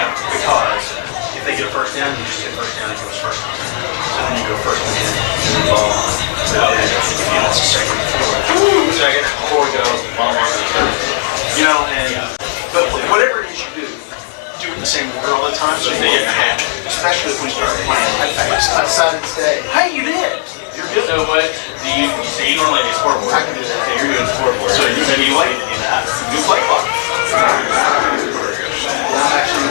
Yeah. Because if they get a first down, you just hit first down and goes first. So then you go first and 10, and then ball on. So then if you know it's a second and four goes, ball on. You know, and but whatever it is you do it in the same order all the time, so they get happy. Especially if we start playing fast. I decided to stay. Hey, you did. You're good. So what do you? So you normally do scoreboard. I can do that. Okay, you're doing scoreboard. So you like to do that? You play clock. I'm actually.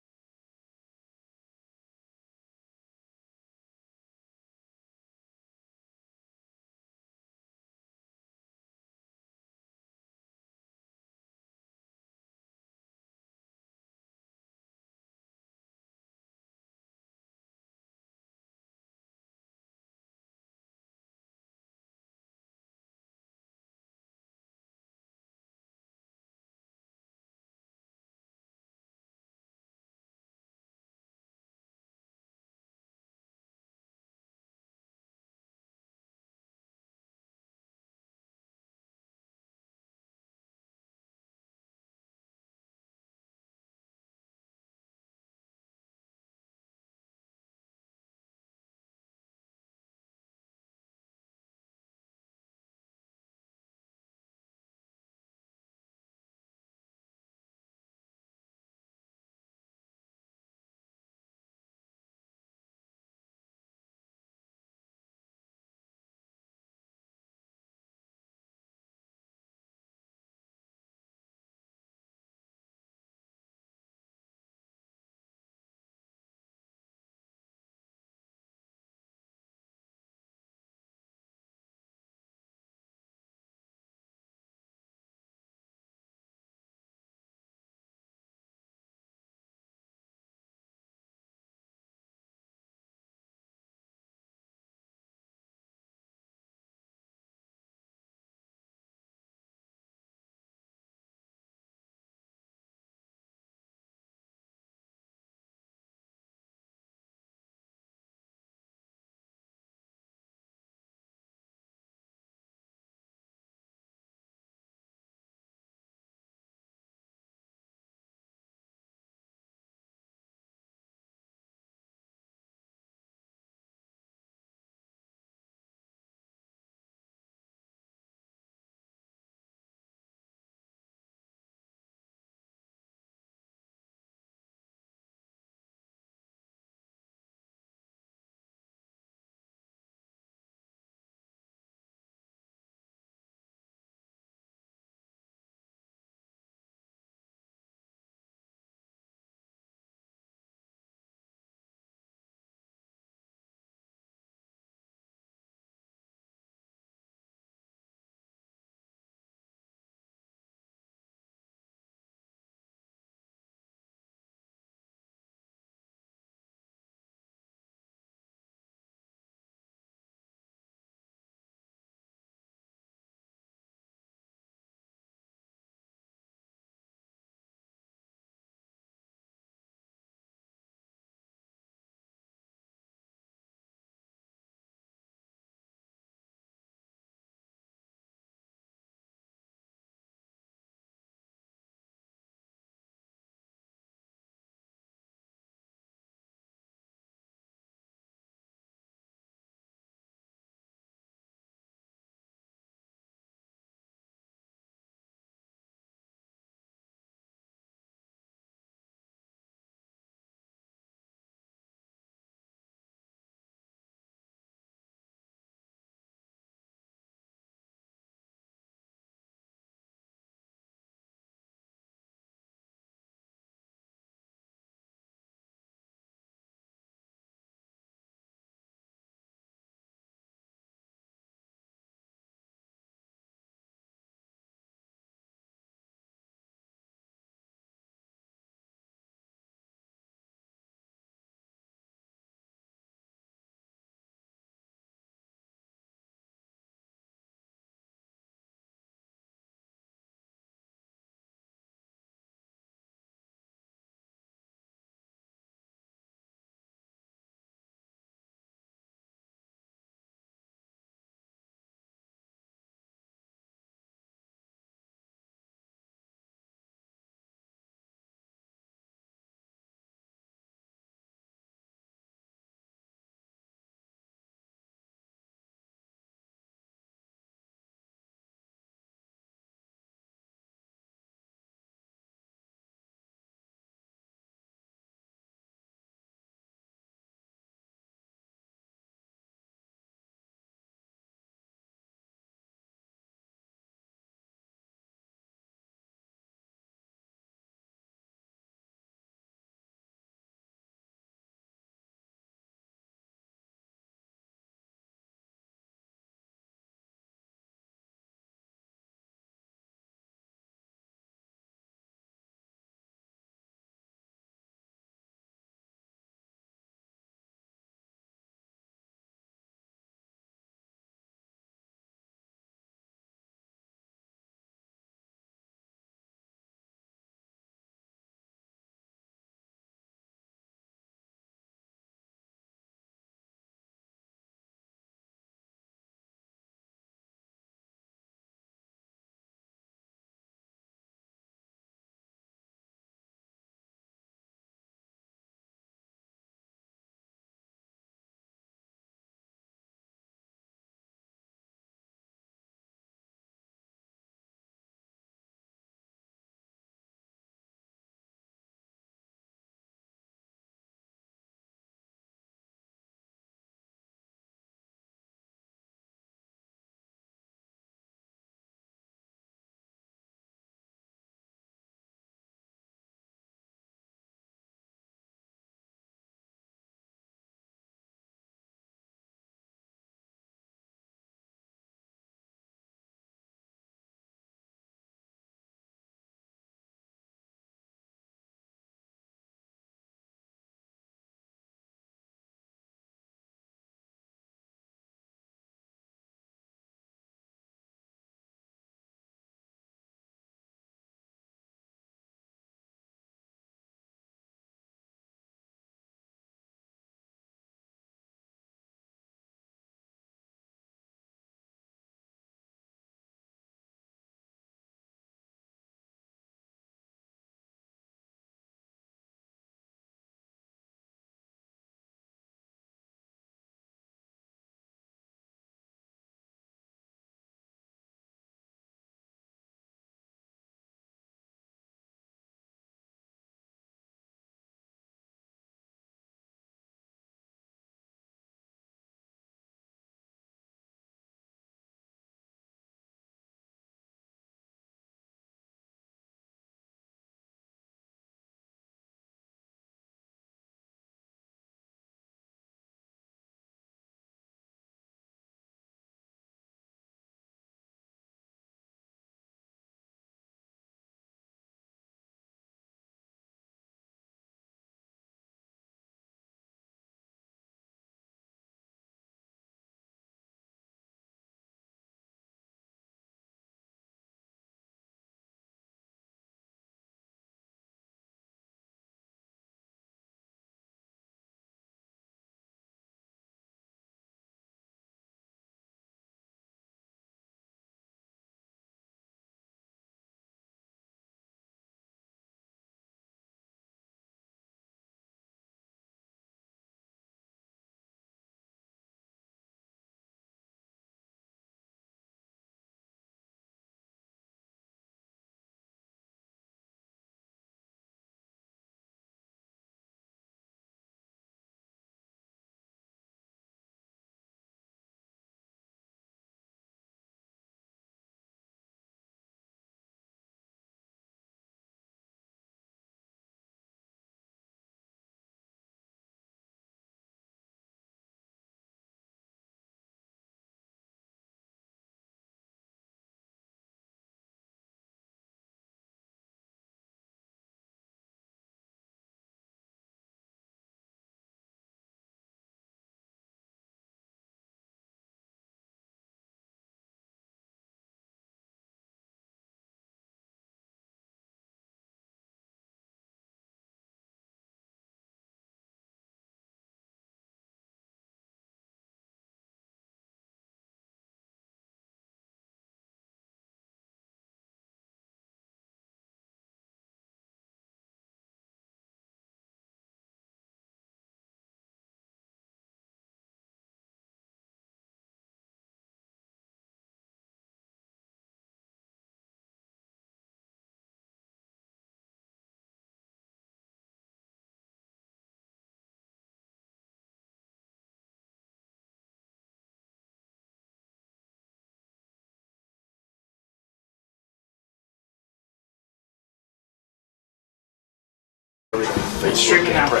Street camera.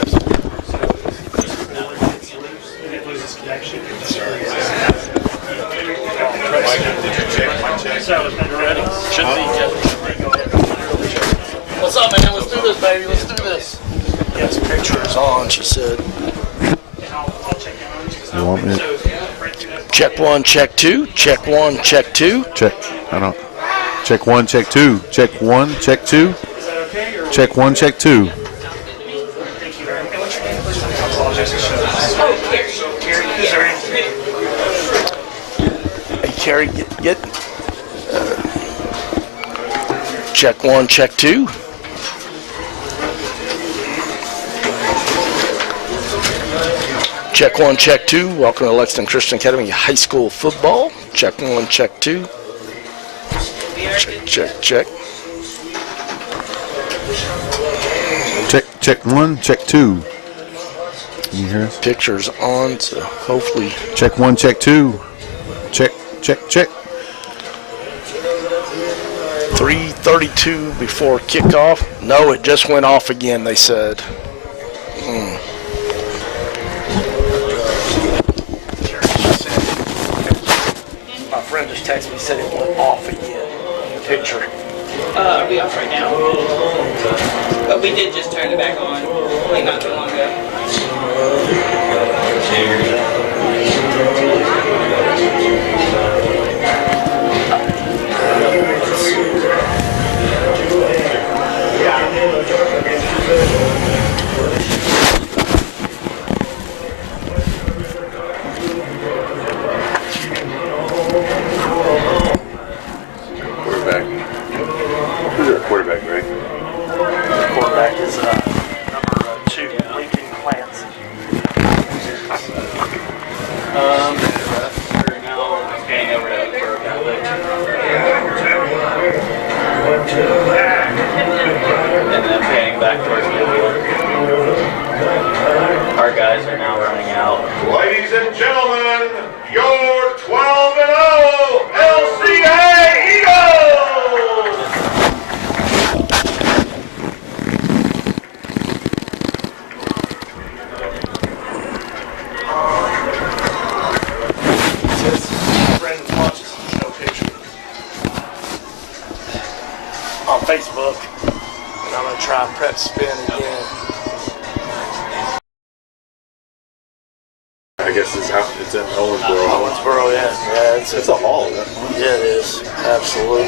What's up, man? Let's do this, baby. Let's do this. Yes, picture is on, she said. You want me? Check one, check two. Check one, check two. Check. I don't. Check one, check two. Check one, check two. Check one, check two. Hey, Carrie, get. Check one, check two. Check one, check two. Welcome to Lexington Christian Academy High School football. Check one, check two. Check, check, check. Check one, check two. Can you hear us? Pictures on, so hopefully. Check one, check two. Check, check. 3:32 before kickoff. No, it just went off again, they said. My friend just texted me, said it went off again. Picture. Are we off right now? But we did just turn it back on, like not too long ago. Quarterback, Greg. Quarterback is number 2, Lincoln Clancy. We're now panning over to quarterback. And then panning back towards midfield. Our guys are now running out. Ladies and gentlemen, your 12-0 LCA Eagles! On Facebook, and I'm going to try PrepSpin again. I guess it's in Owensboro. Owensboro, yeah, It's a hall, isn't it? yeah, it is, absolutely.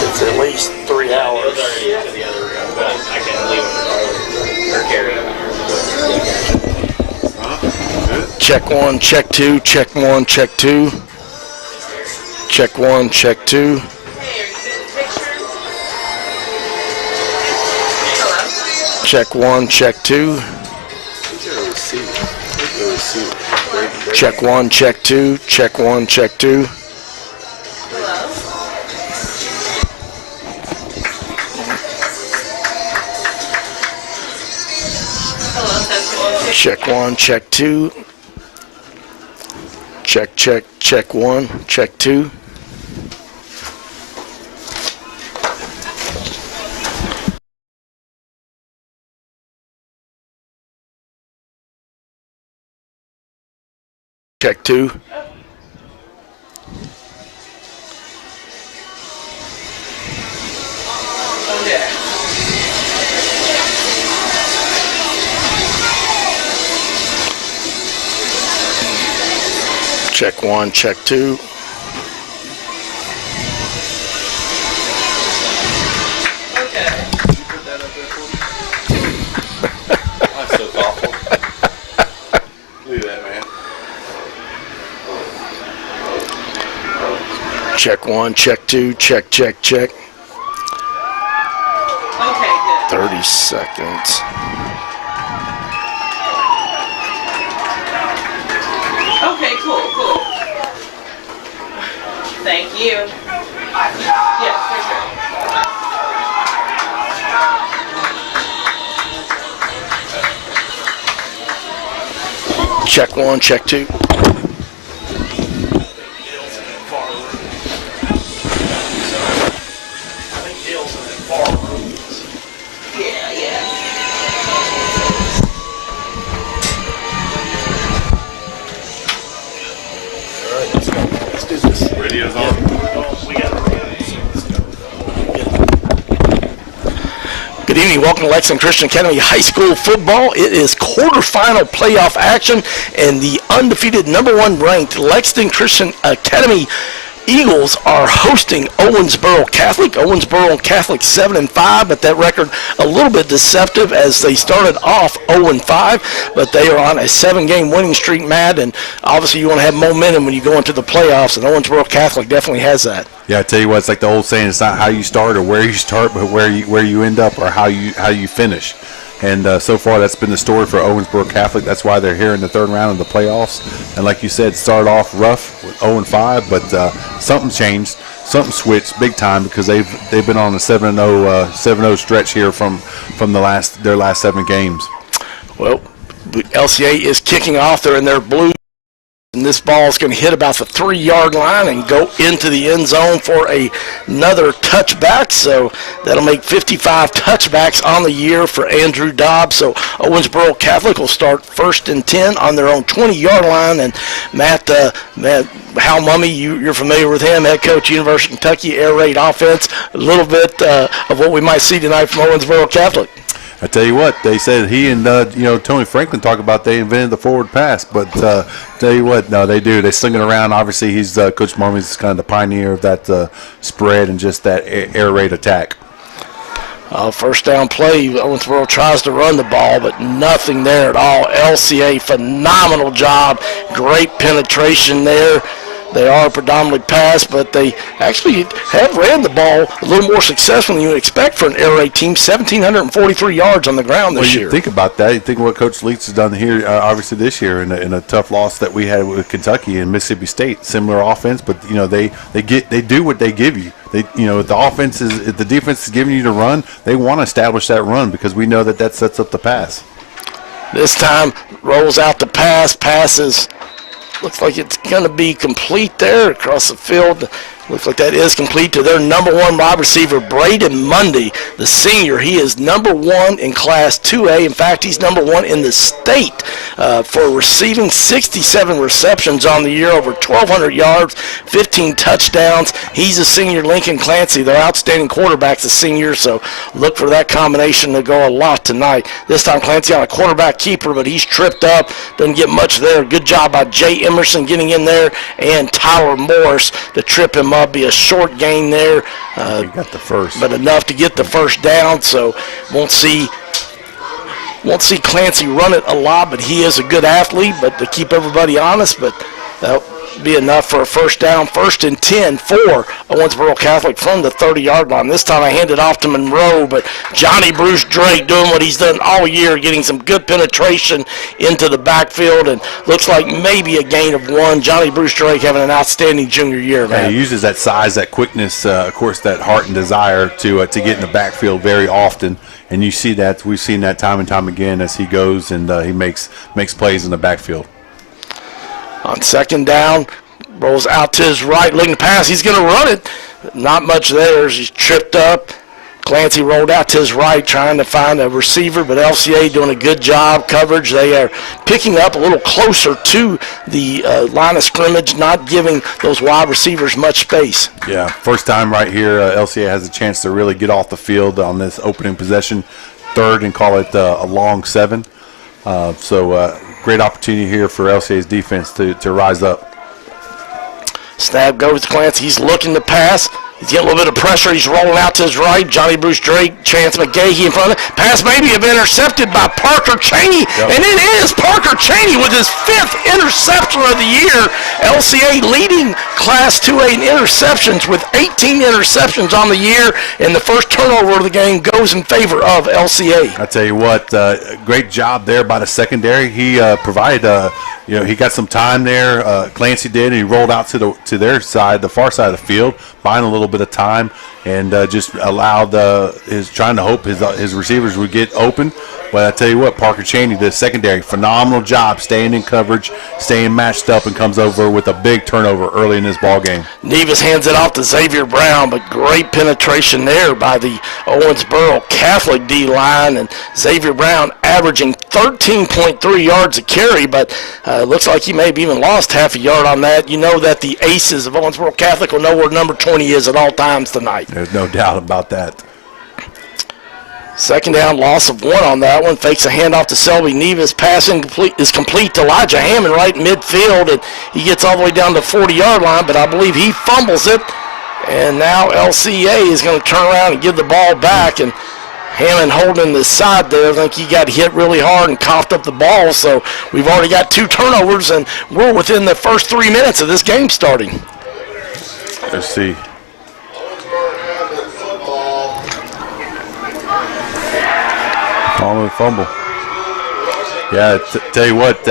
It's at least 3 hours. Already into the other room, but I can leave it for Carrie. Check one, check two, check one, check two. Check one, check two. Check one, check two. Check one, check two, check one, check two. Check one, check two. Check, check one, check two. Check two. Check one, check two. That's so thoughtful. Look at that, man. Check one, check two, check, check. Okay, good. 30 seconds. Okay, cool. Thank you. Yes, for sure. Check one, check two. Video's on. Good evening. Welcome to Lexington Christian Academy High School football. It is quarterfinal playoff action, and the undefeated #1 ranked Lexington Christian Academy Eagles are hosting Owensboro Catholic. Owensboro Catholic 7-5, but that record a little bit deceptive as they started off 0-5, but they are on a 7-game winning streak, Matt, and obviously you want to have momentum when you go into the playoffs, and Owensboro Catholic definitely has that. Yeah, I tell you what, it's like the old saying: it's not how you start or where you start, but where you end up or how you finish. And so far, that's been the story for Owensboro Catholic. That's why they're here in the third round of the playoffs. And like you said, started off rough with 0-5, but something changed, something switched big time because they've been on a 7-0 stretch here from their last 7 games. Well, the LCA is kicking off. They're in their blue. And this ball is going to hit about the 3-yard line and go into the end zone for another touchback. So that'll make 55 touchbacks on the year for Andrew Dobbs. So Owensboro Catholic will start 1st and 10 on their own 20-yard line. And Matt Hal Mummy, you're familiar with him, head coach, University of Kentucky, air raid offense. A little bit of what we might see tonight from Owensboro Catholic. I tell you what, they said he and Tony Franklin talk about they invented the forward pass, but tell you what, no, they do. They sling it around. Obviously, he's Coach Mummy's kind of the pioneer of that spread and just that air raid attack. First down play, Owensboro tries to run the ball, but nothing there at all. LCA, phenomenal job, great penetration there. They are predominantly pass, but they actually have ran the ball a little more successfully than you would expect for an air raid team. 1,743 yards on the ground this year. You think about that. You think what Coach Leach has done here, obviously this year in a tough loss that we had with Kentucky and Mississippi State. Similar offense, but they do what they give you. If the defense is giving you to run, they want to establish that run because we know that sets up the pass. This time rolls out the pass. Passes. Looks like it's going to be complete there across the field. Looks like that is complete to their #1 wide receiver, Braden Mundy, the senior. He is #1 in Class 2A. In fact, he's #1 in the state for receiving 67 receptions on the year, over 1,200 yards, 15 touchdowns. He's a senior. Lincoln Clancy, their outstanding quarterback's a senior, so look for that combination to go a lot tonight. This time Clancy on a quarterback keeper, but he's tripped up. Doesn't get much there. Good job by Jay Emerson getting in there and Tyler Morris to trip him up. Be a short gain there. He got the first. But enough to get the first down, so won't see Clancy run it a lot, but he is a good athlete, but to keep everybody honest, but that'll be enough for a first down. 1st and 10 for Owensboro Catholic from the 30-yard line. This time I hand it off to Monroe, but Johnny Bruce Drake doing what he's done all year, getting some good penetration into the backfield, and looks like maybe a gain of 1. Johnny Bruce Drake having an outstanding junior year, man. Yeah, he uses that size, that quickness, of course, that heart and desire to get in the backfield very often, and you see that. We've seen that time and time again as he goes and he makes plays in the backfield. On 2nd down, rolls out to his right, looking to pass. He's going to run it. Not much there. He's tripped up. Clancy rolled out to his right, trying to find a receiver, but LCA doing a good job coverage. They are picking up a little closer to the line of scrimmage, not giving those wide receivers much space. Yeah, first time right here, LCA has a chance to really get off the field on this opening possession, 3rd and call it a long 7. Great opportunity here for LCA's defense to rise up. Snap goes to Clancy. He's looking to pass. He's getting a little bit of pressure. He's rolling out to his right. Johnny Bruce Drake, Chance McGahee in front of him. Pass maybe have been intercepted by Parker Cheney. Yep. And it is Parker Cheney with his 5th interception of the year. LCA leading Class 2A in interceptions with 18 interceptions on the year. And the first turnover of the game goes in favor of LCA. I tell you what, great job there by the secondary. He provided he got some time there. Clancy did, and he rolled out to their side, the far side of the field, buying a little bit of time, and just allowed trying to hope his receivers would get open. But I tell you what, Parker Cheney, the secondary, phenomenal job staying in coverage, staying matched up, and comes over with a big turnover early in this ball game. Nevis hands it off to Xavier Brown, but great penetration there by the Owensboro Catholic D-line, and Xavier Brown averaging 13.3 yards a carry, but looks like he maybe even lost half a yard on that. You know that the aces of Owensboro Catholic will know where number 20 is at all times tonight. There's no doubt about that. Second down, loss of 1 on that one. Fakes a handoff to Shelby. Neva's pass is complete to Elijah Hammond right in midfield, and he gets all the way down to the 40-yard line, but I believe he fumbles it. And now LCA is going to turn around and give the ball back, and Hammond holding the side there. I think he got hit really hard and coughed up the ball, so we've already got 2 turnovers, and we're within the first 3 minutes of this game starting. Let's see. Calling a fumble. Yeah, tell you what,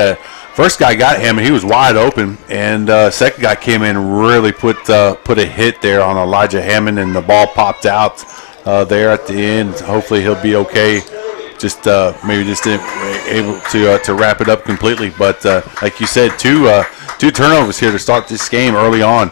first guy got him, and he was wide open, and second guy came in and really put a hit there on Elijah Hammond, and the ball popped out there at the end. Hopefully he'll be okay. Just maybe just didn't able to wrap it up completely. But like you said, two turnovers here to start this game early on.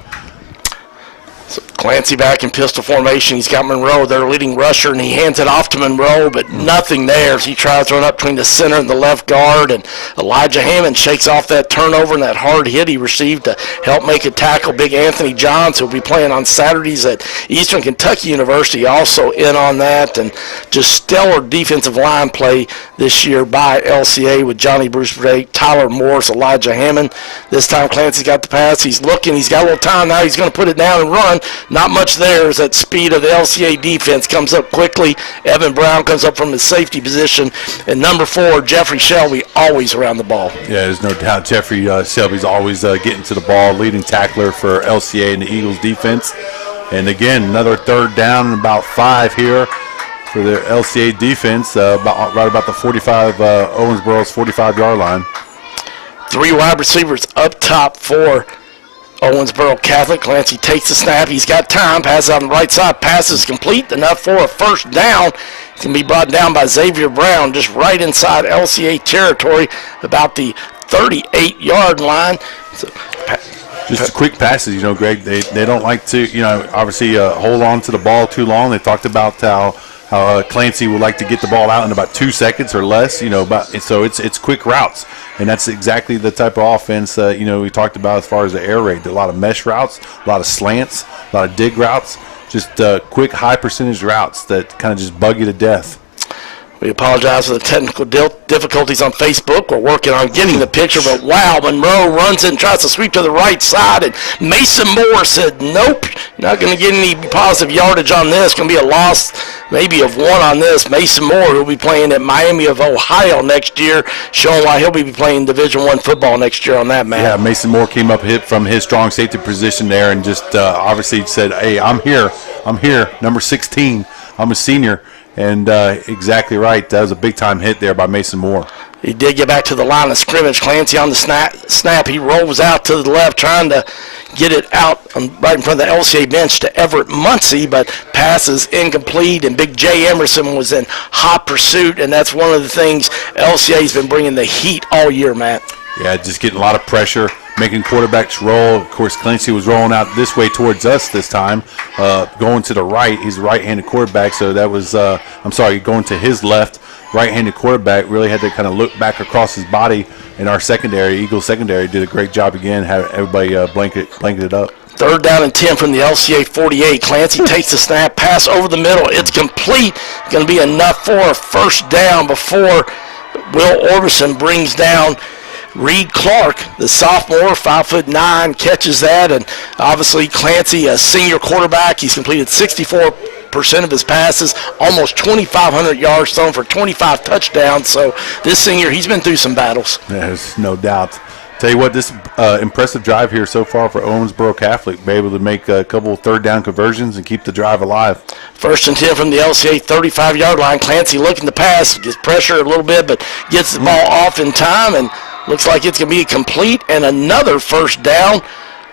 So Clancy back in pistol formation. He's got Monroe, their leading rusher, and he hands it off to Monroe, but nothing there as he tries to run up between the center and the left guard, and Elijah Hammond shakes off that turnover and that hard hit he received to help make a tackle. Big Anthony Johns, who will be playing on Saturdays at Eastern Kentucky University, also in on that, and just stellar defensive line play this year by LCA with Johnny Bruce Drake, Tyler Morris, Elijah Hammond. This time Clancy's got the pass. He's looking. He's got a little time now. He's going to put it down and run. Not much there as that speed of the LCA defense comes up quickly. Evan Brown comes up from his safety position. And number 4, Jeffrey Shelby, always around the ball. Yeah, there's no doubt Jeffrey Shelby's always getting to the ball, leading tackler for LCA and the Eagles defense. And again, another third down and about 5 here for the LCA defense, right about the 45, Owensboro's 45-yard line. 3 wide receivers up top for Owensboro Catholic. Clancy takes the snap. He's got time. Passes on the right side. Pass is complete. Enough for a first down. It's going to be brought down by Xavier Brown just right inside LCA territory, about the 38-yard line. So, just quick passes, Greg. They don't like to, obviously hold on to the ball too long. They talked about how Clancy would like to get the ball out in about 2 seconds or less, so it's quick routes. And that's exactly the type of offense, we talked about as far as the air raid. A lot of mesh routes, a lot of slants, a lot of dig routes, just quick, high-percentage routes that kind of just bug you to death. We apologize for the technical difficulties on Facebook. We're working on getting the picture, but wow, Monroe runs in and tries to sweep to the right side, and Mason Moore said, nope, not going to get any positive yardage on this. Going to be a loss maybe of 1 on this. Mason Moore, who will be playing at Miami of Ohio next year, showing why he'll be playing Division I football next year on that match. Yeah, Mason Moore came up hit from his strong safety position there and just obviously said, hey, I'm here, number 16, I'm a senior. And exactly right. That was a big-time hit there by Mason Moore. He did get back to the line of scrimmage. Clancy on the snap. He rolls out to the left, trying to get it out right in front of the LCA bench to Everett Muncie, but pass is incomplete, and Big Jay Emerson was in hot pursuit, and that's one of the things LCA's been bringing the heat all year, Matt. Yeah, just getting a lot of pressure, making quarterbacks roll. Of course, Clancy was rolling out this way towards us this time, going to the right. He's a right-handed quarterback, so that was, going to his left. Right-handed quarterback really had to kind of look back across his body, and our secondary, Eagles secondary, did a great job again, had everybody blanketed up. 3rd down and 10 from the LCA 48. Clancy takes the snap, pass over the middle. It's complete. Going to be enough for a first down before Will Orbison brings down Reed Clark, the sophomore, 5'9", catches that, and obviously Clancy, a senior quarterback, he's completed 64% of his passes, almost 2,500 yards thrown for 25 touchdowns. So this senior, he's been through some battles. There's no doubt. Tell you what, this impressive drive here so far for Owensboro Catholic, be able to make a couple 3rd down conversions and keep the drive alive. 1st and 10 from the LCA 35-yard line. Clancy looking to pass, gets pressure a little bit, but gets the ball off in time, and looks like it's going to be complete and another first down.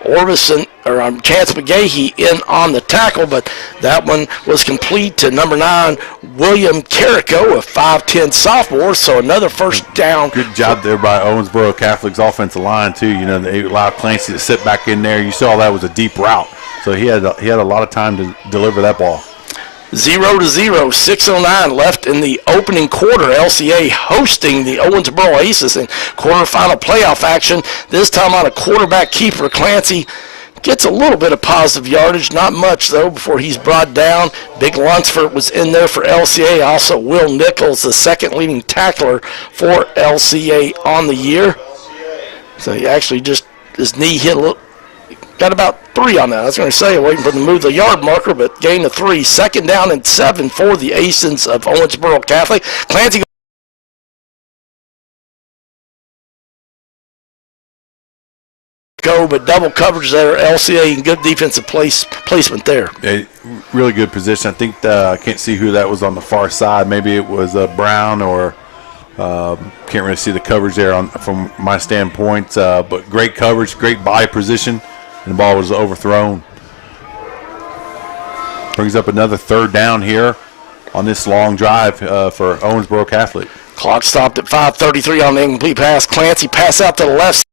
Chance McGahee in on the tackle, but that one was complete to number 9, William Carrico, a 5'10" sophomore, so another first down. Good job there by Owensboro Catholic's offensive line, too. They allowed Clancy to sit back in there. You saw that was a deep route, so he had a lot of time to deliver that ball. 0-0, 6:09 left in the opening quarter. LCA hosting the Owensboro Aces in quarterfinal playoff action. This time on a quarterback keeper. Clancy gets a little bit of positive yardage, not much though, before he's brought down. Big Lunsford was in there for LCA. Also Will Nichols, the second leading tackler for LCA on the year. So he actually just, his knee hit a little, got about 3 on that. I was going to say, waiting for them to move the yard marker, but gain of 3. 2nd down and 7 for the Aces of Owensboro Catholic. Clancy go, but double coverage there. LCA and good defensive placement there. Yeah, really good position. I think I can't see who that was on the far side. Maybe it was Brown or can't really see the coverage there from my standpoint. But great coverage, great body position, and the ball was overthrown. Brings up another 3rd down here on this long drive for Owensboro Catholic. Clock stopped at 5:33 on the incomplete pass. Clancy pass out to the left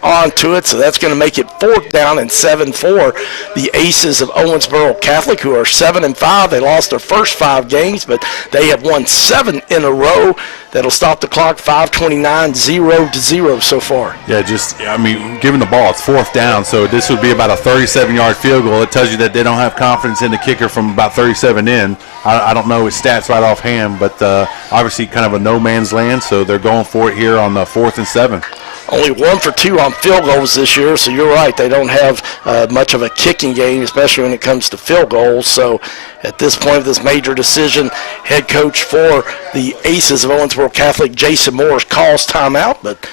onto it, so that's going to make it 4th down and 7 for the Aces of Owensboro Catholic, who are 7-5. They lost their first 5 games, but they have won 7 in a row. That'll stop the clock. 5:29, 0-0 so far. Yeah, given the ball, it's 4th down, so this would be about a 37-yard field goal. It tells you that they don't have confidence in the kicker from about 37 in. I don't know his stats right offhand, but obviously kind of a no man's land, so they're going for it here on the 4th and 7. Only 1 for 2 on field goals this year, so you're right. They don't have much of a kicking game, especially when it comes to field goals. So at this point of this major decision, head coach for the Aces of Owensboro Catholic, Jason Morris, calls timeout. But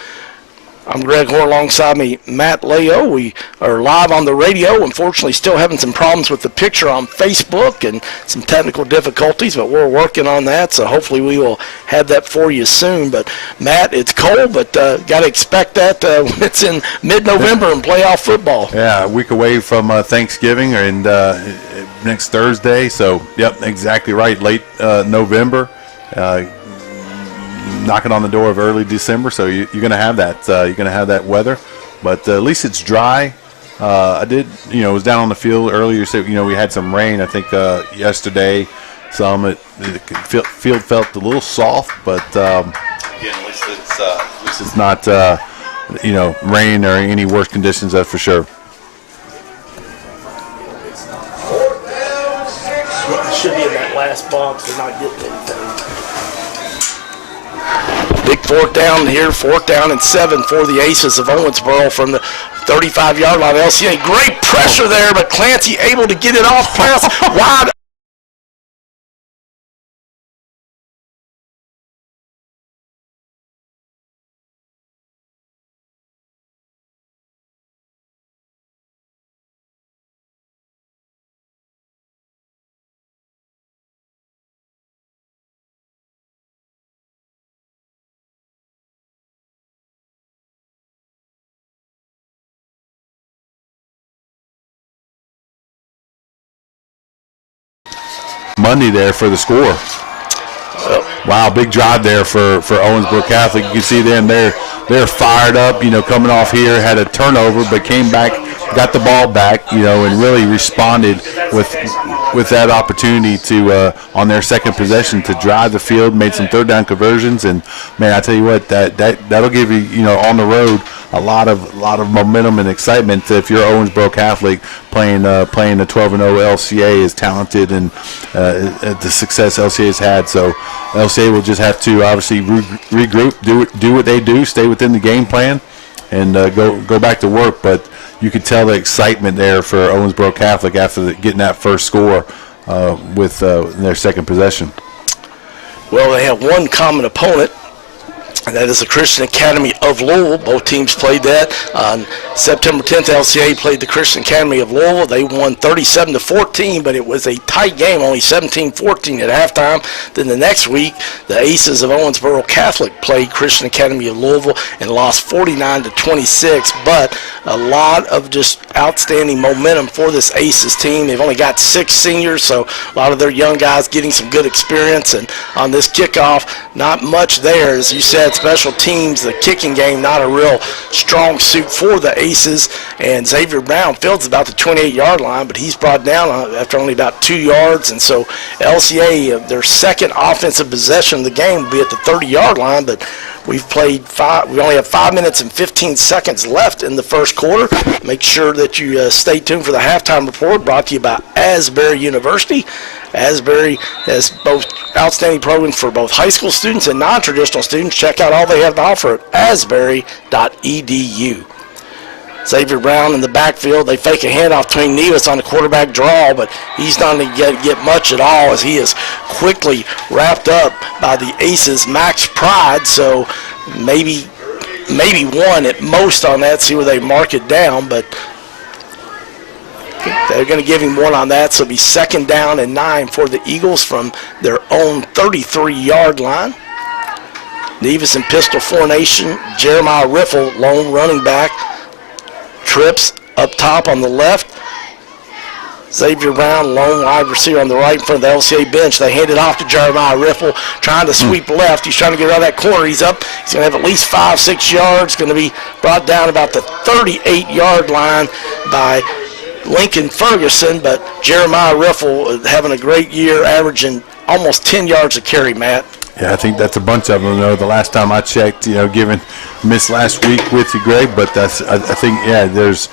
I'm Greg Hoare, alongside me, Matt Leo. We are live on the radio. Unfortunately, still having some problems with the picture on Facebook and some technical difficulties, but we're working on that, so hopefully we will have that for you soon. But, Matt, it's cold, but got to expect that when it's in mid-November in playoff football. Yeah, a week away from Thanksgiving and next Thursday. So, yep, exactly right, late November. Knocking on the door of early December, so you're going to have that. You're going to have that weather, but at least it's dry. Was down on the field earlier. So we had some rain. I think yesterday, the field felt a little soft, but again, at least it's not rain or any worse conditions. That's for sure. Should be in that last box. They're not getting anything. Big 4th down here, 4th down and 7 for the Aces of Owensboro from the 35-yard line. LCA, great pressure there, but Clancy able to get it off pass wide. Monday there for the score. Wow, big drive there for Owensboro Catholic. You can see them, they're fired up, coming off here, had a turnover, but came back, got the ball back, and really responded with that opportunity to on their second possession to drive the field, made some 3rd down conversions, and man, I tell you what, that'll give you, on the road a lot of momentum and excitement if you're Owensboro Catholic playing the 12-0 LCA as talented and the success LCA has had. So LCA will just have to obviously regroup, do what they do, stay within the game plan, and go back to work. But you could tell the excitement there for Owensboro Catholic after getting that first score with their second possession. Well, they have one common opponent, and that is the Christian Academy of Louisville. Both teams played that on September 10th, LCA played the Christian Academy of Louisville. They won 37-14, but it was a tight game, only 17-14 at halftime. Then the next week, the Aces of Owensboro Catholic played Christian Academy of Louisville and lost 49-26. But a lot of just outstanding momentum for this Aces team. They've only got 6 seniors, so a lot of their young guys getting some good experience. And on this kickoff, not much there. As you said, special teams, the kicking game, not a real strong suit for the Aces. And Xavier Brown fields about the 28-yard line, but he's brought down after only about 2 yards. And so LCA, their second offensive possession of the game will be at the 30-yard line, but we've played we only have 5 minutes and 15 seconds left in the first quarter. Make sure that you stay tuned for the halftime report brought to you by Asbury University. Asbury has both outstanding programs for both high school students and non-traditional students. Check out all they have to offer at asbury.edu. Xavier Brown in the backfield. They fake a handoff between Nevis on the quarterback draw, but he's not going to get much at all as he is quickly wrapped up by the Aces' Max Pride. So maybe one at most on that, see where they mark it down, but they're going to give him one on that, so it'll be 2nd down and 9 for the Eagles from their own 33-yard line. Nevis in pistol formation. Jeremiah Riffle, lone running back, trips up top on the left. Xavier Brown, lone wide receiver on the right in front of the LCA bench. They hand it off to Jeremiah Riffle, trying to sweep left. He's trying to get around that corner. He's up. He's going to have at least 5-6 yards. Going to be brought down about the 38-yard line by Lincoln Ferguson, but Jeremiah Riffle having a great year, averaging almost 10 yards a carry, Matt. Yeah, I think that's a bunch of them. The last time I checked, given missed last week with you, Greg, but I think, there's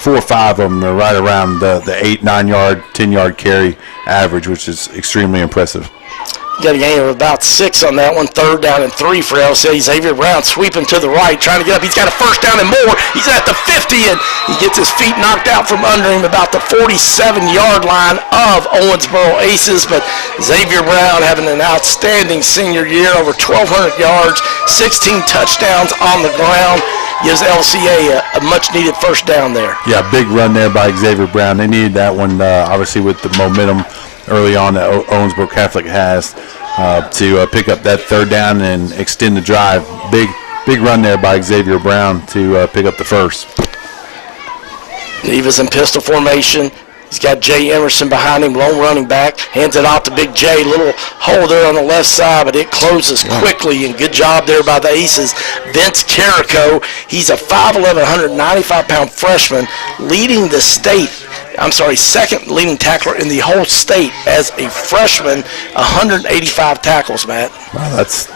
4 or 5 of them are right around the 8, 9 yard, 10-yard carry average, which is extremely impressive. Got a gain of about 6 on that one. 3rd down and 3 for LCA. Xavier Brown sweeping to the right, trying to get up. He's got a 1st down and more. He's at the 50, and he gets his feet knocked out from under him about the 47-yard line of Owensboro Aces. But Xavier Brown having an outstanding senior year, over 1,200 yards, 16 touchdowns on the ground. Gives LCA a much-needed 1st down there. Yeah, big run there by Xavier Brown. They needed that one, obviously, with the momentum early on that Owensboro Catholic has to pick up that 3rd down and extend the drive. Big run there by Xavier Brown to pick up the 1st. Nevis in pistol formation. He's got Jay Emerson behind him, lone running back. Hands it off to Big Jay. Little hole there on the left side, but it closes quickly, and good job there by the Aces. Vince Carrico, he's a 5'11", 195-pound freshman, leading the state. 2nd leading tackler in the whole state as a freshman, 185 tackles, Matt. Wow, that's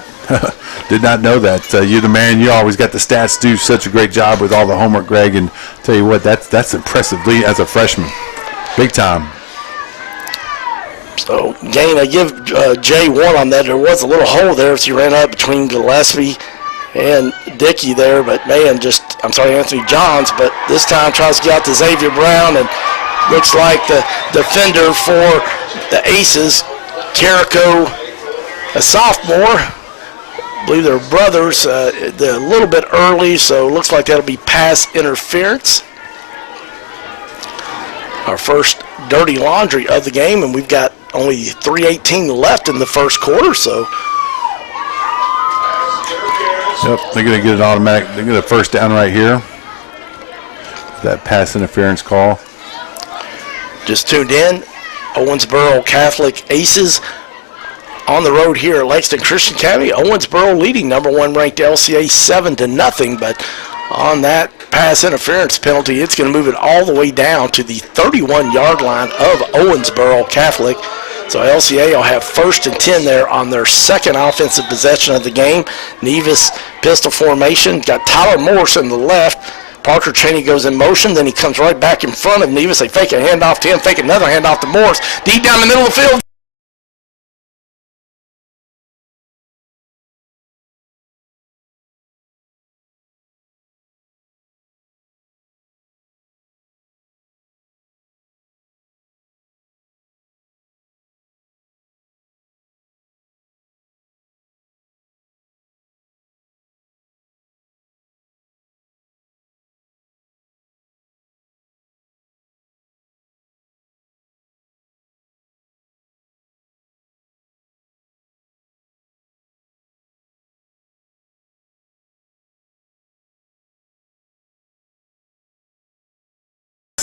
did not know that. You're the man. You always got the stats. Do such a great job with all the homework, Greg. And tell you what, that's impressive as a freshman, big time. So gain, I give Jay 1 on that. There was a little hole there as he ran up between Gillespie and Dickey there, but Anthony Johns. But this time tries to get out to Xavier Brown, and looks like the defender for the Aces, Carrico, a sophomore. I believe they're brothers. They're a little bit early, so it looks like that'll be pass interference. Our first dirty laundry of the game, and we've got only 3:18 left in the first quarter, so. Yep, they're going to get an automatic. They're going to get a 1st down right here. That pass interference call. Just tuned in, Owensboro Catholic Aces on the road here at Lexington Christian Academy. Owensboro leading number 1 ranked LCA 7-0, but on that pass interference penalty, it's going to move it all the way down to the 31-yard line of Owensboro Catholic. So LCA will have 1st and 10 there on their 2nd offensive possession of the game. Nevis pistol formation, got Tyler Morse on the left. Parker Cheney goes in motion, then he comes right back in front of Nevis. They fake a handoff to him, fake another handoff to Morse. Deep down the middle of the field.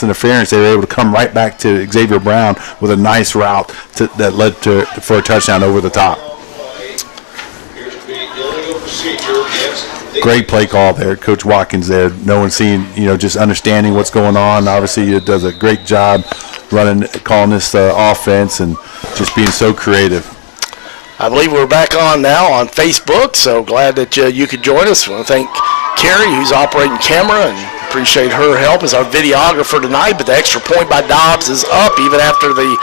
interference, they were able to come right back to Xavier Brown with a nice route that led for a touchdown over the top. Great play call there, Coach Watkins there. No one seeing, just understanding what's going on. Obviously, he does a great job calling this offense and just being so creative. I believe we're back on now on Facebook, so glad that you could join us. I want to thank Carrie, who's operating camera, and appreciate her help as our videographer tonight. But the extra point by Dobbs is up even after the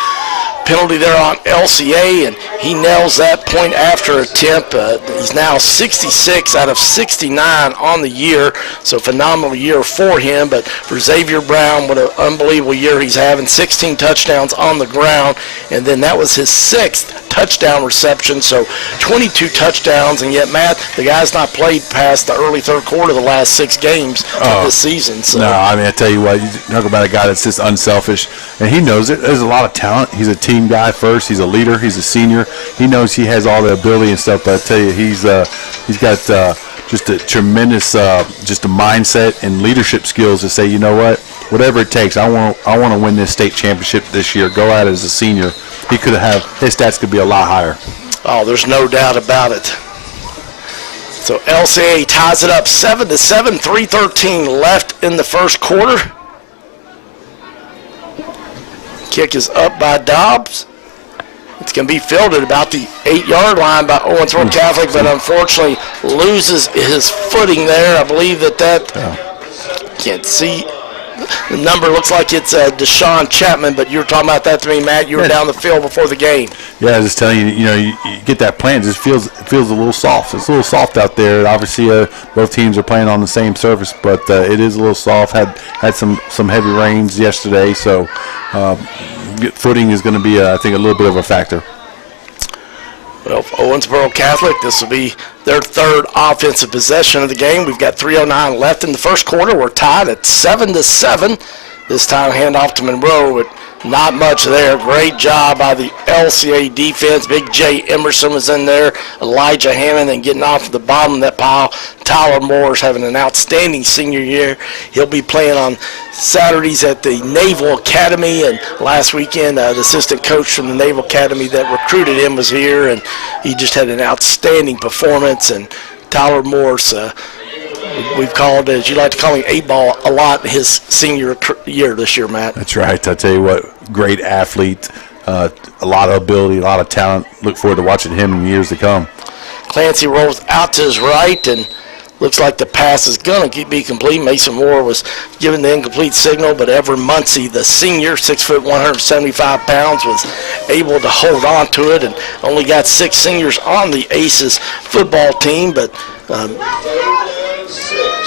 penalty there on LCA, and he nails that point after attempt. He's now 66 out of 69 on the year, so phenomenal year for him. But for Xavier Brown, what an unbelievable year he's having. 16 touchdowns on the ground, and then that was his 6th touchdown reception, so 22 touchdowns. And yet, Matt, the guy's not played past the early third quarter of the last 6 games of this season. So. No, I mean, I tell you what, you talk about a guy that's just unselfish, and he knows it. There's a lot of talent. He's a team guy first. He's a leader. He's a senior. He knows he has all the ability and stuff, but I tell you, he's got just a tremendous just a mindset and leadership skills to say, you know what, whatever it takes, I want to win this state championship this year. Go at it as a senior. He could have his stats could be a lot higher. Oh, there's no doubt about it. So LCA ties it up 7-7, 3:13 left in the first quarter. Kick is up by Dobbs. It's going to be fielded about the 8-yard line by Owensboro Catholic, but unfortunately loses his footing there. I believe that can't see. The number looks like it's Deshaun Chapman, but you were talking about that to me, Matt. You were down the field before the game. Yeah, I was just telling you, you get that plan. It just feels a little soft. It's a little soft out there. Obviously, both teams are playing on the same surface, but it is a little soft. Had some heavy rains yesterday, so footing is going to be, I think, a little bit of a factor. Well, for Owensboro Catholic, this will be their 3rd offensive possession of the game. We've got 3:09 left in the first quarter. We're tied at 7-7. This time handoff to Monroe, but not much there. Great job by the LCA defense. Big J. Emerson was in there. Elijah Hammond, and getting off the bottom of that pile. Tyler Moore's having an outstanding senior year. He'll be playing on Saturdays at the Naval Academy, and last weekend the assistant coach from the Naval Academy that recruited him was here, and he just had an outstanding performance. And Tyler Moore's we've called, as you like to call him, 8-ball a lot his senior year this year, Matt. That's right. I tell you what, great athlete, a lot of ability, a lot of talent. Look forward to watching him in years to come. Clancy rolls out to his right, and looks like the pass is going to be complete. Mason Moore was given the incomplete signal, but Ever Muncie, the senior, 6 foot 175 pounds, was able to hold on to it, and only got 6 seniors on the Aces football team, but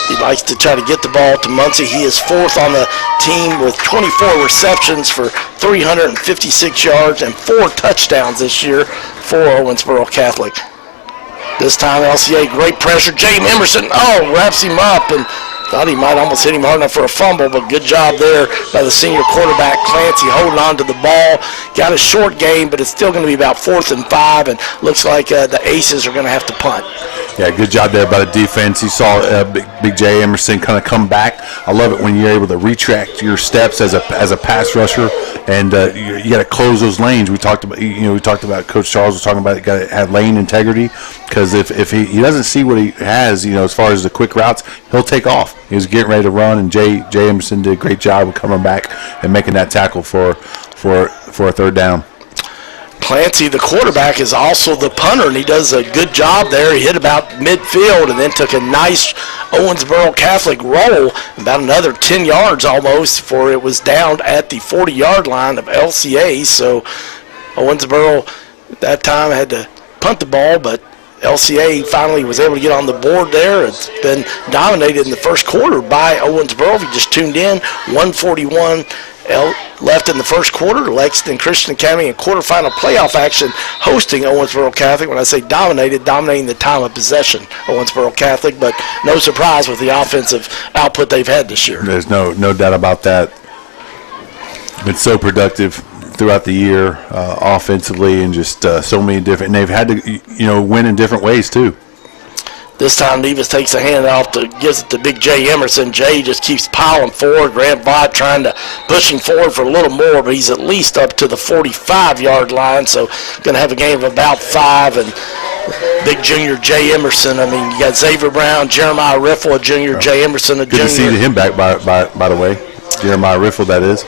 he likes to try to get the ball to Muncie. He is 4th on the team with 24 receptions for 356 yards and 4 touchdowns this year for Owensboro Catholic. This time LCA, great pressure. J. Emerson, wraps him up, and thought he might almost hit him hard enough for a fumble, but good job there by the senior quarterback, Clancy, holding on to the ball. Got a short game, but it's still going to be about 4th and 5, and looks like the Aces are going to have to punt. Yeah, good job there by the defense. You saw Big J. Emerson kind of come back. I love it when you're able to retract your steps as a pass rusher, and you got to close those lanes. We talked about Coach Charles was talking about got to have lane integrity, because if he doesn't see what he has, as far as the quick routes, he'll take off. He was getting ready to run, and J. Emerson did a great job of coming back and making that tackle for a 3rd down. Clancy, the quarterback, is also the punter, and he does a good job there. He hit about midfield and then took a nice Owensboro Catholic roll, about another 10 yards almost, for it was down at the 40-yard line of LCA. So Owensboro that time had to punt the ball, but LCA finally was able to get on the board there. It's been dominated in the first quarter by Owensboro. If you just tuned in, 141 left in the first quarter. Lexington Christian Academy in quarterfinal playoff action hosting Owensboro Catholic. When I say dominating the time of possession, Owensboro Catholic, but no surprise with the offensive output they've had this year. There's no doubt about that. Been so productive throughout the year offensively, and just so many different, and they've had to win in different ways too. This time Nevis takes a hand off, gives it to big Jay Emerson. Jay just keeps piling forward. Grant Vaught trying to push him forward for a little more, but he's at least up to the 45-yard line, so going to have a game of about 5. And big junior Jay Emerson. I mean, you got Xavier Brown, Jeremiah Riffle, a junior, Jay Emerson, a junior. Good to see him back, by the way. Jeremiah Riffle, that is.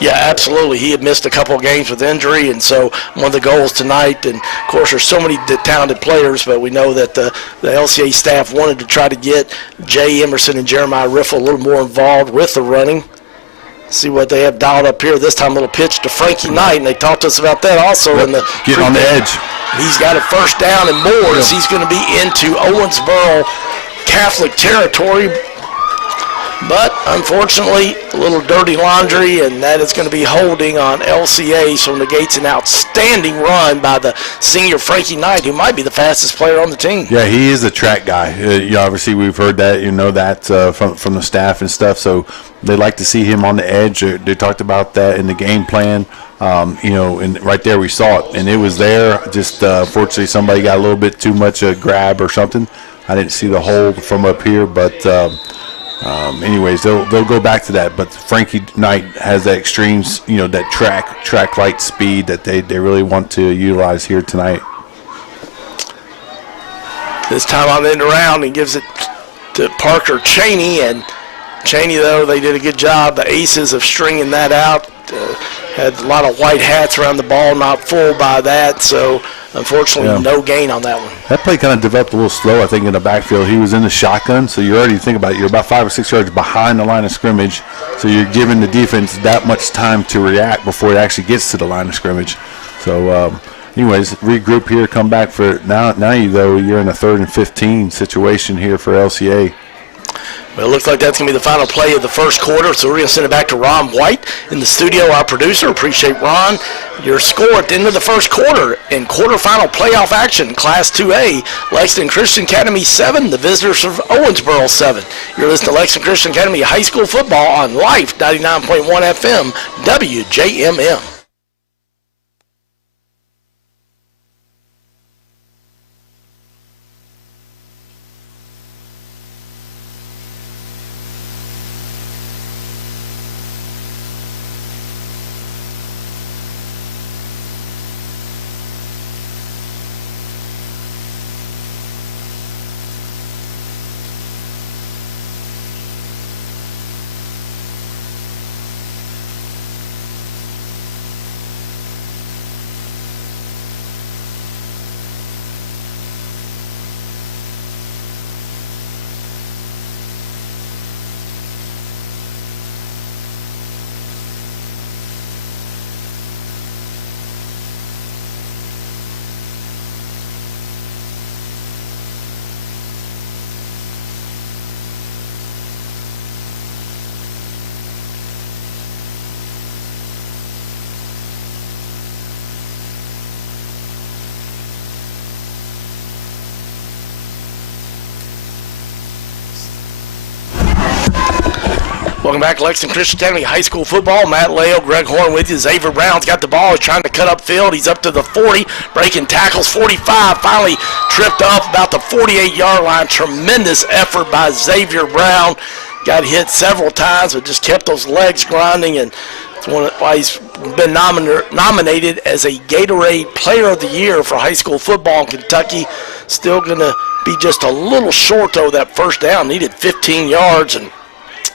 Yeah, absolutely. He had missed a couple of games with injury, and so one of the goals tonight, and of course there's so many talented players, but we know that the LCA staff wanted to try to get Jay Emerson and Jeremiah Riffle a little more involved with the running. See what they have dialed up here. This time a little pitch to Frankie Knight, and they talked to us about that also. Yep. In the Get on the edge. He's got a first down and more as he's going to be into Owensboro Catholic territory. But unfortunately, a little dirty laundry, and that is going to be holding on LCA, so negates an outstanding run by the senior Frankie Knight, who might be the fastest player on the team. Yeah, he is a track guy. Obviously, we've heard that, from the staff and stuff, so they like to see him on the edge. They talked about that in the game plan. And right there we saw it, and it was there. Just fortunately, somebody got a little bit too much grab or something. I didn't see the hold from up here, but anyways, they'll go back to that. But Frankie Knight has that extreme, that track light speed that they really want to utilize here tonight. This time on the end around, he gives it to Parker Cheney, and Cheney, though, they did a good job. The Aces of stringing that out. Had a lot of white hats around the ball, not fooled by that, so unfortunately no gain on that one. That play kind of developed a little slow, I think, in the backfield. He was in the shotgun, so you already think about it. You're about 5 or 6 yards behind the line of scrimmage, so you're giving the defense that much time to react before it actually gets to the line of scrimmage. So, anyways, regroup here, come back for now. Now, you're in a 3rd and 15 situation here for LCA. Well, it looks like that's going to be the final play of the first quarter, so we're going to send it back to Ron White in the studio, our producer. Appreciate Ron. Your score at the end of the first quarter in quarterfinal playoff action, Class 2A, Lexington Christian Academy 7, the visitors of Owensboro 7. You're listening to Lexington Christian Academy High School Football on Life 99.1 FM, WJMM. Welcome back to Lexington Christian Academy High School Football. Matt Leo, Greg Horn with you. Xavier Brown's got the ball. He's trying to cut upfield. He's up to the 40, breaking tackles, 45. Finally tripped off about the 48-yard line. Tremendous effort by Xavier Brown. Got hit several times, but just kept those legs grinding, and it's why he's been nominated as a Gatorade Player of the Year for high school football in Kentucky. Still going to be just a little short, though, that first down. Needed 15 yards, and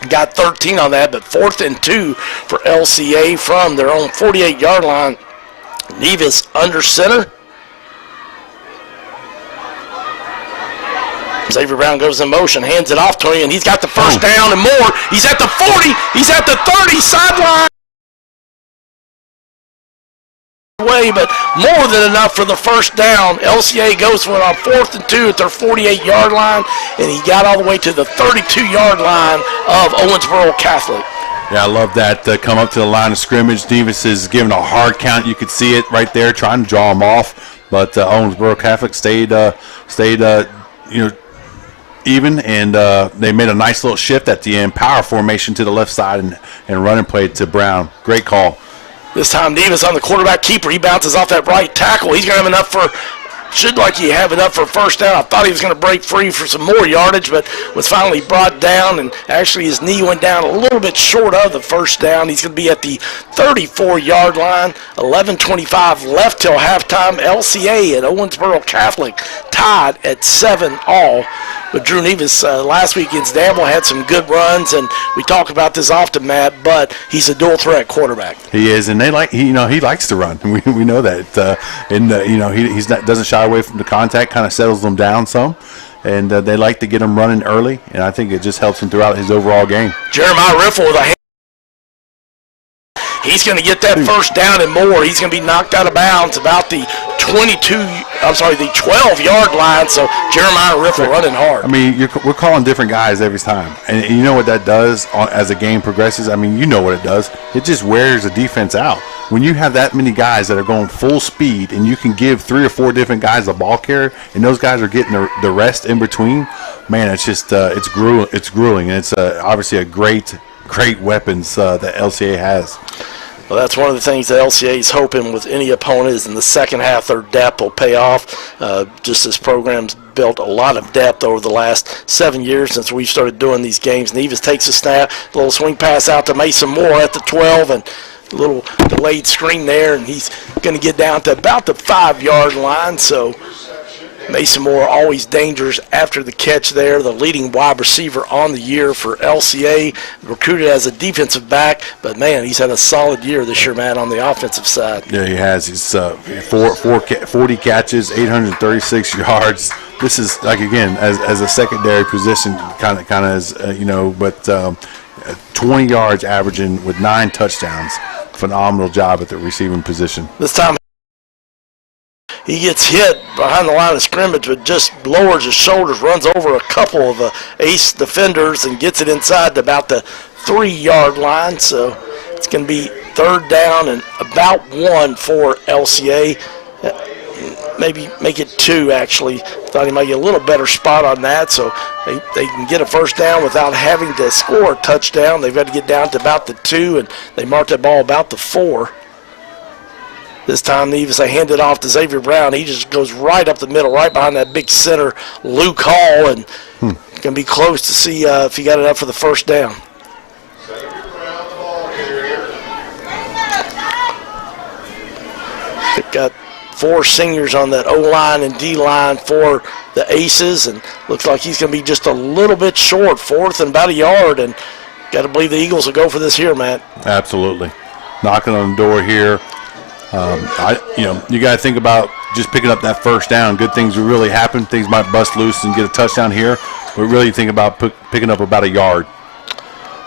got 13 on that, but 4th and 2 for LCA from their own 48-yard line. Nevis under center. Xavier Brown goes in motion, hands it off to him, and he's got the first down and more. He's at the 40. He's at the 30, sideline. Way, but more than enough for the first down. LCA goes for it on 4th and 2 at their 48-yard line, and he got all the way to the 32-yard line of Owensboro Catholic. Yeah, I love that. Come up to the line of scrimmage. Nevis is giving a hard count. You could see it right there, trying to draw him off. But Owensboro Catholic stayed even, and they made a nice little shift at the end. Power formation to the left side and running play to Brown. Great call. This time Nevis on the quarterback keeper. He bounces off that right tackle. He's going to have enough for should like he have it up for a first down. I thought he was going to break free for some more yardage, but was finally brought down, and actually his knee went down a little bit short of the first down. He's going to be at the 34-yard line. 11:25 left till halftime. LCA at Owensboro Catholic tied at 7-all. But Drew Nevis last week against Danville had some good runs, and we talk about this often, Matt, but he's a dual-threat quarterback. He is, and he likes to run. We know that. He doesn't shy away from the contact, kind of settles them down some, and they like to get him running early, and I think it just helps him throughout his overall game. Jeremiah Riffle with a hand. He's going to get that first down and more. He's going to be knocked out of bounds about the 12-yard line. So Jeremiah Riffle running hard. I mean, we're calling different guys every time. And you know what that does as the game progresses? I mean, you know what it does. It just wears the defense out. When you have that many guys that are going full speed and you can give 3 or 4 different guys a ball carrier and those guys are getting the rest in between, man, it's just it's grueling. And it's obviously a great weapons that LCA has. Well, that's one of the things that LCA is hoping with any opponent is in the second half their depth will pay off. Just this program's built a lot of depth over the last 7 years since we started doing these games. Nevis takes a snap, a little swing pass out to Mason Moore at the 12, and a little delayed screen there, and he's going to get down to about the 5-yard line. So Mason Moore always dangerous after the catch there, the leading wide receiver on the year for LCA, recruited as a defensive back, but, man, he's had a solid year this year, Matt, on the offensive side. Yeah, he has. He's 40 catches, 836 yards. This is, like, again, as a secondary position, kind of as, but 20 yards averaging with 9 touchdowns. Phenomenal job at the receiving position. This time he gets hit behind the line of scrimmage, but just lowers his shoulders, runs over a couple of ace defenders, and gets it inside to about the 3-yard line. So it's going to be third down and about 1 for LCA. Maybe make it 2, actually. Thought he might get a little better spot on that, so they can get a first down without having to score a touchdown. They've got to get down to about the 2, and they mark that ball about the 4. This time, Nevis, they hand it off to Xavier Brown. He just goes right up the middle, right behind that big center, Luke Hall, and going to be close to see if he got enough for the first down. They've got 4 seniors on that O-line and D-line for the Aces, and looks like he's going to be just a little bit short, 4th and about a yard, and got to believe the Eagles will go for this here, Matt. Absolutely. Knocking on the door here. You got to think about just picking up that first down. Good things will really happen. Things might bust loose and get a touchdown here. But really think about picking up about a yard.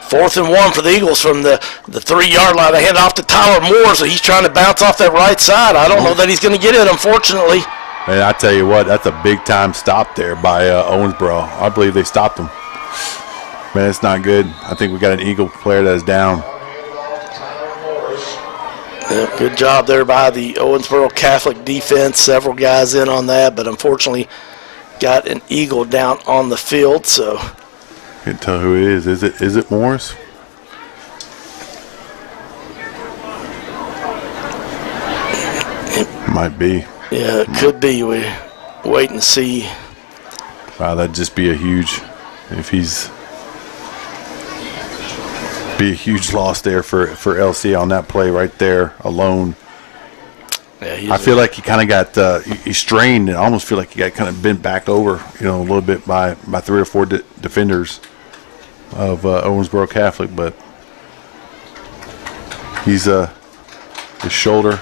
4th and 1 for the Eagles from the 3-yard line. They hand off to Tyler Moore, so he's trying to bounce off that right side. I don't know that he's going to get it, unfortunately. And I tell you what, that's a big-time stop there by Owensboro. I believe they stopped him. Man, it's not good. I think we got an Eagle player that is down. Yeah, good job there by the Owensboro Catholic defense. Several guys in on that, but unfortunately got an Eagle down on the field. So can't tell who it is. Is it Morris? Might be. Yeah, it could be. We wait and see. Wow, that'd just be a huge loss there for LCA on that play right there alone. Yeah, I feel like he kind of got he strained, and I almost feel like he got kind of bent back over, a little bit by 3 or 4 defenders of Owensboro Catholic, but he's his shoulder.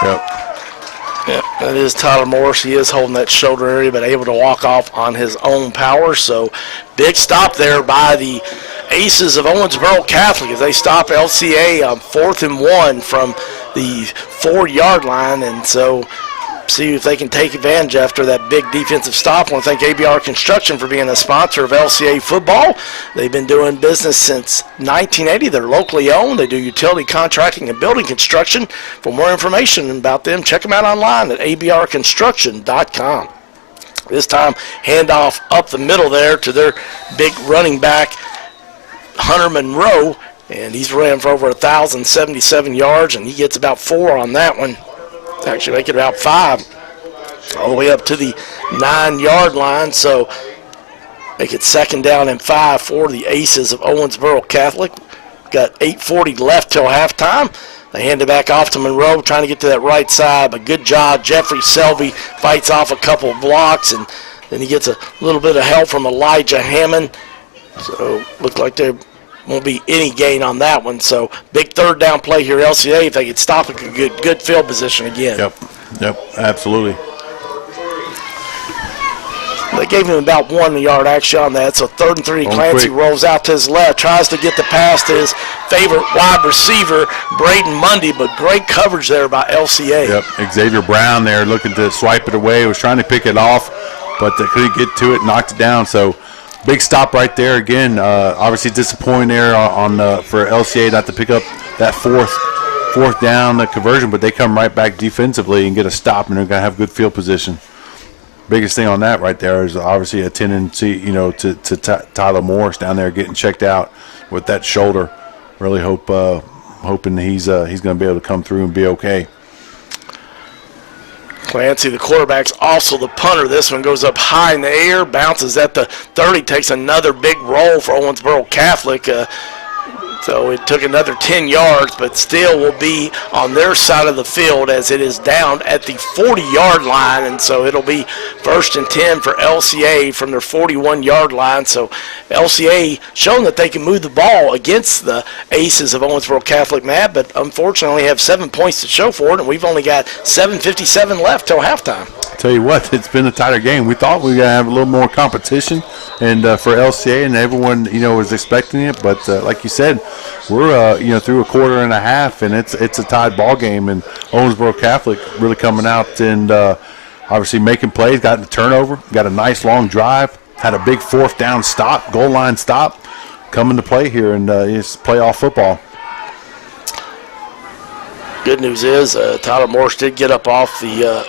Yep. Yeah, that is Tyler Morris. He is holding that shoulder area, but able to walk off on his own power. So big stop there by the Aces of Owensboro Catholic as they stop LCA on 4th and 1 from the 4-yard line. And so see if they can take advantage after that big defensive stop. I want to thank ABR Construction for being a sponsor of LCA football. They've been doing business since 1980. They're locally owned. They do utility contracting and building construction. For more information about them, check them out online at abrconstruction.com. This time, handoff up the middle there to their big running back, Hunter Monroe, and he's ran for over 1,077 yards, and he gets about 4 on that one. actually make it about 5, all the way up to the 9-yard line. So make it 2nd down and 5 for the Aces of Owensboro Catholic. Got 8:40 left till halftime. They hand it back off to Monroe, trying to get to that right side, but good job. Jeffrey Shelby fights off a couple of blocks, and then he gets a little bit of help from Elijah Hammond. So looks like there won't be any gain on that one. So big 3rd down play here, LCA. If they could stop it, good field position again. Yep, absolutely. They gave him about 1 yard actually on that. So 3rd and 3. Clancy rolls out to his left, tries to get the pass to his favorite wide receiver, Braden Mundy, but great coverage there by LCA. Yep, Xavier Brown there looking to swipe it away. Was trying to pick it off, but they couldn't get to it, knocked it down. So big stop right there again. Obviously disappointing there for LCA not to pick up that fourth down conversion, but they come right back defensively and get a stop, and they're going to have good field position. Biggest thing on that right there is obviously a tendency, to Tyler Morris down there getting checked out with that shoulder. Really hoping he's going to be able to come through and be okay. Clancy, the quarterback's also the punter. This one goes up high in the air, bounces at the 30, takes another big roll for Owensboro Catholic. So it took another 10 yards, but still will be on their side of the field as it is down at the 40-yard line. And so it'll be 1st and 10 for LCA from their 41-yard line. So LCA showing that they can move the ball against the Aces of Owensboro Catholic, Matt, but unfortunately have 7 points to show for it, and we've only got 7:57 left till halftime. Tell you what, it's been a tighter game. We thought we were going to have a little more competition and for LCA, and everyone, was expecting it. But like you said, we're, through a quarter and a half, and it's a tied ball game. And Owensboro Catholic really coming out and obviously making plays, got the turnover, got a nice long drive, had a big 4th down stop, goal line stop, coming to play here, and it's playoff football. Good news is Tyler Morris did get up off the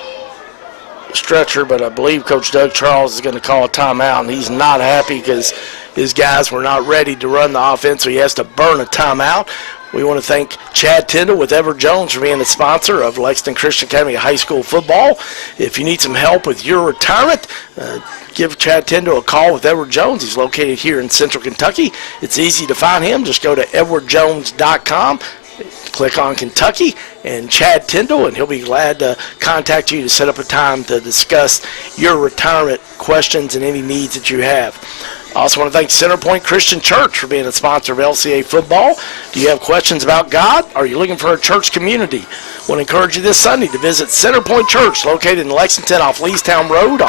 stretcher, but I believe Coach Doug Charles is going to call a timeout, and he's not happy because his guys were not ready to run the offense, so he has to burn a timeout. We want to thank Chad Tyndall with Edward Jones for being the sponsor of Lexington Christian Academy High School football. If you need some help with your retirement, give Chad Tyndall a call with Edward Jones. He's located here in Central Kentucky. It's easy to find him. Just go to edwardjones.com. Click on Kentucky and Chad Tyndall, and he'll be glad to contact you to set up a time to discuss your retirement questions and any needs that you have. I also want to thank Centerpoint Christian Church for being a sponsor of LCA football. Do you have questions about God? Are you looking for a church community? I want to encourage you this Sunday to visit Centerpoint Church, located in Lexington off Leestown Road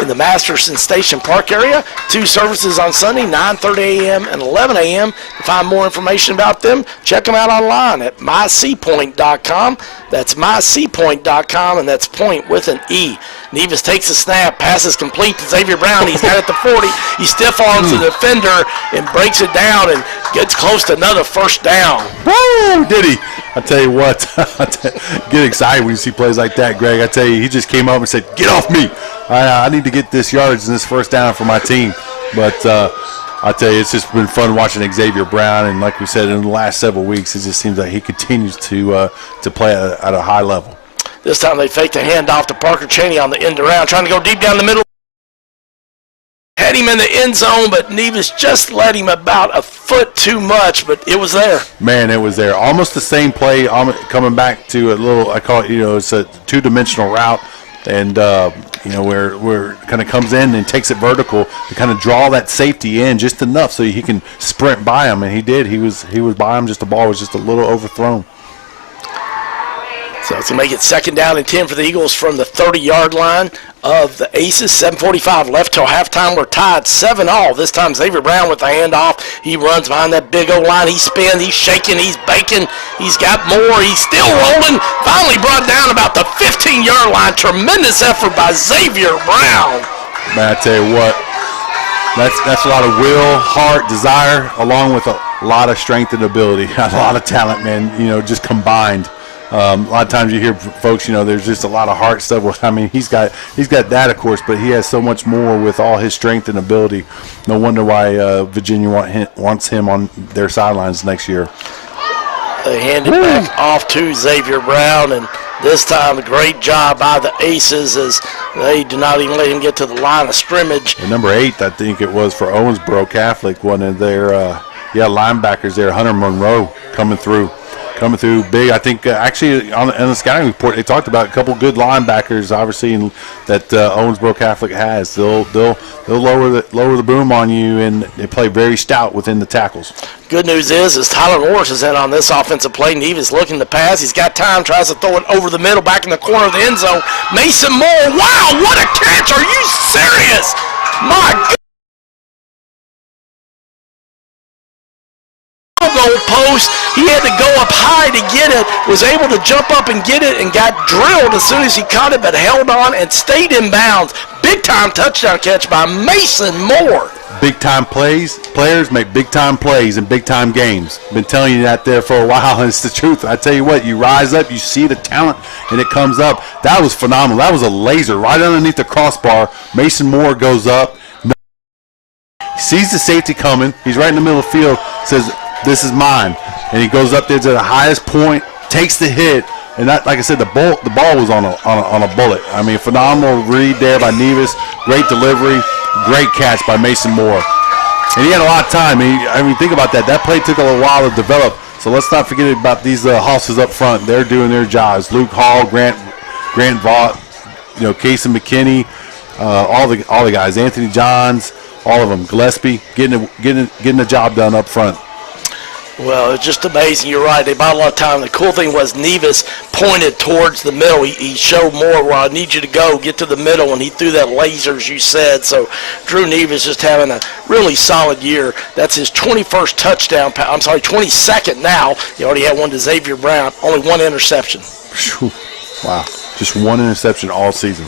in the Masterson Station Park area. 2 services on Sunday, 9:30 a.m. and 11 a.m. To find more information about them, check them out online at myseapoint.com. That's myseapoint.com, and that's point with an E. Nevis takes a snap, passes complete to Xavier Brown. He's got it at the 40. He stiff arms the defender and breaks it down and gets close to another 1st down. Woo! Did he? I tell you what, get excited when you see plays like that, Greg. I tell you, he just came up and said, "Get off me! I need to get this yardage and this 1st down for my team." But I tell you, it's just been fun watching Xavier Brown, and like we said, in the last several weeks, it just seems like he continues to play at a high level. This time they faked a handoff to Parker Cheney on the end around, trying to go deep down the middle. Had him in the end zone, but Nevis just let him about a foot too much, but it was there. Man, it was there. Almost the same play, coming back to a little, I call it, it's a 2-dimensional route, and, where kind of comes in and takes it vertical to kind of draw that safety in just enough so he can sprint by him, and he did. He was by him, just the ball was just a little overthrown. So it's going to make it 2nd down and 10 for the Eagles from the 30-yard line of the Aces. 7:45 left till halftime. We're tied 7-all. This time Xavier Brown with the handoff. He runs behind that big O-line. He spins. He's shaking. He's baking. He's got more. He's still rolling. Finally brought down about the 15-yard line. Tremendous effort by Xavier Brown. Man, I tell you what, that's a lot of will, heart, desire, along with a lot of strength and ability. A lot of talent, man, just combined. A lot of times you hear folks, there's just a lot of heart stuff. Well, I mean, he's got that, of course, but he has so much more with all his strength and ability. No wonder why Virginia wants him on their sidelines next year. They hand it back off to Xavier Brown, and This time, a great job by the Aces as they do not even let him get to the line of scrimmage. And number 8, I think it was for Owensboro Catholic, one of their linebackers there, Hunter Monroe, coming through big. I think actually on the scouting report they talked about a couple good linebackers, obviously, that Owensboro Catholic has. They'll lower the boom on you, and they play very stout within the tackles. Good news is Tyler Morris is in on this offensive play. Nevis looking to pass. He's got time, tries to throw it over the middle, back in the corner of the end zone. Mason Moore, wow, what a catch! Are you serious? My God. Goal post. He had to go up high to get it, was able to jump up and get it, and got drilled as soon as he caught it, but held on and stayed in bounds. Big time touchdown catch by Mason Moore. Big time players make big time plays in big time games. Been telling you that there for a while, and it's the truth. I tell you what, you rise up, you see the talent, and it comes up. That was phenomenal. That was a laser right underneath the crossbar. Mason Moore goes up, sees the safety coming. He's right in the middle of the field, says, "This is mine," and he goes up there to the highest point, takes the hit, and that, like I said, the ball was on a bullet. I mean, phenomenal read there by Nevis, great delivery, great catch by Mason Moore, and he had a lot of time. I mean, think about that. That play took a little while to develop. So let's not forget about these hosses up front. They're doing their jobs. Luke Hall, Grant Vaught, Casey McKinney, all the guys, Anthony Johns, all of them, Gillespie, getting the job done up front. Well, it's just amazing. You're right. They bought a lot of time. The cool thing was Nevis pointed towards the middle. He showed Moore where I need you to go, get to the middle, and he threw that laser, as you said. So Drew Nevis just having a really solid year. That's his 21st touchdown. 22nd now. He already had one to Xavier Brown. Only one interception. Wow. Just one interception all season.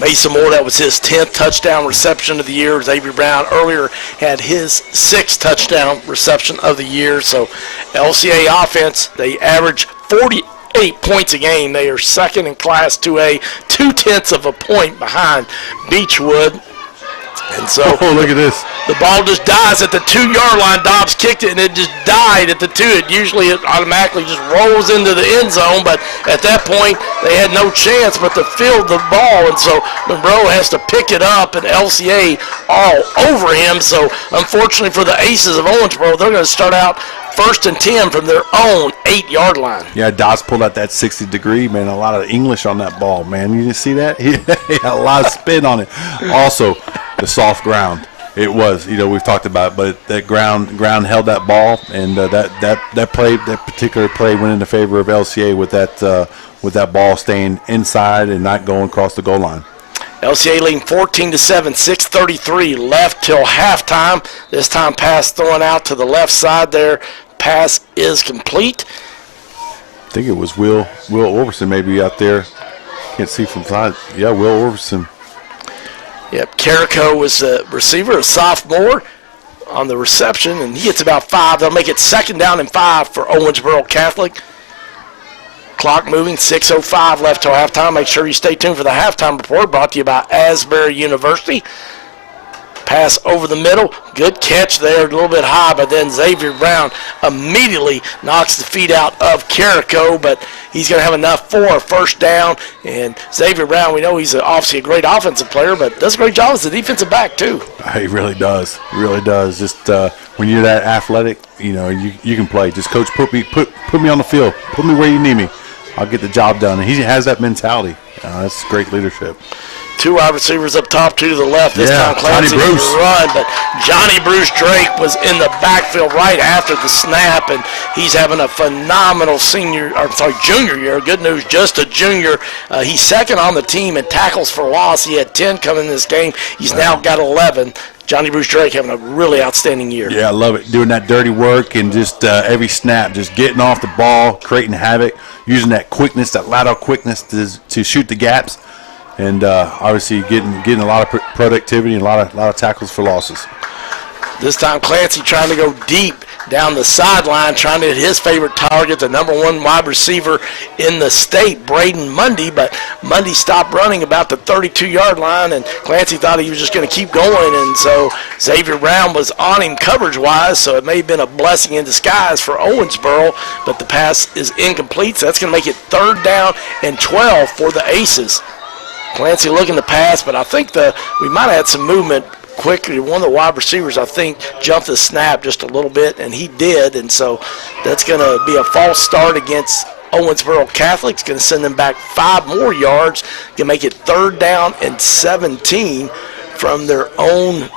Mason Moore, that was his 10th touchdown reception of the year. Xavier Brown earlier had his 6th touchdown reception of the year. So LCA offense, they average 48 points a game. They are second in Class 2A, 0.2 of a point behind Beechwood. And so look at this. The ball just dies at the 2-yard line. Dobbs kicked it, and it just died at the 2. It automatically just rolls into the end zone, but at that point, they had no chance but to field the ball, and so Monroe has to pick it up, and LCA all over him. So unfortunately for the Aces of Owensboro, they're going to start out 1st and 10 from their own 8-yard line. Yeah, Dobbs pulled out that 60-degree, man. A lot of English on that ball, man. You didn't see that? He had a lot of spin on it. Also, the soft ground. It was, we've talked about it, but that ground held that ball, and that particular play went into favor of LCA with that ball staying inside and not going across the goal line. LCA leading 14-7, 6:33 left till halftime. This time pass thrown out to the left side there. Pass is complete. I think it was Will Orberson maybe out there. Can't see from side. Yeah, Will Orberson. Yep, Carrico was the receiver, a sophomore on the reception, and he gets about 5. They'll make it 2nd down and 5 for Owensboro Catholic. Clock moving, 6:05 left till halftime. Make sure you stay tuned for the halftime report brought to you by Asbury University. Pass over the middle. Good catch there, a little bit high, but then Xavier Brown immediately knocks the feet out of Carrico, but he's going to have enough for a 1st down. And Xavier Brown, we know he's obviously a great offensive player, but does a great job as a defensive back, too. He really does. He really does. Just when you're that athletic, you can play. Just, coach, put me on the field. Put me where you need me. I'll get the job done. And he has that mentality. That's great leadership. 2 wide receivers up top, 2 to the left. This time Johnny Clancy Bruce. run, but Johnny Bruce Drake was in the backfield right after the snap, and he's having a phenomenal junior year. Good news, just a junior. He's 2nd on the team in tackles for loss. He had 10 coming in this game. He's now got 11. Johnny Bruce Drake having a really outstanding year. Yeah, I love it. Doing that dirty work and just every snap, just getting off the ball, creating havoc, using that quickness, that lateral quickness to shoot the gaps. And obviously getting a lot of productivity and a lot of tackles for losses. This time Clancy trying to go deep down the sideline trying to hit his favorite target, the number 1 wide receiver in the state, Braden Mundy, but Mundy stopped running about the 32-yard line, and Clancy thought he was just going to keep going, and so Xavier Brown was on him coverage-wise, so it may have been a blessing in disguise for Owensboro, but the pass is incomplete, so that's going to make it 3rd down and 12 for the Aces. Clancy looking to pass, but I think we might have had some movement quickly. One of the wide receivers, I think, jumped the snap just a little bit, and he did, and so that's going to be a false start against Owensboro Catholic. It's going to send them back 5 more yards, going to make it 3rd down and 17 from their own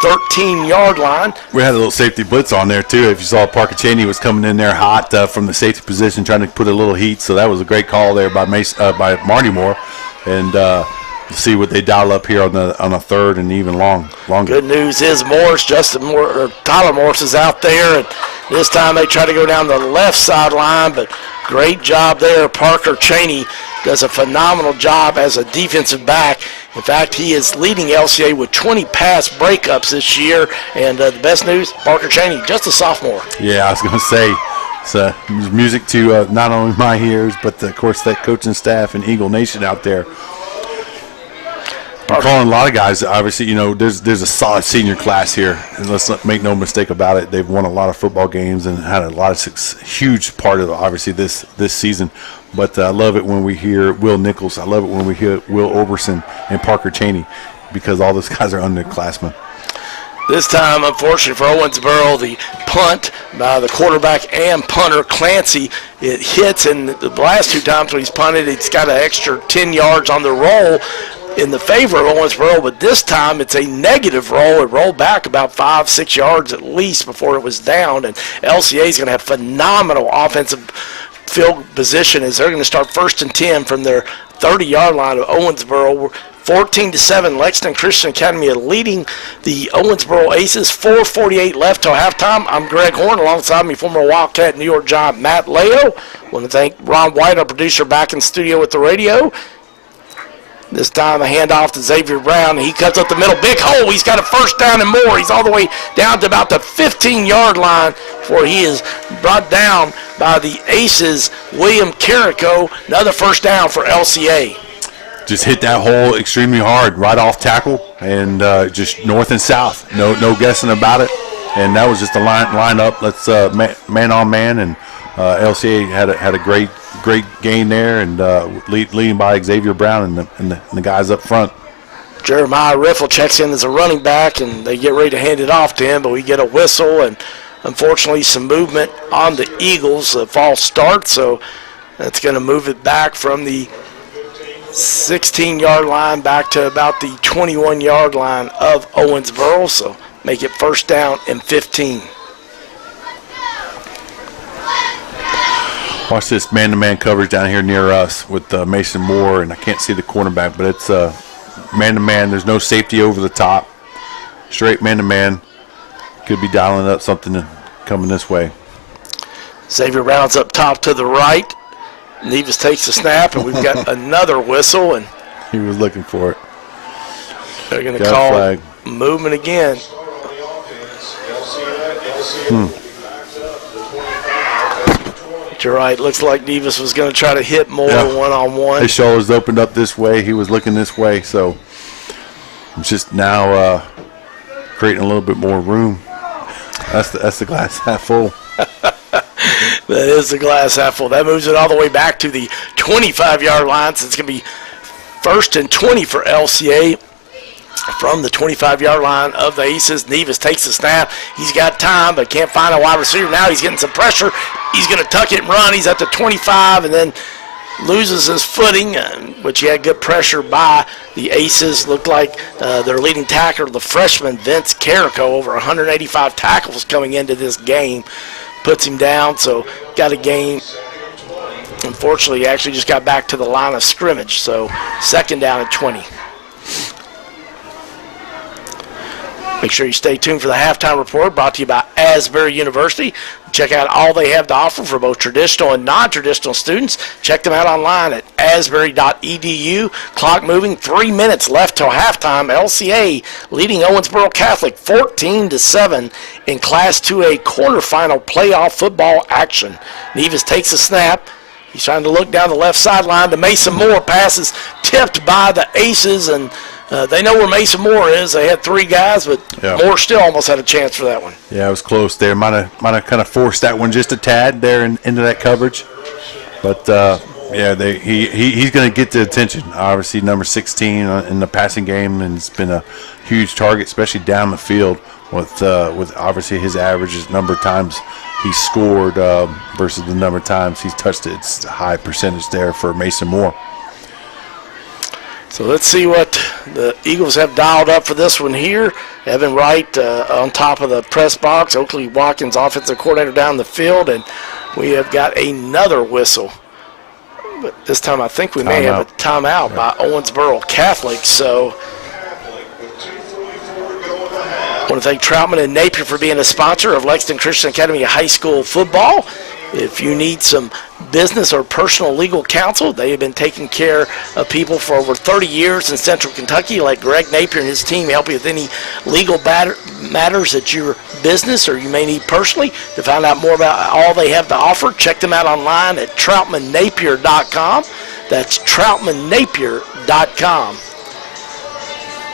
13-yard line. We had a little safety blitz on there, too. If you saw, Parker Cheney was coming in there hot from the safety position, trying to put a little heat, so that was a great call there by Marty Moore, and see what they dial up here on the 3rd and even longer. Good news is Tyler Morris is out there, and this time they try to go down the left sideline, but great job there. Parker Cheney does a phenomenal job as a defensive back. In fact, he is leading LCA with 20 pass breakups this year, and the best news, Parker Cheney, just a sophomore. Yeah, I was going to say, it's music to not only my ears, but of course that coaching staff and Eagle Nation out there. We're calling a lot of guys. Obviously, there's a solid senior class here, and let's not make no mistake about it. They've won a lot of football games and had a lot of huge part of obviously this season. But I love it when we hear Will Nichols. I love it when we hear Will Oberson and Parker Cheney, because all those guys are underclassmen. This time, unfortunately for Owensboro, the punt by the quarterback and punter, Clancy, it hits, and the last 2 times when he's punted, it's got an extra 10 yards on the roll in the favor of Owensboro, but this time it's a negative roll. It rolled back about 5-6 yards at least before it was down, and LCA is going to have phenomenal offensive field position as they're going to start 1st and 10 from their 30-yard line of Owensboro. 14-7, Lexington Christian Academy leading the Owensboro Aces. 4:48 left till halftime. I'm Greg Horn, alongside me, former Wildcat New York Giant Matt Leo. I want to thank Ron White, our producer, back in studio with the radio. This time a handoff to Xavier Brown. He cuts up the middle. Big hole. He's got a 1st down and more. He's all the way down to about the 15-yard line before he is brought down by the Aces, William Carrico. Another 1st down for LCA. Just hit that hole extremely hard, right off tackle, and just north and south. No guessing about it. And that was just a line up. Let's man on man, and LCA had a great gain there, and leading by Xavier Brown and the guys up front. Jeremiah Riffle checks in as a running back, and they get ready to hand it off to him, but we get a whistle, and unfortunately some movement on the Eagles, a false start, so that's going to move it back from the 16-yard line back to about the 21-yard line of Owensboro, so make it 1st down and 15. Watch this man-to-man coverage down here near us with Mason Moore, and I can't see the cornerback, but it's man-to-man. There's no safety over the top. Straight man-to-man. Could be dialing up something coming this way. Xavier Brown's up top to the right. Nevis takes the snap, and we've got another whistle, and he was looking for it. They're going to call flag. Movement again. You're right. Looks like Nevis was going to try to hit more one-on-one. His shoulders opened up this way. He was looking this way, so it's just now creating a little bit more room. That's the glass half full. That is the glass half full. That moves it all the way back to the 25-yard line. So it's going to be 1st and 20 for LCA from the 25-yard line of the Aces. Nevis takes the snap. He's got time, but can't find a wide receiver. Now he's getting some pressure. He's going to tuck it and run. He's at the 25 and then loses his footing, which he had good pressure by the Aces. Looked like their leading tackler, the freshman Vince Carrico, over 185 tackles coming into this game. Puts him down, so got a gain. Unfortunately, he actually just got back to the line of scrimmage, so 2nd down and 20. Make sure you stay tuned for the halftime report brought to you by Asbury University. Check out all they have to offer for both traditional and non-traditional students. Check them out online at asbury.edu. Clock moving, 3 minutes left till halftime. LCA leading Owensboro Catholic 14-7 in Class 2A quarterfinal playoff football action. Nevis takes a snap. He's trying to look down the left sideline. The Mason Moore pass is tipped by the Aces, and they know where Mason Moore is. They had 3 guys, but Moore still almost had a chance for that one. Yeah, it was close there. Might have kind of forced that one just a tad there into that coverage. But, he's going to get the attention. Obviously, number 16 in the passing game, and it's been a huge target, especially down the field with obviously his averages, number of times he scored versus the number of times he's touched it. It's a high percentage there for Mason Moore. So let's see what the Eagles have dialed up for this one here. Evan Wright on top of the press box. Oakley Watkins, offensive coordinator, down the field. And we have got another whistle. But this time I think we may have a timeout by Owensboro Catholic. So I want to thank Troutman and Napier for being a sponsor of Lexington Christian Academy High School football. If you need some business or personal legal counsel, they have been taking care of people for over 30 years in Central Kentucky. Let Greg Napier and his team help you with any legal matters at your business or you may need personally. To find out more about all they have to offer, check them out online at troutmannapier.com. That's troutmannapier.com.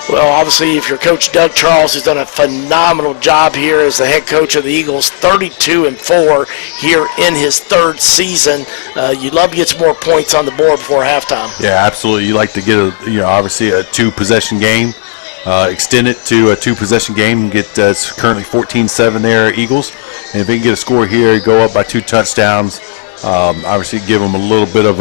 Well, obviously, if you're Coach Doug Charles, who's done a phenomenal job here as the head coach of the Eagles, 32-4 here in his 3rd season, you'd love to get some more points on the board before halftime. Yeah, absolutely. You like to get obviously a 2-possession game, extend it to a 2-possession game, and get currently 14-7 there, Eagles. And if they can get a score here, go up by 2 touchdowns. Obviously, give them a little bit of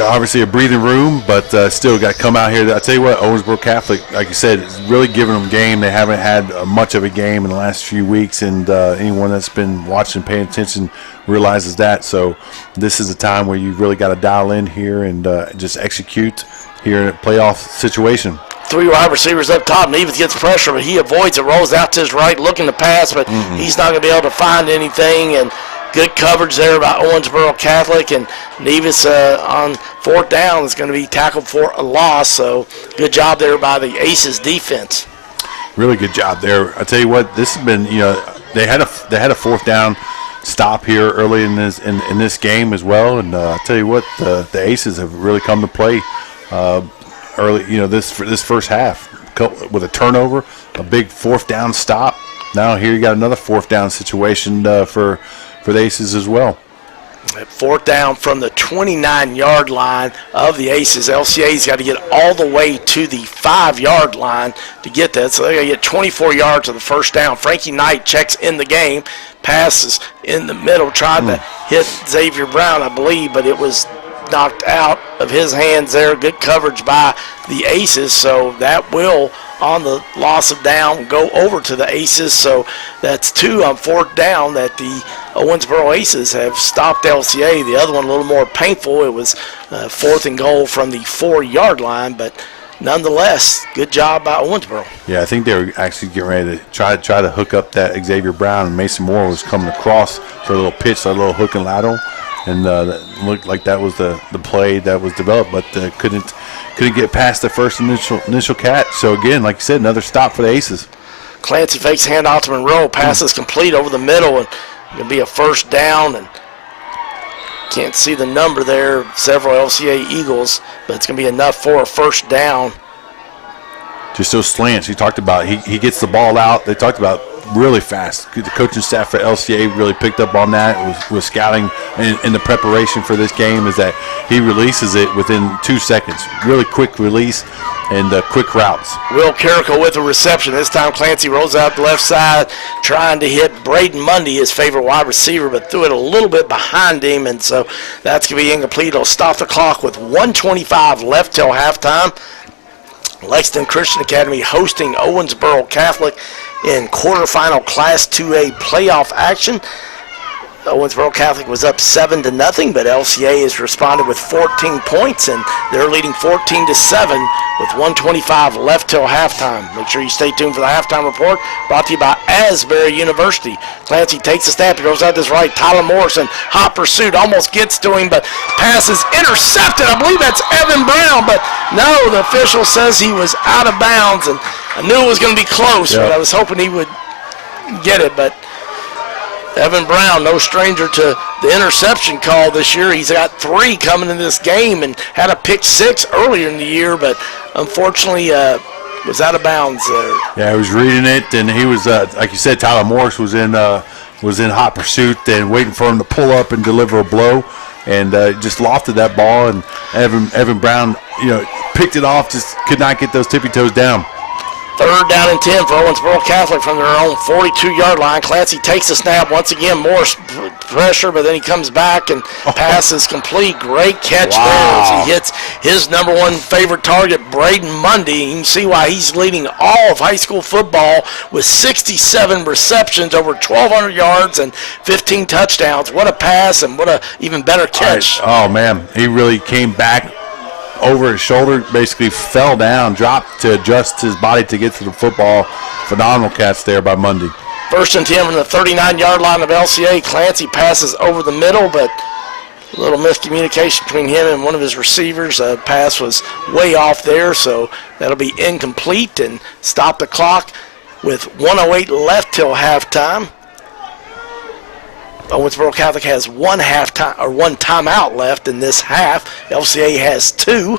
obviously a breathing room, but still got to come out here. I tell you what, Owensboro Catholic, like you said, is really giving them game. They haven't had much of a game in the last few weeks, and anyone that's been watching, paying attention, realizes that. So this is a time where you really got to dial in here and just execute here in a playoff situation. 3 wide receivers up top. Nevis gets pressure, but he avoids it, rolls out to his right, looking to pass, but he's not going to be able to find anything. And good coverage there by Owensboro Catholic, and Nevis on 4th down is going to be tackled for a loss. So good job there by the Aces defense. Really good job there. I tell you what, this has been they had a 4th down stop here early in this game as well, and I tell you what, the Aces have really come to play early. This first half with a turnover, a big 4th down stop. Now here you got another 4th down situation for the Aces as well. At 4th down from the 29-yard line of the Aces. LCA's got to get all the way to the 5-yard line to get that. So they got to get 24 yards of the first down. Frankie Knight checks in the game. Passes in the middle. Tried to hit Xavier Brown, I believe, but it was knocked out of his hands there. Good coverage by the Aces. So that will, on the loss of down, go over to the Aces. So that's 2 on 4th down that the Owensboro Aces have stopped LCA. The other one a little more painful. It was 4th and goal from the 4-yard line, but nonetheless, good job by Owensboro. Yeah, I think they were actually getting ready to try to hook up that Xavier Brown, and Mason Moore was coming across for a little pitch, a little hook and lateral, and that looked like that was the play that was developed, but couldn't get past the first initial catch. So again, like you said, another stop for the Aces. Clancy fakes handoff to Monroe. Passes complete over the middle, and going to be a 1st down. And can't see the number there. Several LCA Eagles, but it's going to be enough for a 1st down. Just those slants he talked about. He gets the ball out. They talked about really fast. The coaching staff for LCA really picked up on that. Was scouting in the preparation for this game, is that he releases it within 2 seconds. Really quick release and quick routes. Will Carrico with the reception. This time Clancy rolls out the left side, trying to hit Braden Mundy, his favorite wide receiver, but threw it a little bit behind him, and so that's going to be incomplete. It'll stop the clock with 1:25 left till halftime. Lexington Christian Academy hosting Owensboro Catholic in quarterfinal Class 2A playoff action. Owensboro Catholic was up 7-0, but LCA has responded with 14 points, and they're leading 14-7 with 1:25 left till halftime. Make sure you stay tuned for the halftime report, brought to you by Asbury University. Clancy takes a snap, he goes out his right. Tyler Morrison, hot pursuit, almost gets to him, but pass is intercepted. I believe that's Evan Brown, but no, the official says he was out of bounds, and I knew it was going to be close, but I was hoping he would get it, but Evan Brown, no stranger to the interception call this year. He's got 3 coming in this game and had a pick 6 earlier in the year, but unfortunately was out of bounds there. Yeah, I was reading it, and he was, like you said, Tyler Morris was in hot pursuit and waiting for him to pull up and deliver a blow, and just lofted that ball, and Evan Brown, picked it off, just could not get those tippy toes down. 3rd down and 10 for Owensboro Catholic from their own 42-yard line. Clancy takes the snap once again, more pressure, but then he comes back and pass is complete. Great catch there as he hits his number 1 favorite target, Braden Mundy. You can see why he's leading all of high school football with 67 receptions, over 1,200 yards, and 15 touchdowns. What a pass and what a even better catch. Oh, man, he really came back over his shoulder, basically fell down, dropped to adjust his body to get to the football. Phenomenal catch there by Mundy. 1st and 10 from the 39-yard line of LCA. Clancy passes over the middle, but a little miscommunication between him and one of his receivers. Pass was way off there, so that'll be incomplete and stop the clock with 1:08 left till halftime. Owensboro Catholic has one timeout left in this half. LCA has 2.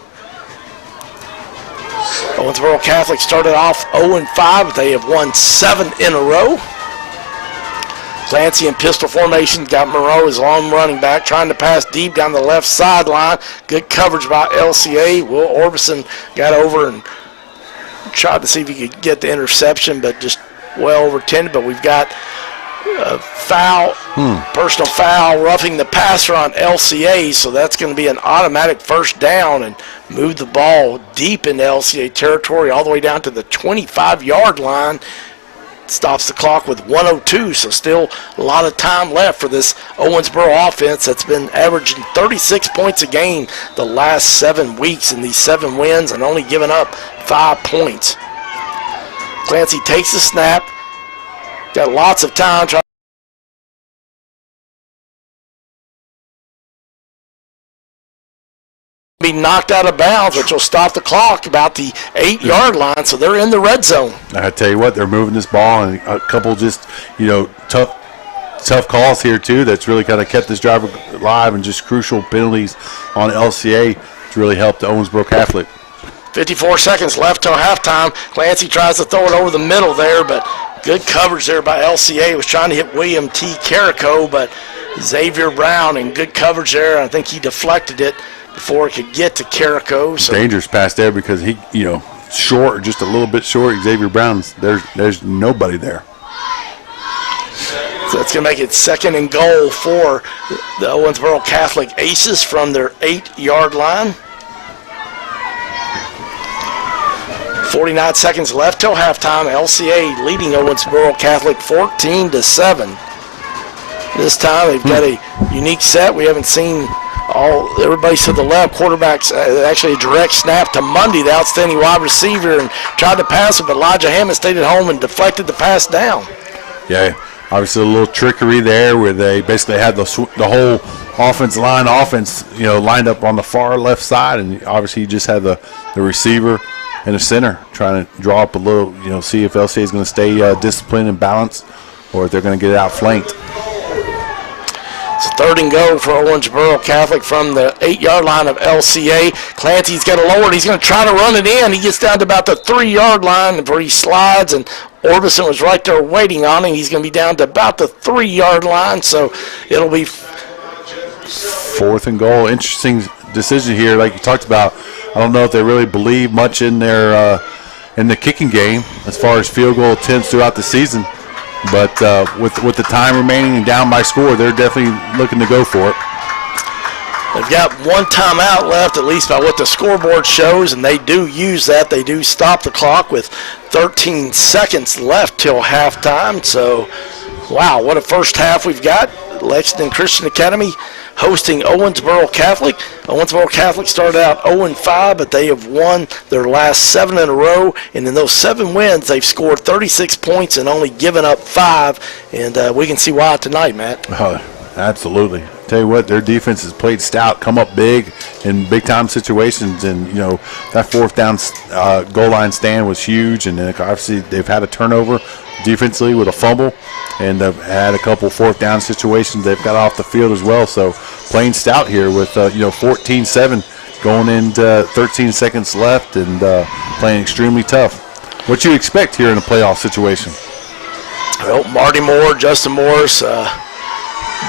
Owensboro Catholic started off 0-5, but they have won 7 in a row. Clancy in pistol formation, got Moreau, his long running back, trying to pass deep down the left sideline. Good coverage by LCA. Will Orbison got over and tried to see if he could get the interception, but just well overtended. But we've got a foul, personal foul, roughing the passer on LCA, so that's going to be an automatic 1st down and move the ball deep into LCA territory all the way down to the 25-yard line. Stops the clock with 1:02, so still a lot of time left for this Owensboro offense that's been averaging 36 points a game the last 7 weeks in these 7 wins and only giving up 5 points. Clancy takes the snap. Got lots of time trying to be knocked out of bounds, which will stop the clock about the 8-yard line, so they're in the red zone. I tell you what, they're moving this ball, and a couple just, tough calls here, too, that's really kind of kept this drive alive, and just crucial penalties on LCA to really help the Owensboro Catholic. 54 seconds left till halftime. Clancy tries to throw it over the middle there, but good coverage there by LCA. Was trying to hit William T. Carrico, but Xavier Brown in good coverage there. I think he deflected it before it could get to Carrico. So dangerous pass there because he, short, just a little bit short. Xavier Brown's there's nobody there. So that's going to make it 2nd and goal for the Owensboro Catholic Aces from their 8-yard line. 49 seconds left till halftime. LCA leading Owensboro Catholic 14-7. This time they've got a unique set. We haven't seen everybody to the left. Quarterback's actually a direct snap to Mundy, the outstanding wide receiver, and tried to pass it, but Elijah Hammond stayed at home and deflected the pass down. Yeah, obviously a little trickery there where they basically had the whole offense lined up on the far left side, and obviously you just had the receiver and the center trying to draw up a little, see if LCA is going to stay disciplined and balanced or if they're going to get it outflanked. It's a 3rd and goal for Owensboro Catholic from the 8-yard line of LCA. Clancy's got to lower it. He's going to try to run it in. He gets down to about the 3-yard line where he slides, and Orbison was right there waiting on him. He's going to be down to about the 3-yard line, so it'll be 4th and goal. Interesting decision here, like you talked about. I don't know if they really believe much in their in the kicking game as far as field goal attempts throughout the season. But with the time remaining and down by score, they're definitely looking to go for it. They've got 1 timeout left, at least by what the scoreboard shows, and they do use that. They do stop the clock with 13 seconds left till halftime. So, wow, what a first half we've got. Lexington Christian Academy hosting Owensboro Catholic. Owensboro Catholic started out 0-5, but they have won their last 7 in a row. And in those 7 wins, they've scored 36 points and only given up 5. And we can see why tonight, Matt. Oh, absolutely. Tell you what, their defense has played stout, come up big in big-time situations, and, you know, that fourth down goal line stand was huge, and then obviously they've had a turnover defensively with a fumble, and they've had a couple fourth down situations they've got off the field as well. So playing stout here with, 14-7 going into 13 seconds left and playing extremely tough. What you expect here in a playoff situation? Well, Marty Moore, Justin Morris,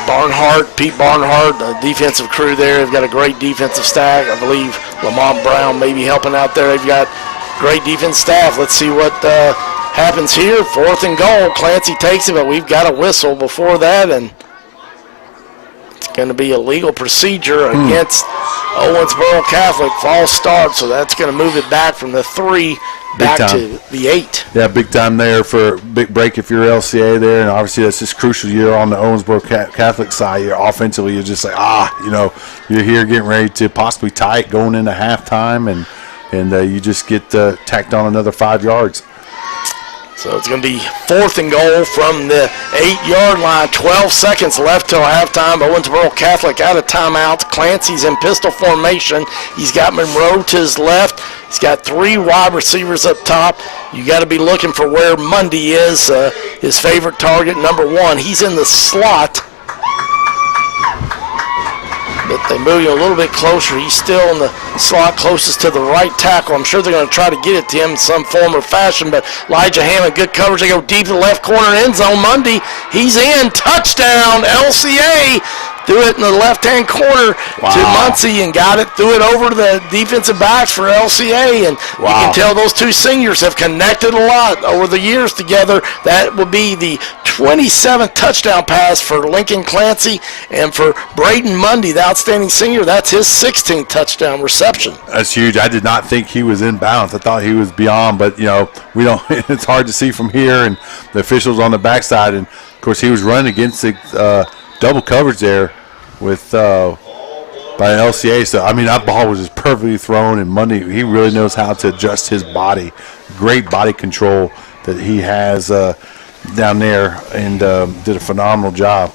Barnhart, Pete Barnhart, the defensive crew there. They've got a great defensive stack. I believe Lamont Brown may be helping out there. They've got great defense staff. Let's see what happens here. 4th and goal. Clancy takes it, but we've got a whistle before that, and it's going to be a legal procedure against Owensboro Catholic. False start, so that's going to move it back from the 3 back to the 8. Yeah, big time there for a big break if you're LCA there, and obviously that's just crucial. You're on the Owensboro Catholic side. You're offensively, you're just like, you're here getting ready to possibly tie it going into halftime, and you just get tacked on another 5 yards. So it's going to be 4th and goal from the 8-yard line. 12 seconds left till halftime. Owensboro Catholic out of timeouts. Clancy's in pistol formation. He's got Monroe to his left. He's got 3 wide receivers up top. You got to be looking for where Mundy is, his favorite target, number 1. He's in the slot. But they move you a little bit closer. He's still in the slot closest to the right tackle. I'm sure they're going to try to get it to him in some form or fashion, but Elijah Hammond, good coverage. They go deep to the left corner end zone. Mundy, he's in. Touchdown, LCA. Threw it in the left-hand corner to Muncie and got it. Threw it over to the defensive backs for LCA. And you can tell those 2 seniors have connected a lot over the years together. That will be the 27th touchdown pass for Lincoln Clancy. And for Braden Mundy, the outstanding senior, that's his 16th touchdown reception. That's huge. I did not think he was in bounds. I thought he was beyond, but, we don't. It's hard to see from here, and the officials on the backside. And, of course, he was running against the double coverage there with by LCA. So, that ball was just perfectly thrown, and Mundy, he really knows how to adjust his body. Great body control that he has down there, and did a phenomenal job.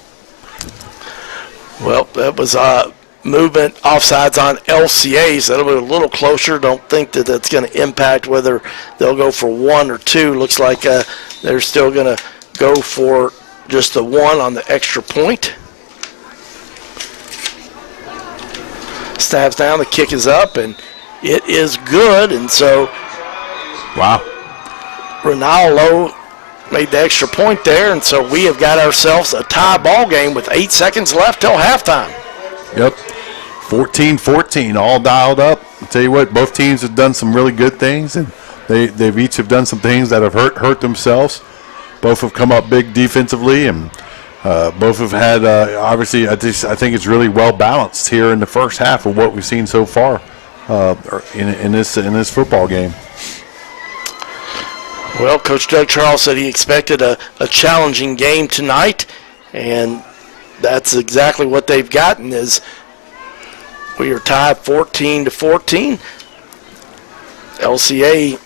Well, that was movement offsides on LCA, so that'll be a little closer. Don't think that that's going to impact whether they'll go for 1 or 2. Looks like they're still going to go for just the 1 on the extra point. Stabs down, the kick is up, and it is good. And so, Ronaldo made the extra point there, and so we have got ourselves a tie ball game with 8 seconds left till halftime. Yep, 14-14, all dialed up. I'll tell you what, both teams have done some really good things, and they've each have done some things that have hurt themselves. Both have come up big defensively, and both have had, obviously, I think it's really well balanced here in the first half of what we've seen so far in this football game. Well, Coach Doug Charles said he expected a challenging game tonight, and that's exactly what they've gotten. Is we are tied 14-14. LCA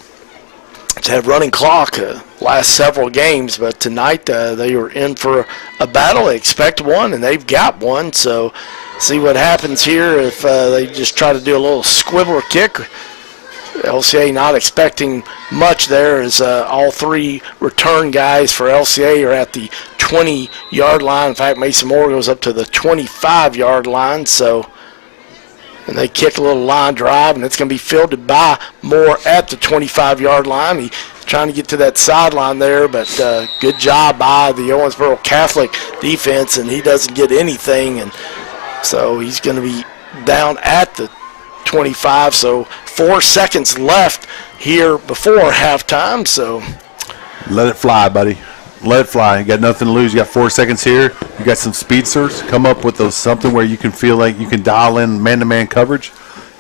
has had running clock last several games, but tonight they were in for a battle. They expect one, and they've got one. So see what happens here if they just try to do a little squibbler kick. LCA not expecting much there, as all 3 return guys for LCA are at the 20-yard line. In fact, Mason Moore goes up to the 25-yard line. So, and they kick a little line drive, and it's going to be fielded by Moore at the 25-yard line. He's trying to get to that sideline there, but good job by the Owensboro Catholic defense, and he doesn't get anything. And so he's going to be down at the 25. So 4 seconds left here before halftime. So let it fly, buddy. Let it fly. You got nothing to lose. You got 4 seconds here. You got some speedsters. Come up with something where you can feel like you can dial in man-to-man coverage,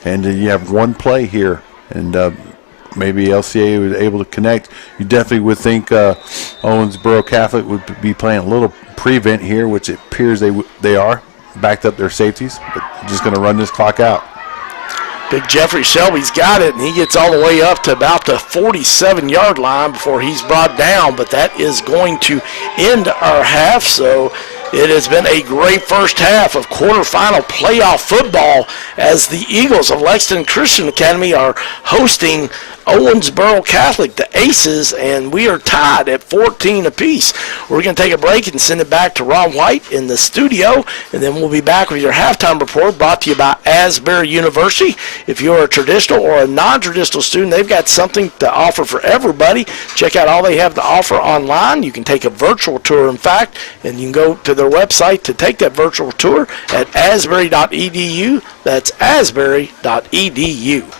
and you have one play here. And maybe LCA was able to connect. You definitely would think Owensboro Catholic would be playing a little prevent here, which it appears they are. Backed up their safeties, but just going to run this clock out. Big Jeffrey Shelby's got it, and he gets all the way up to about the 47-yard line before he's brought down, but that is going to end our half. So it has been a great first half of quarterfinal playoff football as the Eagles of Lexington Christian Academy are hosting Owensboro Catholic, the Aces, and we are tied at 14 apiece. We're going to take a break and send it back to Ron White in the studio, and then we'll be back with your halftime report brought to you by Asbury University. If you're a traditional or a non-traditional student, they've got something to offer for everybody. Check out all they have to offer online. You can take a virtual tour, in fact, and you can go to their website to take that virtual tour at asbury.edu. That's asbury.edu.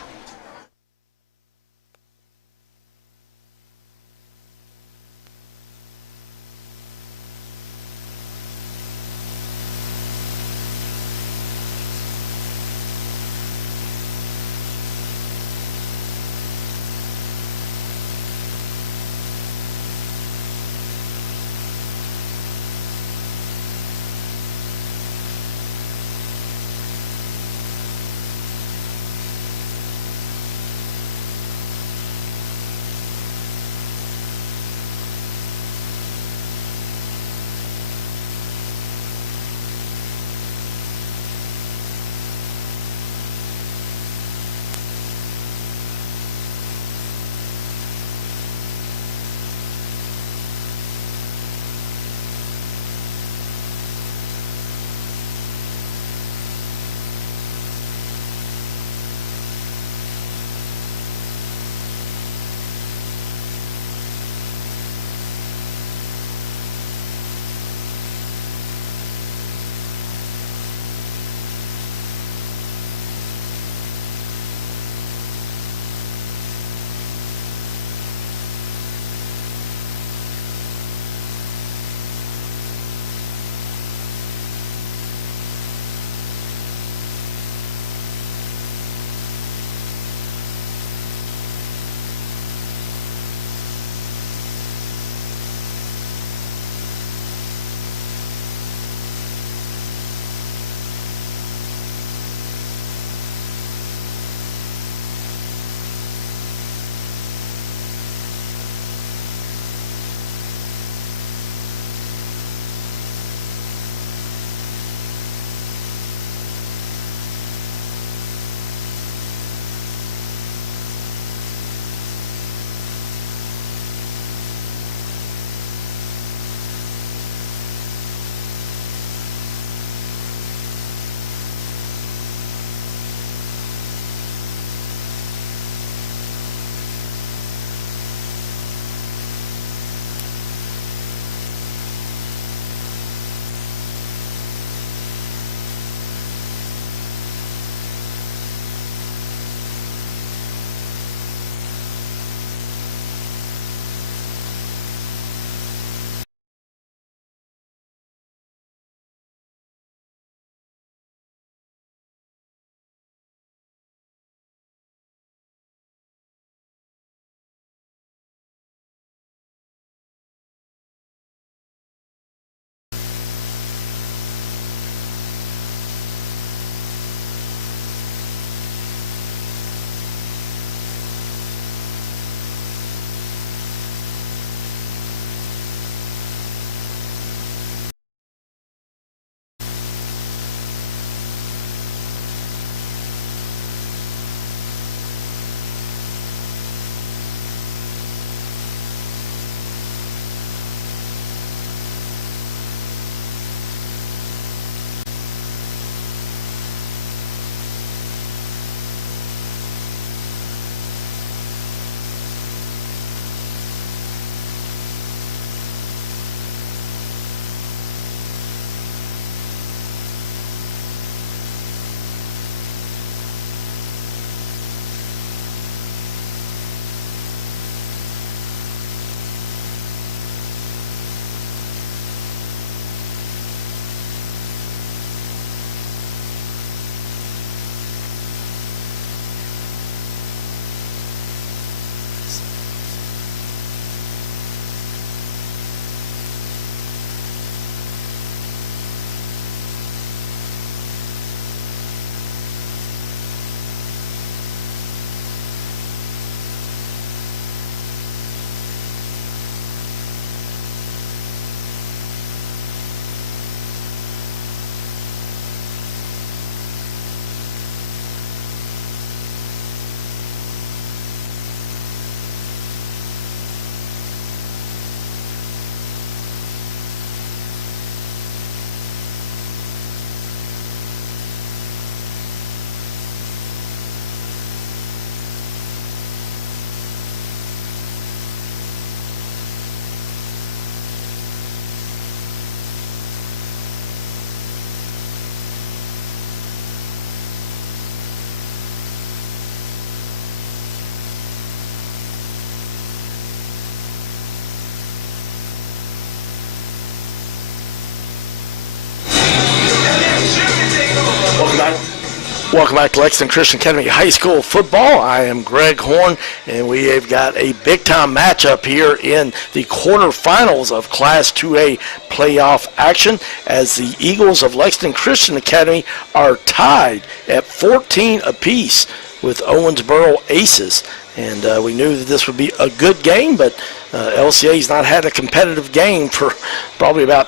Welcome back to Lexington Christian Academy High School football. I am Greg Horn, and we have got a big-time matchup here in the quarterfinals of Class 2A playoff action as the Eagles of Lexington Christian Academy are tied at 14 apiece with Owensboro Aces. And we knew that this would be a good game, but LCA's not had a competitive game for probably about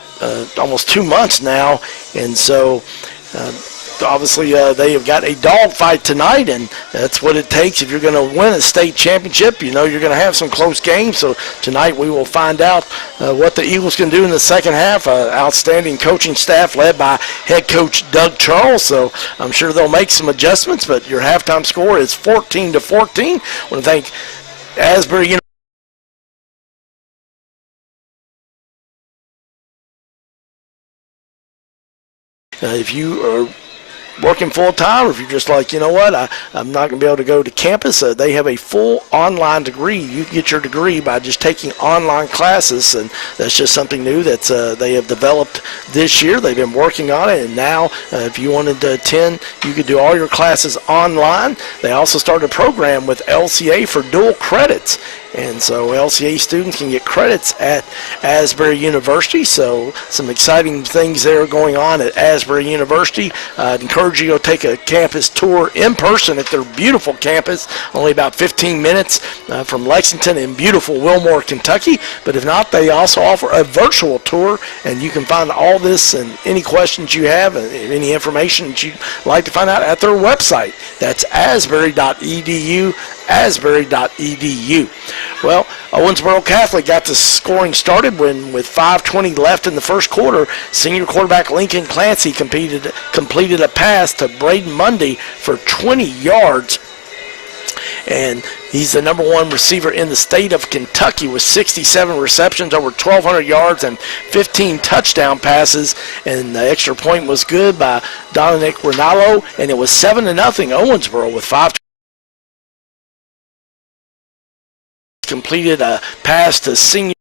almost 2 months now. And so obviously they have got a dogfight tonight, and that's what it takes if you're going to win a state championship. You know you're going to have some close games. So tonight we will find out what the Eagles can do in the second half. Outstanding coaching staff led by head coach Doug Charles. So I'm sure they'll make some adjustments, but your halftime score is 14-14. I want to thank Asbury if you are working full-time, or if you're just like, you know what, I'm not going to be able to go to campus, they have a full online degree. You can get your degree by just taking online classes, and that's just something new that they have developed this year. They've been working on it, and now if you wanted to attend, you could do all your classes online. They also started a program with LCA for dual credits. And so LCA students can get credits at Asbury University. So some exciting things there going on at Asbury University. I'd encourage you to take a campus tour in person at their beautiful campus, only about 15 minutes from Lexington in beautiful Wilmore, Kentucky. But if not, they also offer a virtual tour, and you can find all this and any questions you have and any information that you'd like to find out at their website. That's asbury.edu. asbury.edu. Well, Owensboro Catholic got the scoring started when, with 5:20 left in the first quarter, senior quarterback Lincoln Clancy completed a pass to Braden Mundy for 20 yards. And he's the number one receiver in the state of Kentucky with 67 receptions, over 1,200 yards, and 15 touchdown passes. And the extra point was good by Dominic Rinaldo, and it was 7-0 Owensboro with 5. Completed a pass to senior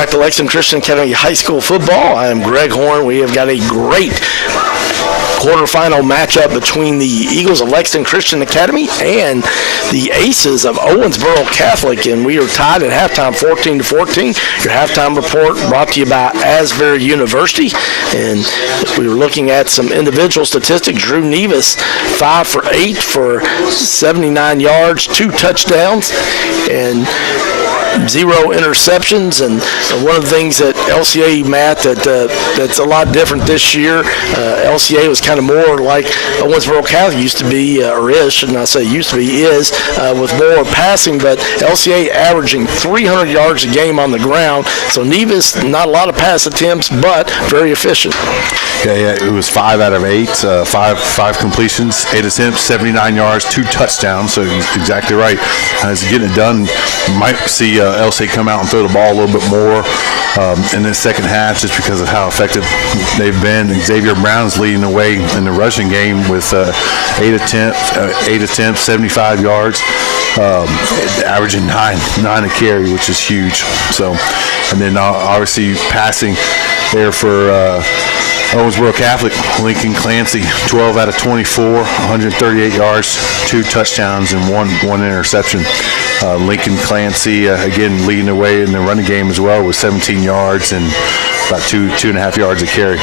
back to Lexington Christian Academy High School football. I am Greg Horn. We have got a great quarterfinal matchup between the Eagles of Lexington Christian Academy and the Aces of Owensboro Catholic, and we are tied at halftime 14-14. Your halftime report brought to you by Asbury University, and we were looking at some individual statistics. Drew Nevis, 5 for 8 for 79 yards, 2 touchdowns, and 0 interceptions. And one of the things that LCA, Matt, that's a lot different this year, LCA was kind of more like Owensboro Catholic used to be, or is, shouldn't I say used to be, is, with more passing, but LCA averaging 300 yards a game on the ground. So Nevis, not a lot of pass attempts, but very efficient. Yeah, it was 5 out of 8, five completions, 8 attempts, 79 yards, 2 touchdowns. So he's exactly right. As getting it done, you might see LCA come out and throw the ball a little bit more in the second half, just because of how effective they've been. And Xavier Brown is leading the way in the rushing game with 8 attempts, 75 yards, averaging 9 a carry, which is huge. So, and then obviously passing there for Owensboro Catholic, Lincoln Clancy, 12 out of 24, 138 yards, 2 touchdowns, and one interception. Lincoln Clancy, again, leading the way in the running game as well with 17 yards and about 2.5 yards a carry.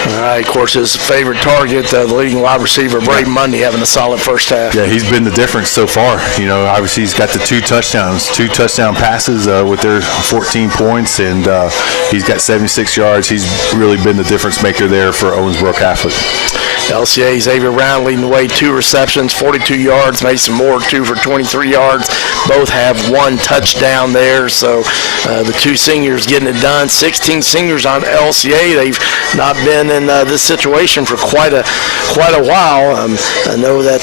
All right, of course, his favorite target, the leading wide receiver, Braden Mundy, having a solid first half. Yeah, he's been the difference so far. You know, obviously he's got the 2 touchdown passes with their 14 points, and he's got 76 yards. He's really been the difference maker there for Owensboro Catholic. LCA, Xavier Brown leading the way, 2 receptions, 42 yards. Mason Moore, 2 for 23 yards. Both have 1 touchdown there. So the 2 seniors getting it done. 16 seniors on LCA. They've not been in this situation for quite a while. I know that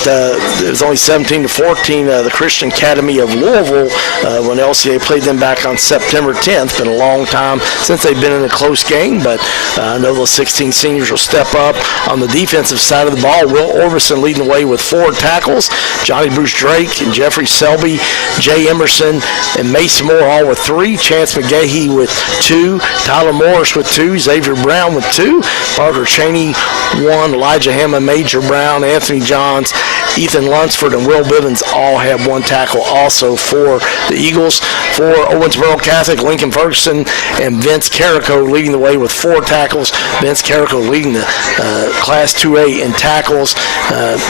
it was only 17-14. The Christian Academy of Louisville, when LCA played them back on September 10th. Been a long time since they've been in a close game, but I know those 16 seniors will step up. On the defensive side of the ball, Will Orvison leading the way with 4 tackles. Johnny Bruce Drake and Jeffrey Selby, Jay Emerson, and Mason Moore all with 3. Chance McGahee with 2. Tyler Morris with 2. Xavier Brown with 2. Parker Cheney, 1. Elijah Hammond, Major Brown, Anthony Johns, Ethan Lunsford, and Will Bivens all have 1 tackle also for the Eagles. For Owensboro Catholic, Lincoln Ferguson and Vince Carrico leading the way with 4 tackles. Vince Carrico leading the Class 2A in tackles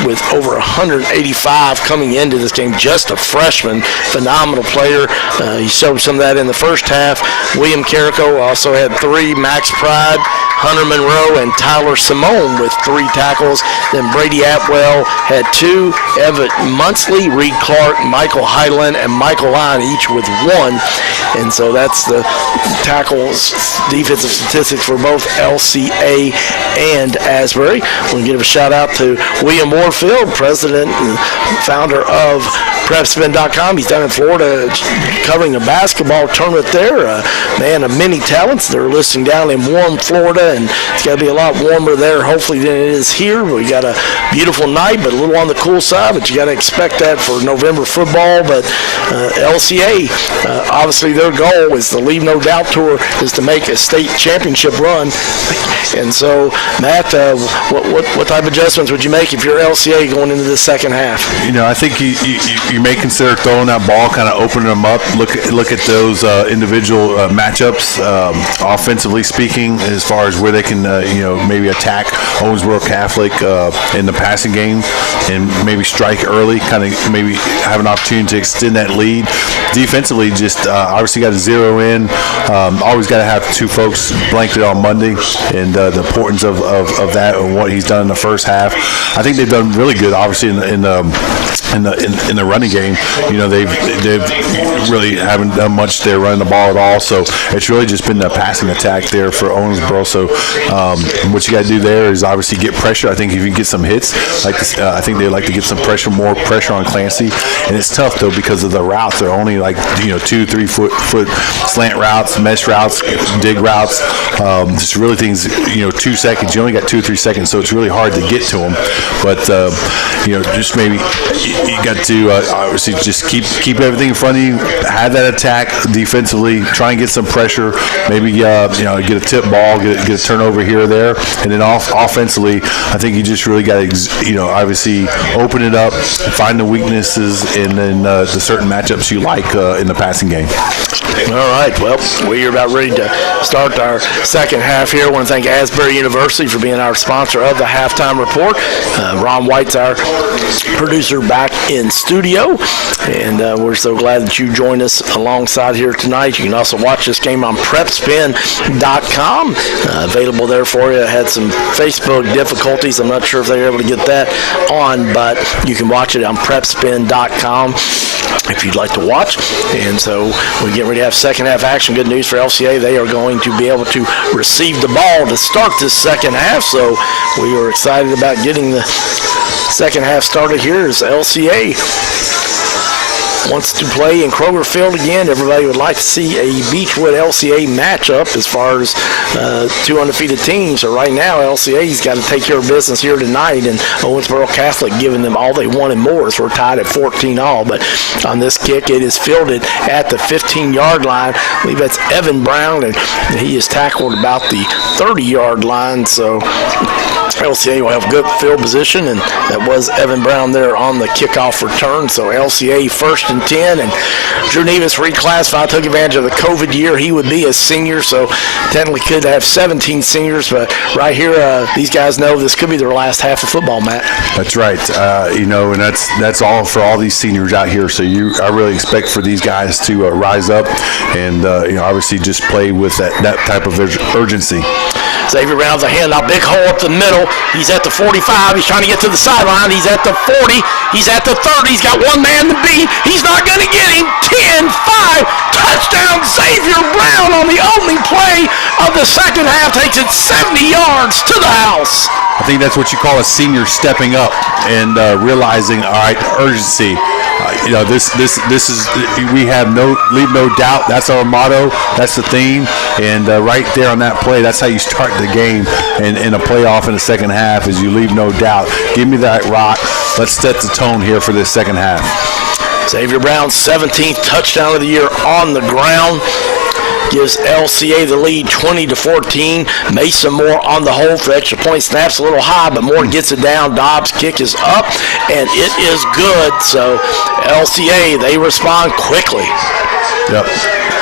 with over 185 coming into this game. Just a freshman, phenomenal player. He showed some of that in the first half. William Carrico also had 3. Max Pride, Hunter Monroe, and Tyler Simone with 3 tackles. Then Brady Atwell had 2. Evan Munsley, Reed Clark, Michael Highland, and Michael Line each with 1. And so that's the tackles defensive statistics for both LCA and Asbury. We'll give a shout out to William Warfield, president and founder of PrepSpin.com. He's down in Florida covering a basketball tournament there. Man of many talents. They're listing down in warm Florida, and it's got to be a lot warmer there, hopefully, than it is here. We got a beautiful night, but a little on the cool side, but you got to expect that for November football. But LCA, obviously their goal is the Leave No Doubt Tour is to make a state championship run. And so, Matt, what type of adjustments would you make if you're LCA going into the second half? You know, I think you may consider throwing that ball, kind of opening them up. Look at those individual matchups, offensively speaking, as far as where they can maybe attack Owensboro Catholic in the passing game and maybe strike early, kind of maybe have an opportunity to extend that lead. Defensively, just obviously got to zero in. Always got to have 2 folks blanketed on Monday, and the importance of that and what he's done in the first half. I think they've done really good, obviously, in the running game. You know, they've really haven't done much there running the ball at all. So it's really just been the passing attack there for Owensboro. So what you got to do there is obviously get pressure. I think if you can get some hits, I think they like to get some pressure, more pressure on Clancy. And it's tough though because of the routes. They're only 2-3 foot slant routes, mesh routes, dig routes. Just really things. 2 seconds. You only got 2 or 3 seconds, so it's really hard to get to them. But just maybe you got to obviously just keep everything in front of you, have that attack defensively, try and get some pressure, maybe get a tip ball, get a turnover here or there, and then offensively, I think you just really got to obviously open it up, find the weaknesses, and then the certain matchups you like in the passing game. All right, well, we are about ready to start our second half here. I want to thank Asbury University for being our sponsor of the Halftime Report. Ron White's our producer back in studio, and we're so glad that you joined us alongside here tonight. You can also watch this game on PrepSpin.com. Available there for you. I had some Facebook difficulties. I'm not sure if they were able to get that on, but you can watch it on PrepSpin.com if you'd like to watch. And so we're getting ready to have second half action. Good news for LCA. They are going to be able to receive the ball to start this second half. So we are excited about getting the second half started here as LCA wants to play in Kroger Field again. Everybody would like to see a Beechwood LCA matchup as far as two undefeated teams. So right now, LCA's got to take care of business here tonight, and Owensboro Catholic giving them all they want and more. So we're tied at 14 all. But on this kick, it is fielded at the 15-yard line. I believe that's Evan Brown, and he is tackled about the 30-yard line. So LCA will have good field position, and that was Evan Brown there on the kickoff return. So LCA first and 10, and Drew Nevis reclassified, took advantage of the COVID year. He would be a senior, so technically could have 17 seniors, but right here, these guys know this could be their last half of football, Matt. That's right. And that's all for all these seniors out here. So I really expect for these guys to rise up and obviously just play with that type of urgency. Xavier Brown with a handout, big hole up the middle. He's at the 45. He's trying to get to the sideline. He's at the 40. He's at the 30. He's got one man to beat. He's not going to get him. 10-5. Touchdown, Xavier Brown on the only play of the second half. Takes it 70 yards to the house. I think that's what you call a senior stepping up and realizing, all right, urgency. This is, we have leave no doubt. That's our motto. That's the theme. And right there on that play, that's how you start the game in a playoff in the second half, is you leave no doubt. Give me that rock. Let's set the tone here for this second half. Xavier Brown's 17th touchdown of the year on the ground. Gives LCA the lead 20-14. Mason Moore on the hold for extra point. Snaps a little high, but Moore gets it down. Dobbs' kick is up, and it is good. So LCA, they respond quickly. Yep.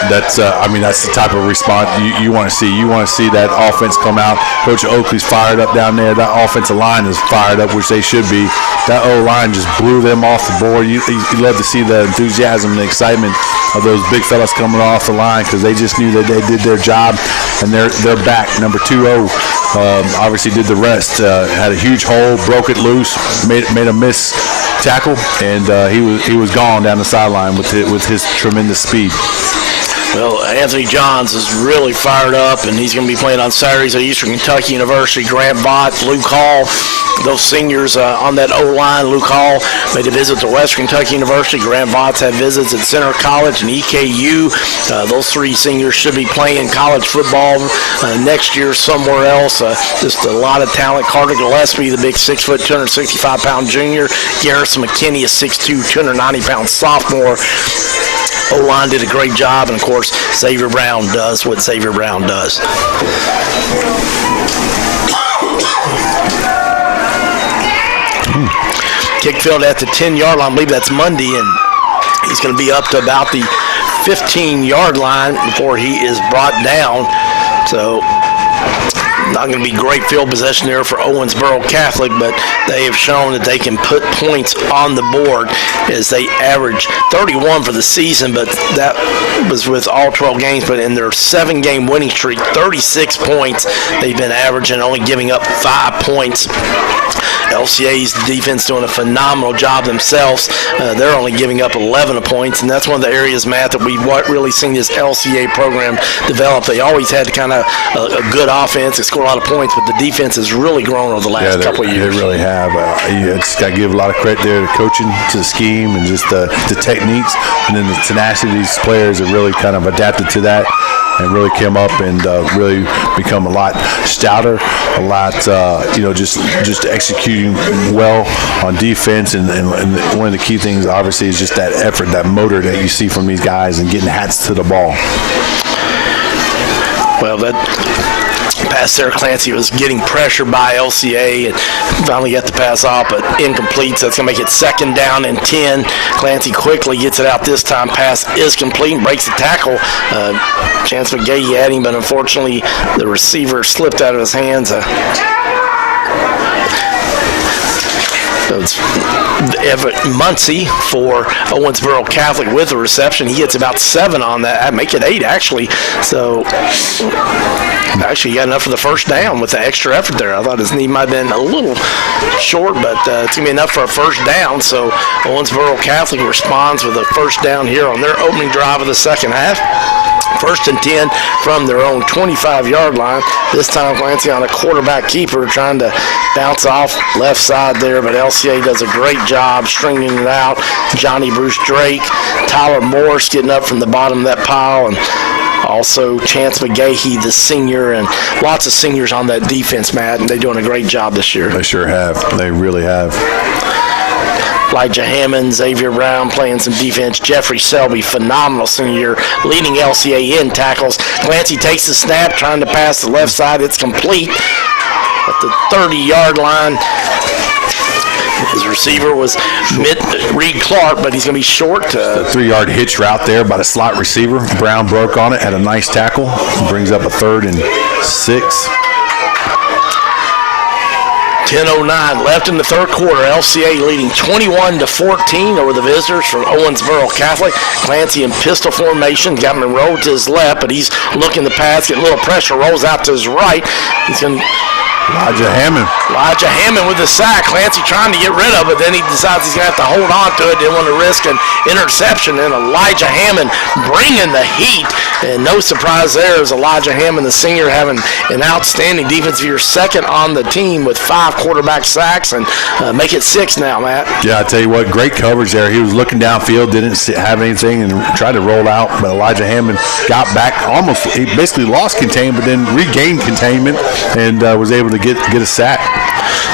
That's the type of response you want to see. You want to see that offense come out. Coach Oakley's fired up down there. That offensive line is fired up, which they should be. That O-line just blew them off the board. You love to see the enthusiasm and the excitement of those big fellas coming off the line, because they just knew that they did their job, and they're back. Number 2-0 obviously did the rest. Had a huge hole, broke it loose, made a miss tackle, and he was gone down the sideline with his tremendous speed. Well, Anthony Johns is really fired up, and he's going to be playing on Saturdays at Eastern Kentucky University. Grant Vaught, Luke Hall, those seniors on that O-line. Luke Hall made a visit to Western Kentucky University. Grant Vaught's had visits at Center College and EKU. Those three seniors should be playing college football next year somewhere else. Just a lot of talent. Carter Gillespie, the big 6 foot, 265-pound junior. Garrison McKinney, a 6'2", 290-pound sophomore. O-line did a great job, and of course, Xavier Brown does what Xavier Brown does. Kick field at the 10-yard line. I believe that's Monday, and he's going to be up to about the 15-yard line before he is brought down. So not going to be great field possession there for Owensboro Catholic, but they have shown that they can put points on the board as they average 31 for the season, but that was with all 12 games. But in their 7-game winning streak, 36 points they've been averaging, only giving up 5 points. LCA's defense doing a phenomenal job themselves. They're only giving up 11 points, and that's one of the areas, Matt, that we've really seen this LCA program develop. They always had kind of a good offense. They score a lot of points, but the defense has really grown over the last couple of years. They really have. You just got to give a lot of credit there to coaching, to the scheme, and just the techniques, and then the tenacity of these players have really kind of adapted to that. and really came up and really become a lot stouter, a lot, just executing well on defense. And one of the key things, obviously, is just that effort, that motor that you see from these guys and getting hats to the ball. Well, that pass there, Clancy was getting pressure by LCA and finally got the pass off, but incomplete, so it's going to make it 2nd down and 10. Clancy quickly gets it out this time. Pass is complete and breaks the tackle. Chance McGahee had him, but unfortunately the receiver slipped out of his hands. It's Everett Muncie for Owensboro Catholic with the reception. He gets about 7 on that. Make it 8, actually. So, actually, he got enough for the first down with the extra effort there. I thought his knee might have been a little short, but it's going to be enough for a first down. So, Owensboro Catholic responds with a first down here on their opening drive of the second half. 1st and 10 from their own 25-yard line. This time, Clancy on a quarterback keeper trying to bounce off left side there, but LCA does a great job stringing it out. Johnny Bruce Drake, Tyler Morse getting up from the bottom of that pile, and also Chance McGahee, the senior, and lots of seniors on that defense, Matt, and they're doing a great job this year. They sure have. They really have. Elijah Hammond, Xavier Brown playing some defense. Jeffrey Shelby, phenomenal senior, leading LCA in tackles. Clancy takes the snap, trying to pass the left side. It's complete at the 30-yard line. His receiver was Reed Clark, but he's going to be short. The 3-yard hitch route there by the slot receiver. Brown broke on it, had a nice tackle. Brings up a 3rd and 6. 10:09 left in the third quarter. LCA leading 21-14 over the visitors from Owensboro Catholic. Clancy in pistol formation. Got Monroe to his left, but he's looking to pass, getting a little pressure, rolls out to his right. He's going to Elijah Hammond with the sack. Clancy trying to get rid of it. Then he decides he's going to have to hold on to it. Didn't want to risk an interception. And Elijah Hammond bringing the heat. And no surprise there is Elijah Hammond, the senior, having an outstanding defensive year, 2nd on the team with 5 quarterback sacks. And make it 6 now, Matt. Yeah, I tell you what, great coverage there. He was looking downfield, didn't have anything, and tried to roll out. But Elijah Hammond got back almost. He basically lost containment, but then regained containment and was able to get a sack.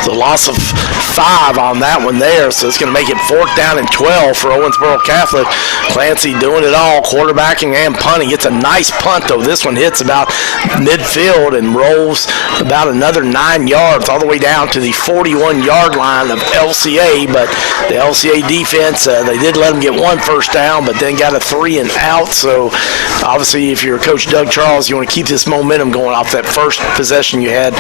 The loss of 5 on that one there, so it's going to make it 4th down and 12 for Owensboro Catholic. Clancy doing it all, quarterbacking and punting. It's a nice punt, though. This one hits about midfield and rolls about another 9 yards all the way down to the 41-yard line of LCA, but the LCA defense, they did let them get 1 first down, but then got a 3 and out. So obviously, if you're Coach Doug Charles, you want to keep this momentum going off that first possession you had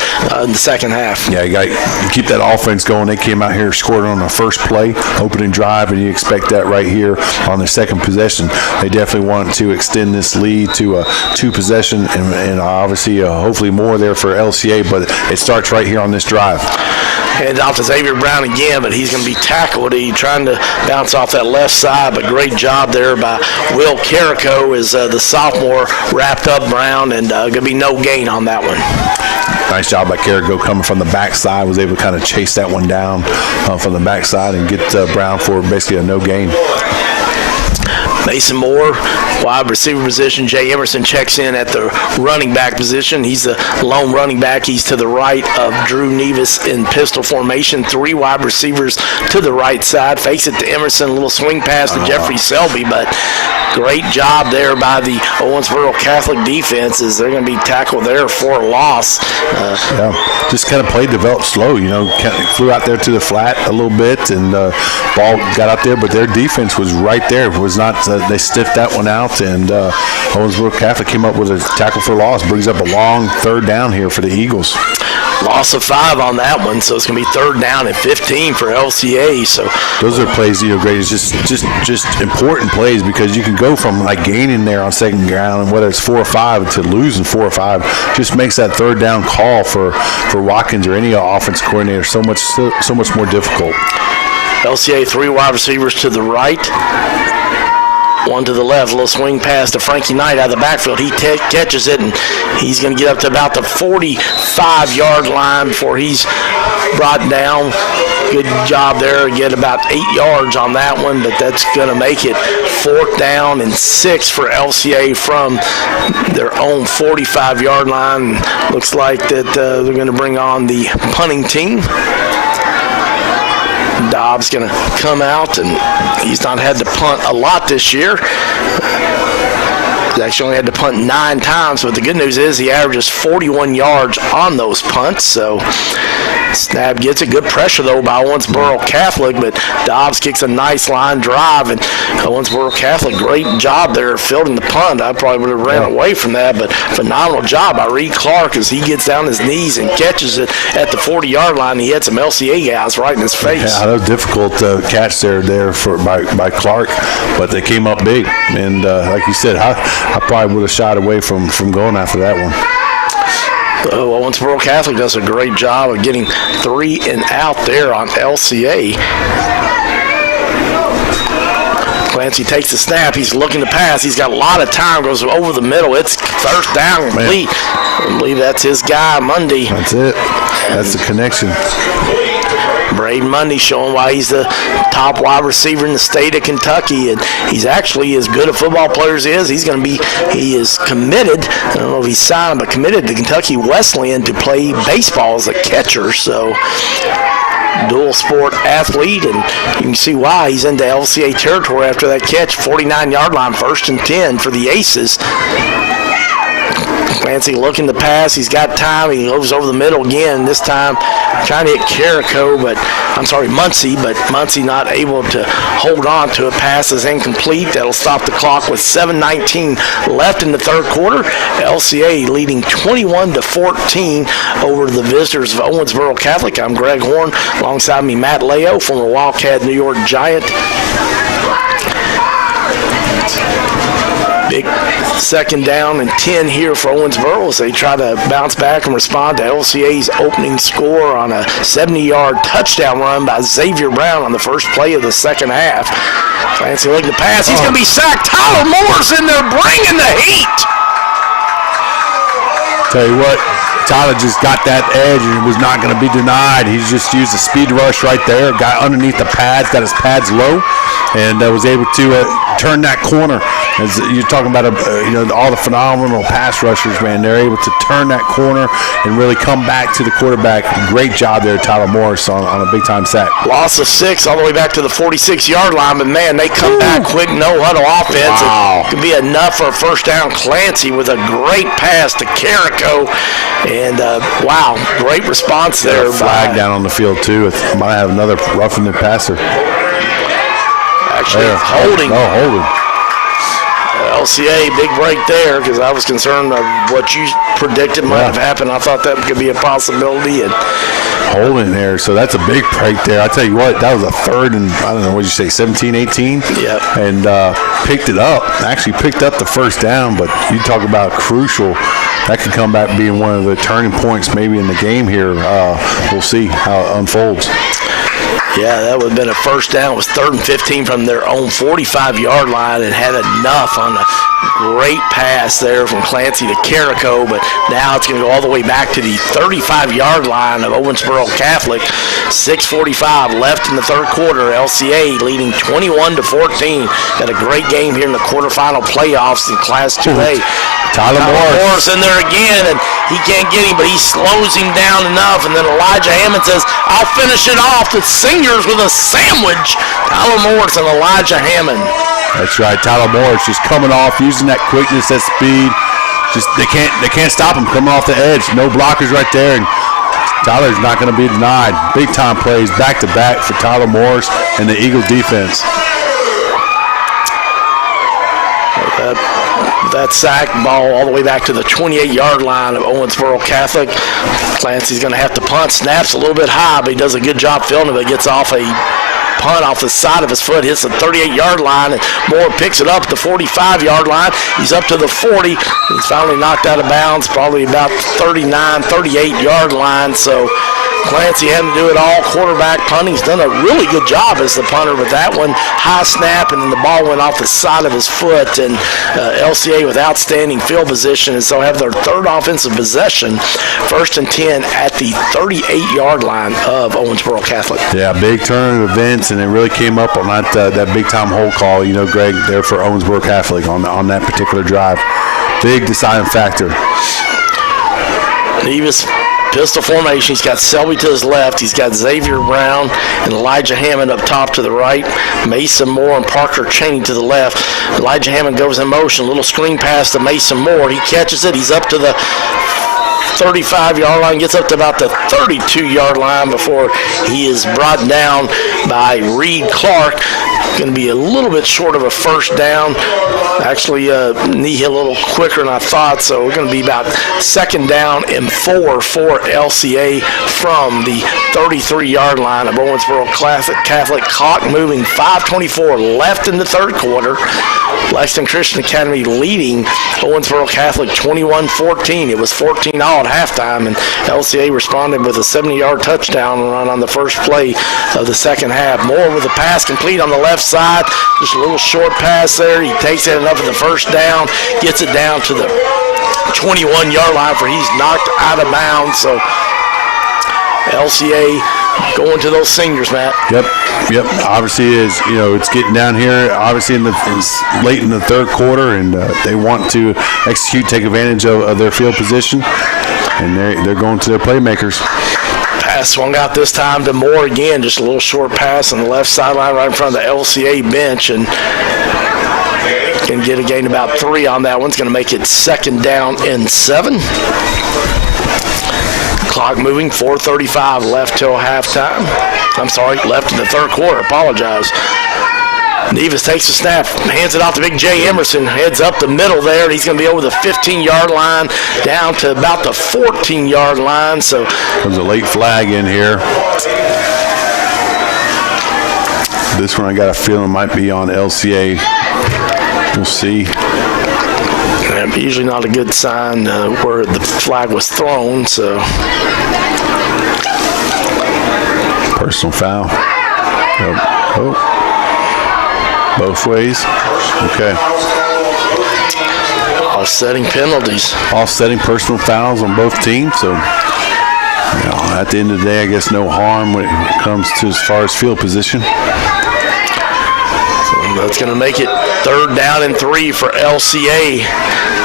in the second half. Yeah, you got to keep that offense going. They came out here, scored on the first play, opening drive, and you expect that right here on the second possession. They definitely want to extend this lead to a 2 possession, and obviously hopefully more there for LCA, but it starts right here on this drive. Hands off to Xavier Brown again, but he's going to be tackled. He's trying to bounce off that left side, but great job there by Will Carrico as the sophomore wrapped up Brown, and going to be no gain on that one. Nice job by Carrico coming from the backside, was able to kind of chase that one down from the backside and get Brown for basically a no gain. Mason Moore, wide receiver position. Jay Emerson checks in at the running back position. He's the lone running back. He's to the right of Drew Nevis in pistol formation. 3 wide receivers to the right side. Fakes it to Emerson. A little swing pass to Jeffrey Selby, but great job there by the Owensboro Catholic defense as they're going to be tackled there for a loss. Just kind of developed slow, kind of flew out there to the flat a little bit, and ball got out there, but their defense was right there. It was not, they stiffed that one out, and Owensboro Catholic came up with a tackle for loss, brings up a long 3rd down here for the Eagles. Loss of 5 on that one, so it's going to be 3rd down and 15 for LCA. So those are plays, great. It's just important plays because you can go from like gaining there on second down, whether it's 4 or 5, to losing 4 or 5. Just makes that 3rd down call for Watkins or any offense coordinator so much more difficult. LCA 3 wide receivers to the right. 1 to the left, a little swing pass to Frankie Knight out of the backfield. He catches it, and he's going to get up to about the 45-yard line before he's brought down Good job there. Get about 8 yards on that one, but that's going to make it 4th down and 6 for LCA from their own 45-yard line. Looks like that they're going to bring on the punting team. Dobbs going to come out, and he's not had to punt a lot this year. He actually only had to punt 9 times, but the good news is he averages 41 yards on those punts, so snap gets it. Good pressure, though, by Owensboro Catholic, but Dobbs kicks a nice line drive, and Owensboro Catholic, great job there fielding the punt. I probably would have ran away from that, but phenomenal job by Reed Clark as he gets down his knees and catches it at the 40-yard line. He had some LCA guys right in his face. Yeah, that was difficult catch there by Clark, but they came up big, and like you said, I probably would have shied away from going after that one. Owensboro Catholic does a great job of getting 3 and out there on LCA. Clancy takes the snap. He's looking to pass. He's got a lot of time. Goes over the middle. It's 1st down complete. I believe that's his guy, Mundy. That's it. That's the connection. Braden Mundy showing why he's the top wide receiver in the state of Kentucky, and he's actually as good a football player as he is. He is committed, I don't know if he's signed, but committed to Kentucky Wesleyan to play baseball as a catcher, so dual sport athlete, and you can see why he's into LCA territory after that catch. 49-yard line, 1st and 10 for the Aces. Clancy looking to pass. He's got time. He goes over the middle again. This time trying to hit Muncie, but Muncie not able to hold on to it. Pass is incomplete. That'll stop the clock with 7:19 left in the 3rd quarter. LCA leading 21-14 over the visitors of Owensboro Catholic. I'm Greg Horn. Alongside me, Matt Leo, former Wildcat New York Giant. Big 2nd down and 10 here for Owensboro as they try to bounce back and respond to LCA's opening score on a 70-yard touchdown run by Xavier Brown on the first play of the 2nd half. Clancy looking to pass. He's going to be sacked. Tyler Moore's in there bringing the heat. Tell you what, Tyler just got that edge and was not going to be denied. He just used a speed rush right there, got underneath the pads, got his pads low, and was able to turn that corner. As you're talking about, all the phenomenal pass rushers, man, they're able to turn that corner and really come back to the quarterback. Great job there, Tyler Morris, on a big-time sack. Loss of 6 all the way back to the 46-yard line, but, man, they come back quick, no-huddle offense. Wow. It could be enough for a 1st down. Clancy with a great pass to Carrico, and, wow, great response there. Flag down on the field, too. It might have another roughing the passer. Actually, holding. Oh, holding. LCA, big break there, because I was concerned of what you predicted might have happened. I thought that could be a possibility. And holding there, so that's a big break there. I tell you what, that was a 3rd and, I don't know, what did you say, 17, 18? Yeah. And picked it up. Actually picked up the 1st down, but you talk about crucial. That could come back being one of the turning points maybe in the game here. We'll see how it unfolds. Yeah, that would have been a 1st down. It was 3rd and 15 from their own 45-yard line and had enough on a great pass there from Clancy to Carrico, but now it's going to go all the way back to the 35-yard line of Owensboro Catholic. 6:45 left in the 3rd quarter. LCA leading 21-14. Got a great game here in the quarterfinal playoffs in Class 2A. Tyler Morris in there again, and he can't get him, but he slows him down enough, and then Elijah Hammond says, I'll finish it off. The seniors with a sandwich. Tyler Morris and Elijah Hammond. That's right. Tyler Morris just coming off, using that quickness, that speed. Just they can't stop him coming off the edge. No blockers right there, and Tyler's not going to be denied. Big time plays back to back for Tyler Morris and the Eagle defense. That sack ball all the way back to the 28-yard line of Owensboro Catholic. Clancy's going to have to punt. Snaps a little bit high, but he does a good job fielding it. But gets off a punt off the side of his foot, hits the 38-yard line, and Moore picks it up at the 45-yard line. He's up to the 40. He's finally knocked out of bounds, probably about 39, 38-yard line. So Clancy had to do it all. Quarterback punting's done a really good job as the punter with that one. High snap, and then the ball went off the side of his foot. And LCA with outstanding field position, and so have their third offensive possession, 1st and 10 at the 38-yard line of Owensboro Catholic. Yeah, big turn of events, and it really came up on that big-time hold call, Greg, there for Owensboro Catholic on that particular drive. Big deciding factor. Nevis pistol formation. He's got Shelby to his left. He's got Xavier Brown and Elijah Hammond up top to the right. Mason Moore and Parker Cheney to the left. Elijah Hammond goes in motion. Little screen pass to Mason Moore. He catches it. He's up to the 35-yard line, gets up to about the 32-yard line before he is brought down by Reed Clark. Going to be a little bit short of a first down. Actually, knee hit a little quicker than I thought, so we're going to be about 2nd down and 4 for LCA from the 33-yard line of Owensboro Catholic. Clock moving, 5:24 left in the 3rd quarter. Lexington Christian Academy leading Owensboro Catholic 21-14. It was 14-all at halftime, and LCA responded with a 70-yard touchdown run on the first play of the 2nd half. Moore with a pass complete on the left side. Just a little short pass there. He takes it enough for the first down, gets it down to the 21-yard line where he's knocked out of bounds. So LCA going to those seniors, Matt. Yep. Obviously, it's getting down here. Obviously, it's late in the 3rd quarter, and they want to execute, take advantage of their field position, and they're going to their playmakers. Pass swung out this time to Moore again. Just a little short pass on the left sideline right in front of the LCA bench, and can get a gain about 3 on that one. It's going to make it 2nd down and 7. Clock moving, 4:35 left till halftime. I'm sorry, left in the 3rd quarter. Apologize. Nevis takes the snap, hands it off to Big J. Emerson, heads up the middle there. He's going to be over the 15-yard line, down to about the 14-yard line. So comes a late flag in here. This one I got a feeling might be on LCA. We'll see. Usually not a good sign where the flag was thrown. So personal foul. Oh. Both ways. Okay. Offsetting penalties. Offsetting personal fouls on both teams. So, at the end of the day, I guess no harm when it comes to as far as field position. So that's going to make it 3rd down and 3 for LCA.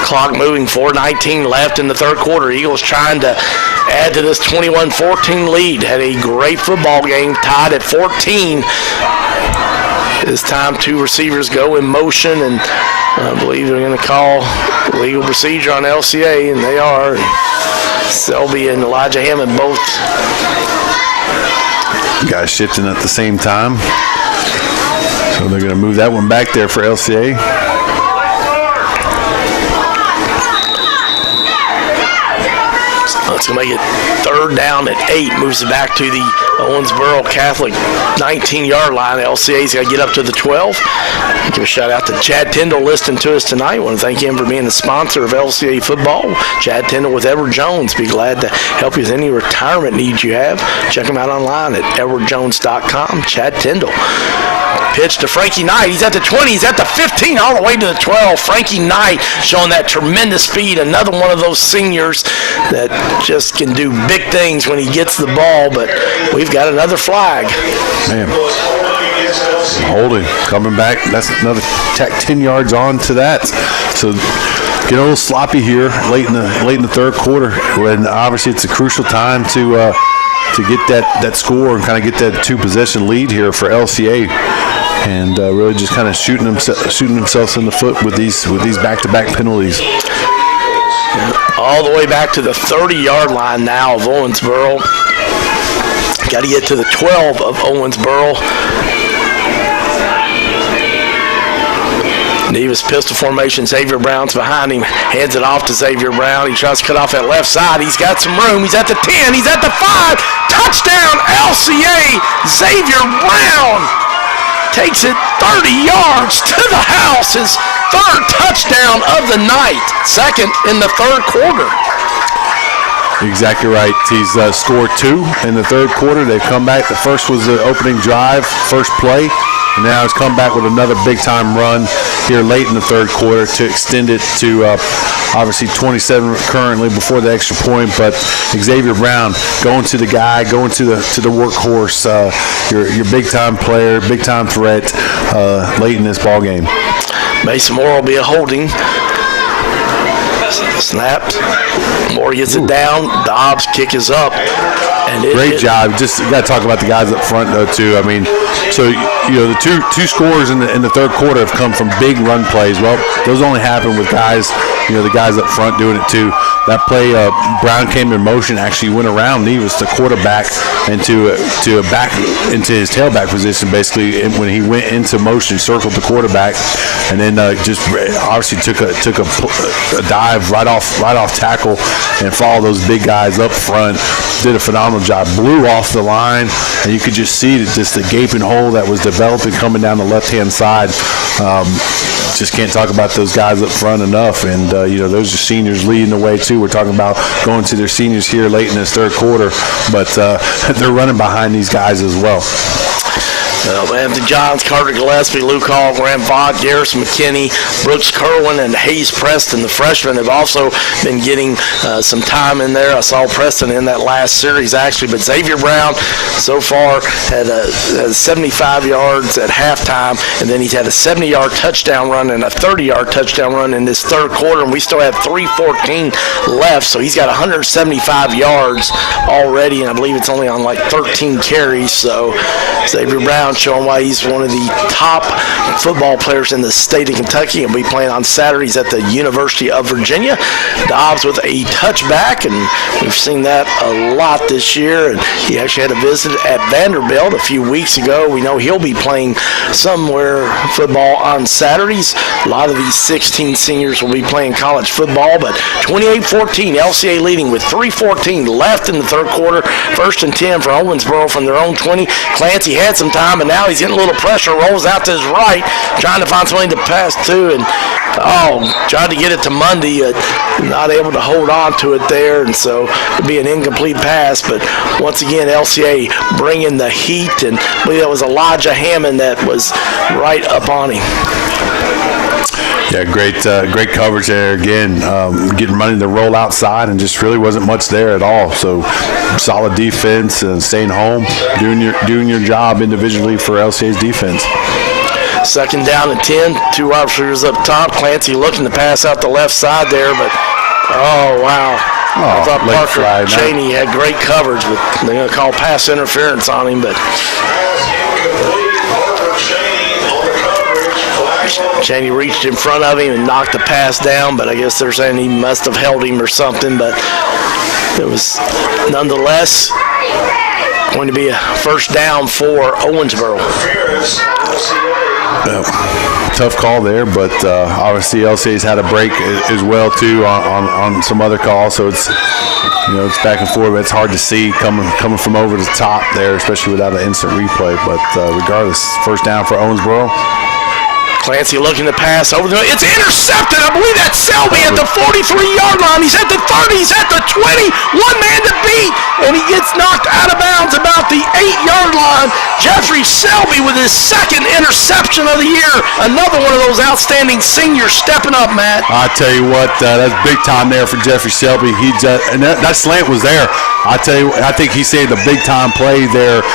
Clock moving, 4:19 left in the 3rd quarter. Eagles trying to add to this 21-14 lead. Had a great football game, tied at 14. This time 2 receivers go in motion, and I believe they're going to call legal procedure on LCA, and they are. Shelby and Elijah Hammond both. Guys shifting at the same time. So they're going to move that one back there for LCA. It's going to make it 3rd down at 8. Moves it back to the Owensboro Catholic 19-yard line. LCA's got to get up to the 12. Give a shout out to Chad Tyndall listening to us tonight. I want to thank him for being the sponsor of LCA football. Chad Tyndall with Edward Jones. Be glad to help you with any retirement needs you have. Check him out online at edwardjones.com. Chad Tyndall. Pitch to Frankie Knight. He's at the 20. He's at the 15, all the way to the 12. Frankie Knight showing that tremendous speed. Another one of those seniors that just can do big things when he gets the ball. But we've got another flag. Man. Holding. Coming back. That's another 10 yards on to that. So get a little sloppy here late in the 3rd quarter. When obviously it's a crucial time to get that score and kind of get that 2-possession lead here for LCA. And really just kind of shooting themselves in the foot with these back-to-back penalties. All the way back to the 30-yard line now of Owensboro. Got to get to the 12 of Owensboro. Nevis pistol formation. Xavier Brown's behind him. Hands it off to Xavier Brown. He tries to cut off that left side. He's got some room. He's at the 10. He's at the 5. Touchdown, LCA. Xavier Brown takes it 30 yards to the house. His 3rd touchdown of the night. 2nd in the 3rd quarter. Exactly right. He's scored 2 in the third quarter. They've come back. The first was the opening drive, first play. And now he's come back with another big-time run here late in the third quarter to extend it to obviously 27 currently before the extra point. But Xavier Brown going to the guy, going to the workhorse, your big-time player, big-time threat late in this ball game. Mason Moore will be a holding. Snapped. Moore gets it down. Dobbs kick is up. And Great job. Just got to talk about the guys up front though too. I mean, so the two scores in the third quarter have come from big run plays. Well, those only happen with guys. The guys up front doing it too. That play, Brown came in motion, actually went around Nevis, the quarterback, into his tailback position basically. And when he went into motion, circled the quarterback, and then just obviously took a dive right off tackle and followed those big guys up front. Did a phenomenal job. Blew off the line, and you could just see just the gaping hole that was developing coming down the left-hand side. Just can't talk about those guys up front enough, and those are seniors leading the way too. We're talking about going to their seniors here late in this third quarter, but they're running behind these guys as well. Anthony Johns, Carter Gillespie, Luke Hall, Graham Vaught, Garrison McKinney, Brooks Kerwin, and Hayes Preston, the freshmen, have also been getting some time in there. I saw Preston in that last series, actually, but Xavier Brown so far had 75 yards at halftime, and then he's had a 70-yard touchdown run and a 30-yard touchdown run in this third quarter, and we still have 3:14 left, so he's got 175 yards already, and I believe it's only on like 13 carries, so Xavier Brown showing why he's one of the top football players in the state of Kentucky, and will be playing on Saturdays at the University of Virginia. Dobbs with a touchback, and we've seen that a lot this year, and he actually had a visit at Vanderbilt a few weeks ago. We know he'll be playing somewhere football on Saturdays. A lot of these 16 seniors will be playing college football, but 28-14, LCA leading with 3:14 left in the third quarter. 1st and 10 for Owensboro from their own 20. Clancy had some time, and now he's getting a little pressure, rolls out to his right, trying to find somebody to pass to, and tried to get it to Mundy, not able to hold on to it there, and so it'd be an incomplete pass. But once again, LCA bringing the heat, and I believe that was Elijah Hammond that was right up on him. Yeah, great coverage there again. Getting money to roll outside, and just really wasn't much there at all. So solid defense and staying home, doing your job individually for LCA's defense. 2nd down and 10. 2 wide receivers up top. Clancy looking to pass out the left side there, but wow. I thought Parker Cheney had great coverage, but they're going to call pass interference on him. But Cheney reached in front of him and knocked the pass down, but I guess they're saying he must have held him or something. But it was nonetheless going to be a 1st down for Owensboro. Tough call there, but obviously LCA's had a break as well too on some other calls, so it's it's back and forth. But it's hard to see coming from over the top there, especially without an instant replay. But regardless, 1st down for Owensboro. Clancy looking to pass over the. It's intercepted. I believe that's Shelby at the 43-yard line. He's at the 30. He's at the 20. One man to beat, and he gets knocked out of bounds about the 8-yard line. Jeffrey Shelby with his 2nd interception of the year. Another one of those outstanding seniors stepping up, Matt. I tell you what, that's big time there for Jeffrey Shelby. And that slant was there. I tell you, I think he saved a big time play there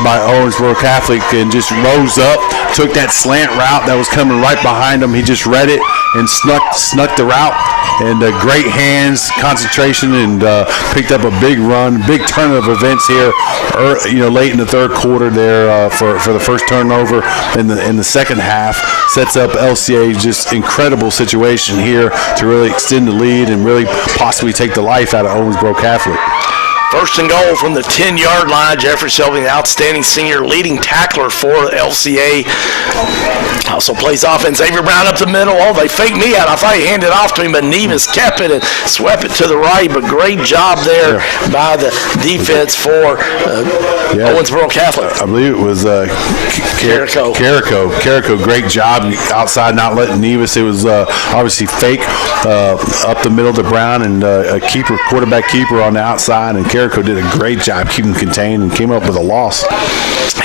by Owensboro Catholic, and just rose up, took that slant route that was coming right behind him. He just read it and snuck the route, and great hands, concentration, and picked up a big run, big turn of events here, late in the third quarter there for the first turnover in the second half. Sets up LCA, just incredible situation here to really extend the lead and really possibly take the life out of Owensboro Catholic. 1st and goal from the 10-yard line. Jeffrey Shelby, an outstanding senior, leading tackler for LCA. Also plays offense. Xavier Brown up the middle. Oh, they faked me out. I thought he handed it off to him, but Nevis kept it and swept it to the right. But great job there by the defense for Owensboro Catholic. I believe it was Carrico. Carrico, great job outside, not letting Nevis. It was obviously fake up the middle to Brown and a quarterback keeper on the outside, and Carrico did a great job keeping contained and came up with a loss.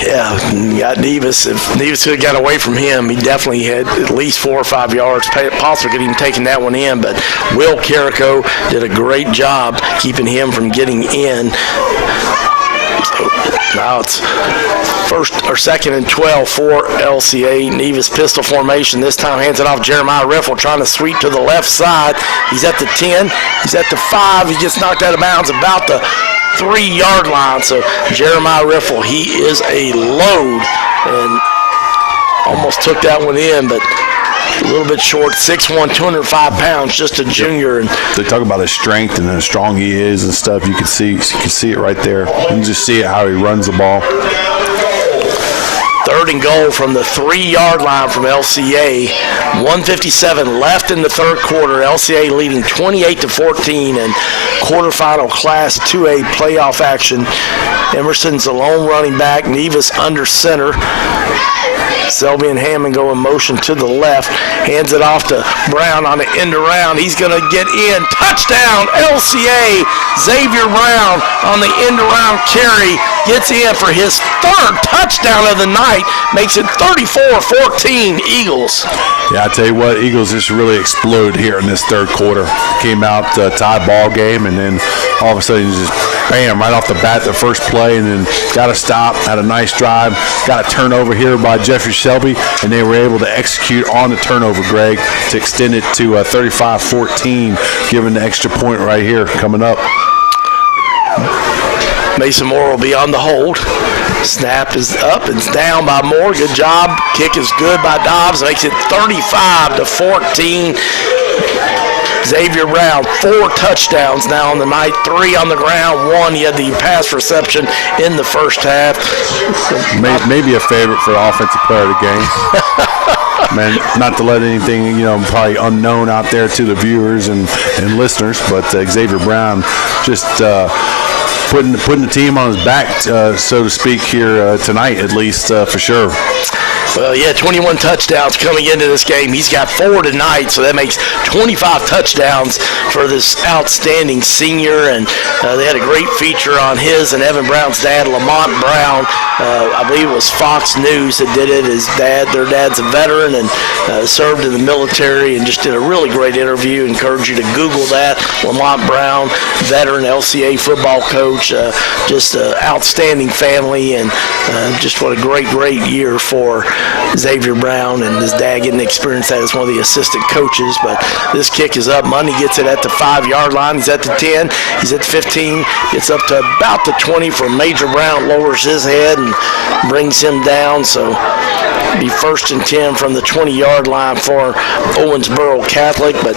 Yeah, you got Nevis. If Nevis could have got away from him, he definitely had at least 4 or 5 yards. Possibly could have even taken that one in, but Will Carrico did a great job keeping him from getting in. So now it's second and 12 for LCA. Nevis pistol formation. This time hands it off. Jeremiah Riffle trying to sweep to the left side. He's at the 10. He's at the 5. He gets knocked out of bounds about the 3-yard line. So Jeremiah Riffle, he is a load and almost took that one in, but a little bit short. 6'1", 205 pounds, just a junior. And they talk about his strength and how strong he is and stuff. You can see it right there. You can just see how he runs the ball. 3rd and goal from the 3-yard line from LCA. 1:57 left in the third quarter. LCA leading 28-14 in quarterfinal Class 2A playoff action. Emerson's the lone running back. Nevis under center. Shelby and Hammond go in motion to the left. Hands it off to Brown on the end around. He's going to get in. Touchdown, LCA. Xavier Brown on the end around carry. Gets in for his 3rd touchdown of the night. Makes it 34-14 Eagles. Yeah, I tell you what, Eagles just really exploded here in this third quarter. Came out tie ball game, and then all of a sudden just bam, right off the bat, the first play, and then got a stop, had a nice drive, got a turnover here by Jeffrey Shelby, and they were able to execute on the turnover, Greg, to extend it to 35-14, giving the extra point right here coming up. Mason Moore will be on the hold. Snap is up. It's down by Moore. Good job. Kick is good by Dobbs. Makes it 35-14. Xavier Brown, 4 touchdowns now on the night, 3 on the ground, 1. He had the pass reception in the first half. Maybe a favorite for the offensive player of the game. Man, not to let anything, probably unknown out there to the viewers and listeners, but Xavier Brown just putting the team on his back, so to speak, here tonight, at least, for sure. Well, yeah, 21 touchdowns coming into this game. He's got 4 tonight, so that makes 25 touchdowns for this outstanding senior. And they had a great feature on his and Evan Brown's dad, Lamont Brown. I believe it was Fox News that did it. Their dad's a veteran and served in the military and just did a really great interview. Encourage you to Google that. Lamont Brown, veteran LCA football coach. Just an outstanding family, and just what a great year for Xavier Brown, and his dad getting to experience that as one of the assistant coaches. But this kick is up. Money gets it at the 5-yard line. He's at the 10. He's at the 15. Gets up to about the 20 for Major Brown. Lowers his head and brings him down. So be 1st and 10 from the 20-yard line for Owensboro Catholic. But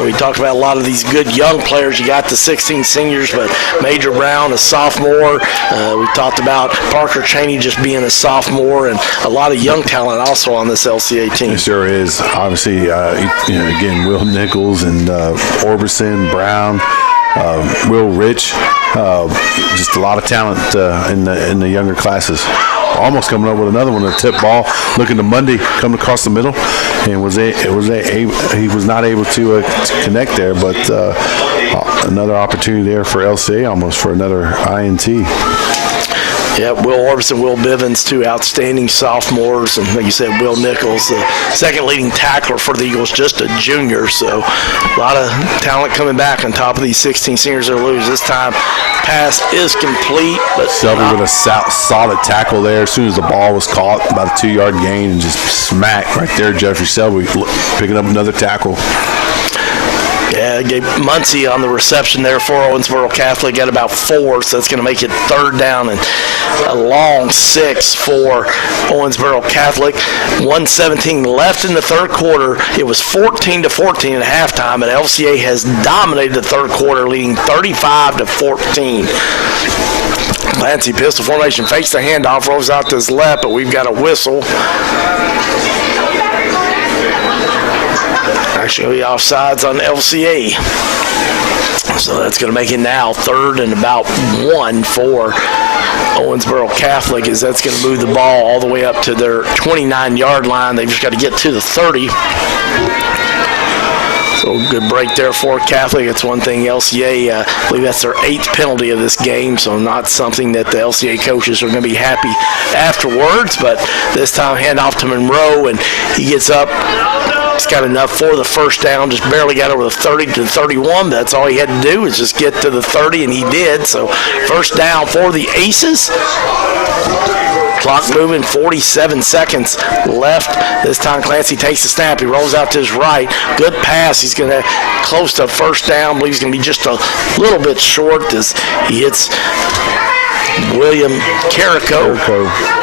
we talked about a lot of these good young players. You got the 16 seniors, but Major Brown, a sophomore. We talked about Parker Cheney just being a sophomore, and a lot of young talent also on this LCA team. It sure is. Obviously, again, Will Nichols and Orbison, Brown, Will Rich, just a lot of talent in the younger classes. Almost coming up with another one, a tip ball, looking to Monday, coming across the middle, and he was not able to connect there, but another opportunity there for LCA, almost for another INT. Yeah, Will Orbison, Will Bivens, 2 outstanding sophomores, and like you said, Will Nichols, the second leading tackler for the Eagles, just a junior. So a lot of talent coming back on top of these 16 seniors that lose. This time, pass is complete. But Shelby with a solid tackle there as soon as the ball was caught, about a 2-yard gain, and just smack right there. Jeffrey Shelby picking up another tackle. Yeah, gave Muncie on the reception there for Owensboro Catholic, got about 4, so that's going to make it 3rd down and a long 6 for Owensboro Catholic. 1:17 left in the third quarter. It was 14-14 at halftime, and LCA has dominated the third quarter, leading 35-14. Clancy pistol formation, fakes the handoff, rolls out to his left, but we've got a whistle. Actually, offsides on LCA. So that's going to make it now 3rd and about 1 for Owensboro Catholic, is that's going to move the ball all the way up to their 29-yard line. They've just got to get to the 30. So good break there for Catholic. It's one thing LCA, I believe that's their 8th penalty of this game, so not something that the LCA coaches are going to be happy afterwards. But this time handoff to Monroe, and he gets up. He's got enough for the first down, just barely got over the 30 to the 31. That's all he had to do is just get to the 30, and he did. So first down for the Aces. Clock moving, 47 seconds left. This time Clancy takes the snap. He rolls out to his right. Good pass. He's going to close to first down. I believe he's going to be just a little bit short as he hits William Carrico.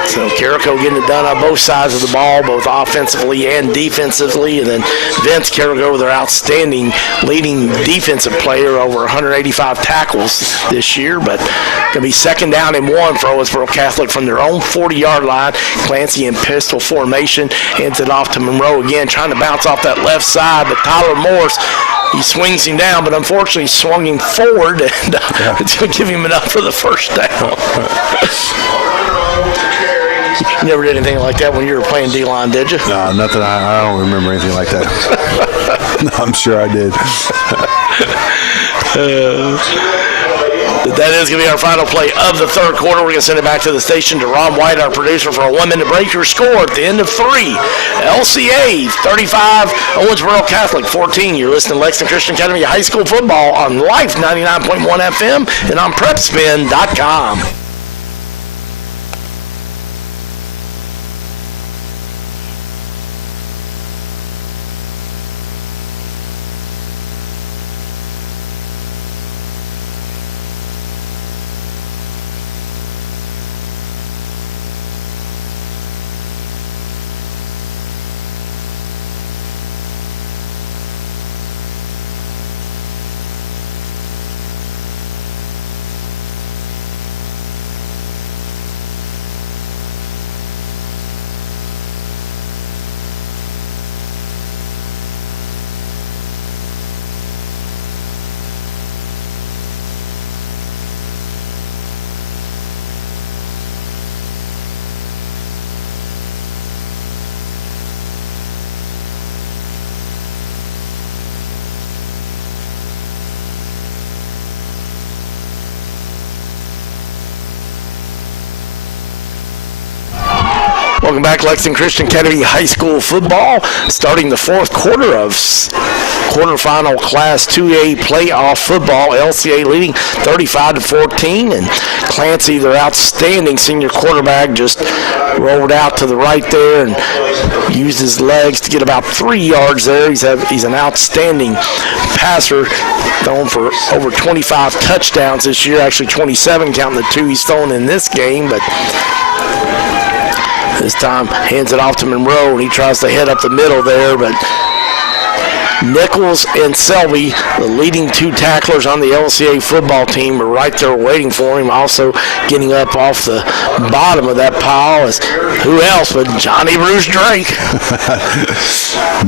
So Carrico getting it done on both sides of the ball, both offensively and defensively. And then Vince Carrico, their outstanding leading defensive player, over 185 tackles this year. But going to be second down and 1 for Owensboro Catholic from their own 40-yard line. Clancy in pistol formation. Hands it off to Monroe again, trying to bounce off that left side. But Tyler Morse, he swings him down, but unfortunately swung him forward, and it's going to give him enough for the first down. You never did anything like that when you were playing D-line, did you? No, nothing. I don't remember anything like that. No, I'm sure I did. That is going to be our final play of the third quarter. We're going to send it back to the station to Ron White, our producer, for a 1-minute break. Your score at the end of 3. LCA 35, Owensboro Catholic 14. You're listening to Lexington Christian Academy High School football on Life 99.1 FM and on PrepSpin.com. Welcome back, Lexington Christian Academy High School football. Starting the fourth quarter of quarterfinal Class 2A playoff football. LCA leading 35-14, and Clancy, their outstanding senior quarterback, just rolled out to the right there and used his legs to get about 3 yards there. He's an outstanding passer, thrown for over 25 touchdowns this year, actually 27 counting the 2 he's thrown in this game, but this time hands it off to Monroe, and he tries to head up the middle there, but Nichols and Shelby, the leading 2 tacklers on the LCA football team, are right there waiting for him. Also getting up off the bottom of that pile is who else but Johnny Bruce Drake.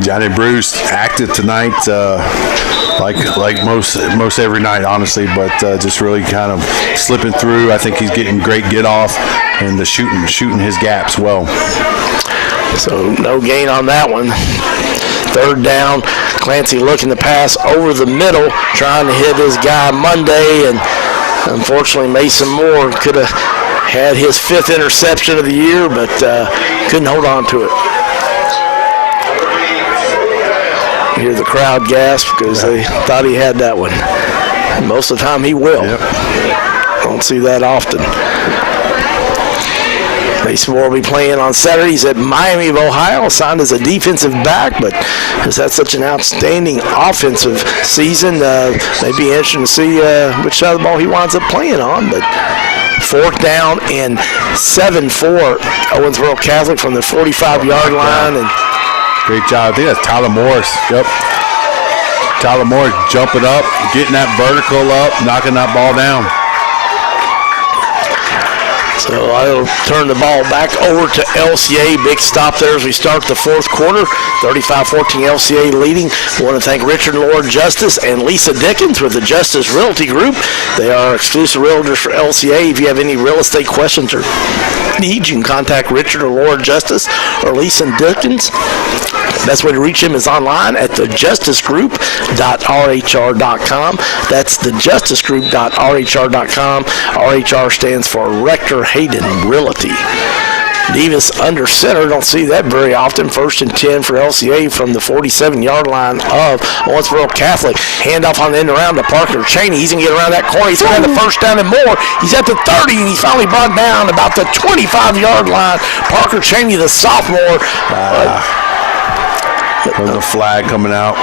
Johnny Bruce active tonight, like most every night, honestly, but just really kind of slipping through. I think he's getting great get off and the shooting his gaps well. So no gain on that one. Third down, Clancy looking to pass over the middle, trying to hit his guy Monday, and unfortunately Mason Moore could have had his 5th interception of the year, but couldn't hold on to it. You hear the crowd gasp because they thought he had that one. Most of the time he will. Yep. Don't see that often. Mason Moore will be playing on Saturdays at Miami of Ohio, signed as a defensive back, but has had such an outstanding offensive season. Maybe interesting to see which side of the ball he winds up playing on. But fourth down and 7 for Owensboro Catholic from the 45-yard line. And great job. I think that's Tyler Morris. Yep. Tyler Morris jumping up, getting that vertical up, knocking that ball down. So I'll turn the ball back over to LCA. Big stop there as we start the fourth quarter. 35-14 LCA leading. I want to thank Richard and Laura Justice and Lisa Dickens with the Justice Realty Group. They are exclusive realtors for LCA. If you have any real estate questions or needs, you can contact Richard or Laura Justice or Lisa Dickens. Best way to reach him is online at thejusticegroup.rhr.com. That's thejusticegroup.rhr.com. RHR stands for Rector Hayden Realty. Davis under center. Don't see that very often. 1st and 10 for LCA from the 47-yard line of Owensboro Catholic. Handoff on the end around to Parker Cheney. He's going to get around that corner. He's going to have the first down and more. He's at the 30, and he's finally brought down about the 25-yard line. Parker Cheney, the sophomore. There's a flag coming out.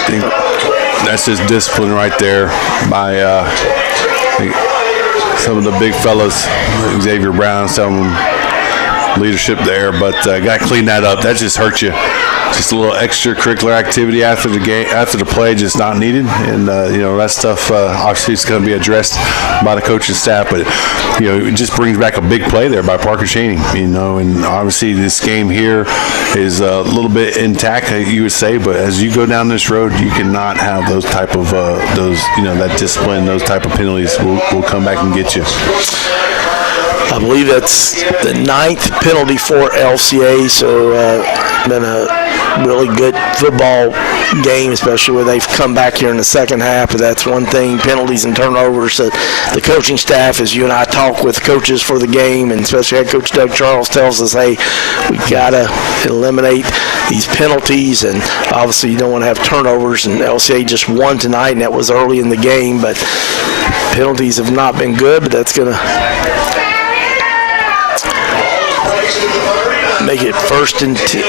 I think that's just discipline right there by some of the big fellas, Xavier Brown, some of them leadership there, but got to clean that up. That just hurt you. Just a little extracurricular activity after the game, after the play, just not needed, and that stuff obviously is going to be addressed by the coaching staff. But it just brings back a big play there by Parker Cheney. And obviously this game here is a little bit intact, you would say. But as you go down this road, you cannot have those type of that discipline, those type of penalties will come back and get you. I believe that's the 9th penalty for LCA, so been a really good football game, especially where they've come back here in the second half. But that's one thing, penalties and turnovers, that the coaching staff, as you and I talk with coaches for the game, and especially head coach Doug Charles tells us, hey, we got to eliminate these penalties, and obviously you don't want to have turnovers, and LCA just won tonight, and that was early in the game, but penalties have not been good, but that's going to make it 1st and 10.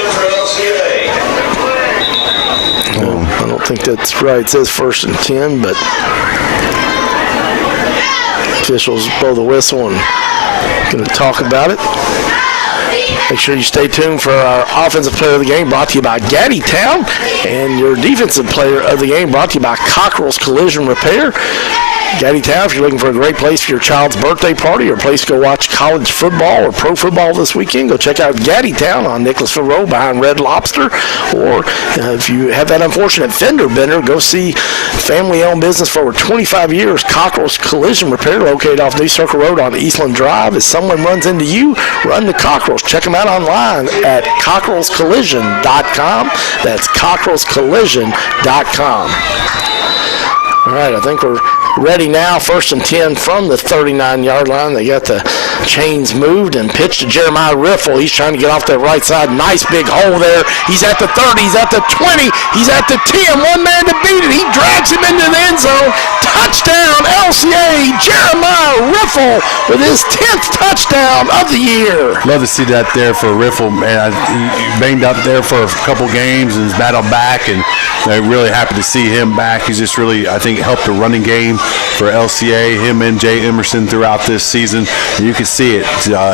No, I don't think that's right. It says 1st and 10, but officials blow the whistle and going to talk about it. Make sure you stay tuned for our offensive player of the game, brought to you by Gaddy Town, and your defensive player of the game, brought to you by Cockrell's Collision Repair. Gaddy Town, if you're looking for a great place for your child's birthday party or a place to go watch college football or pro football this weekend, go check out Gaddy Town on Nicholasville Road behind Red Lobster. Or if you have that unfortunate fender bender, go see family-owned business for over 25 years, Cockrell's Collision Repair, located off New Circle Road on Eastland Drive. If someone runs into you, run to Cockrell's. Check them out online at cockrellscollision.com. That's cockrellscollision.com. All right, I think we're ready now. 1st and 10 from the 39-yard line. They got the chains moved and pitched to Jeremiah Riffle. He's trying to get off that right side. Nice big hole there. He's at the 30. He's at the 20. He's at the 10. One man to beat it. He drags him into the end zone. Touchdown, LCA. Jeremiah Riffle with his 10th touchdown of the year. Love to see that there for Riffle, man. He banged up there for a couple games and has battled back, and they're really happy to see him back. He's just really, I think, helped the running game for LCA, him and Jay Emerson throughout this season. And you can see it.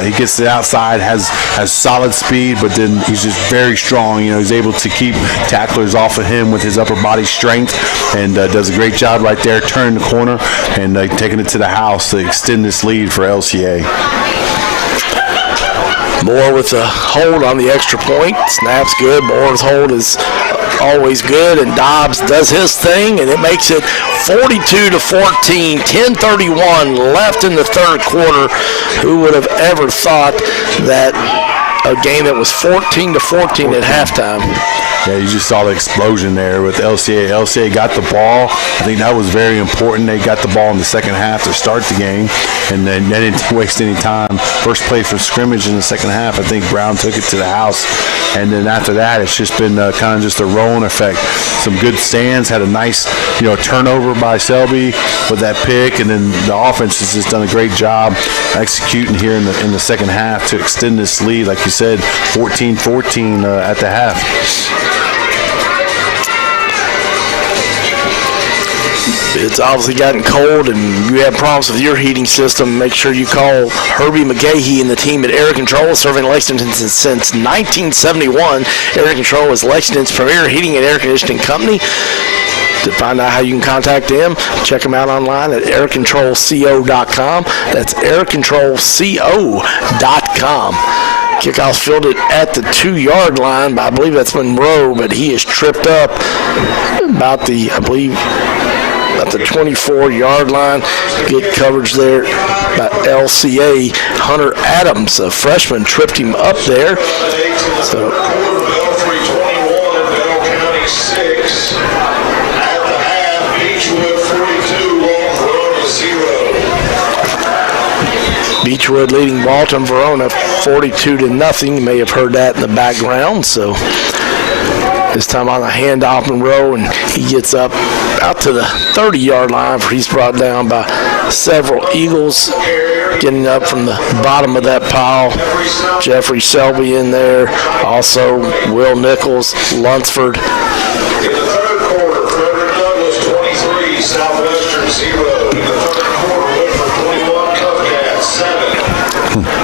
He gets it outside, has solid speed, but then he's just very strong. He's able to keep tacklers off of him with his upper body strength, and does a great job right there, turning the corner and taking it to the house to extend this lead for LCA. Moore with a hold on the extra point. Snap's good. Moore's hold is always good, and Dobbs does his thing, and it makes it 42-14, 10:31 left in the third quarter. Who would have ever thought that a game that was 14-14 at halftime? Yeah, you just saw the explosion there with LCA. LCA got the ball. I think that was very important. They got the ball in the second half to start the game, and then they didn't waste any time. First play for scrimmage in the second half, I think Brown took it to the house. And then after that, it's just been kind of just a rolling effect. Some good stands, had a nice turnover by Shelby with that pick, and then the offense has just done a great job executing here in the second half to extend this lead, like you said, 14-14 at the half. It's obviously gotten cold, and you have problems with your heating system. Make sure you call Herbie McGahee and the team at Air Control, serving Lexington since 1971. Air Control is Lexington's premier heating and air conditioning company. To find out how you can contact them, check them out online at aircontrolco.com. That's aircontrolco.com. Kickoff's fielded at the 2-yard line, but I believe that's Monroe, but he is tripped up about the 24-yard line. Good coverage there by LCA. Hunter Adams, a freshman, tripped him up there. So Beechwood leading Walton Verona 42-0. You may have heard that in the background. So this time on a handoff Monroe, and he gets up out to the 30-yard line where he's brought down by several Eagles. Getting up from the bottom of that pile, Jeffrey Shelby in there. Also Will Nichols, Lunsford. In the third quarter, Frederick Douglass 23, Southwestern 0. In the third quarter, Whitford 21, Cubcats 7.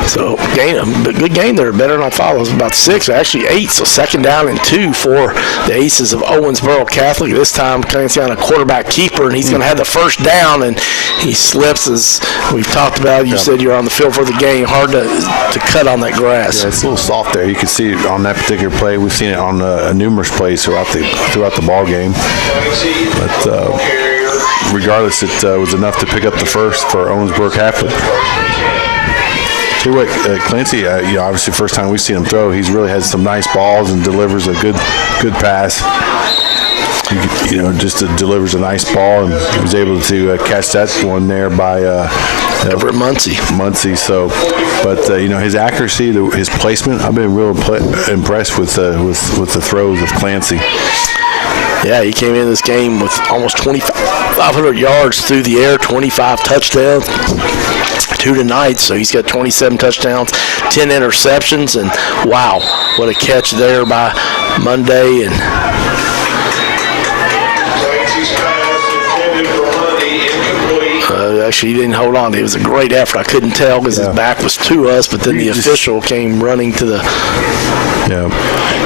So good game there. Better than I thought. It was about 6, actually 8. So second down and 2 for the Aces of Owensboro Catholic. This time Clancy on a quarterback keeper, and he's going to have the first down, and he slips, as we've talked about. You said you're on the field for the game. Hard to cut on that grass. Yeah, it's a little soft there. You can see it on that particular play. We've seen it on numerous plays throughout the ball game. But regardless, it was enough to pick up the first for Owensboro Catholic. Tell you what, Clancy, obviously first time we've seen him throw, he's really had some nice balls and delivers a good pass. Just delivers a nice ball, and he was able to catch that one there by over at Muncie. So, but his accuracy, his placement, I've been real impressed with the throws of Clancy. Yeah, he came in this game with almost 2,500 yards through the air, 25 touchdowns. 2 tonight, so he's got 27 touchdowns, 10 interceptions, and wow, what a catch there by Monday. And actually, he didn't hold on. It was a great effort. I couldn't tell because his back was to us, but then the official came running to the. Yeah,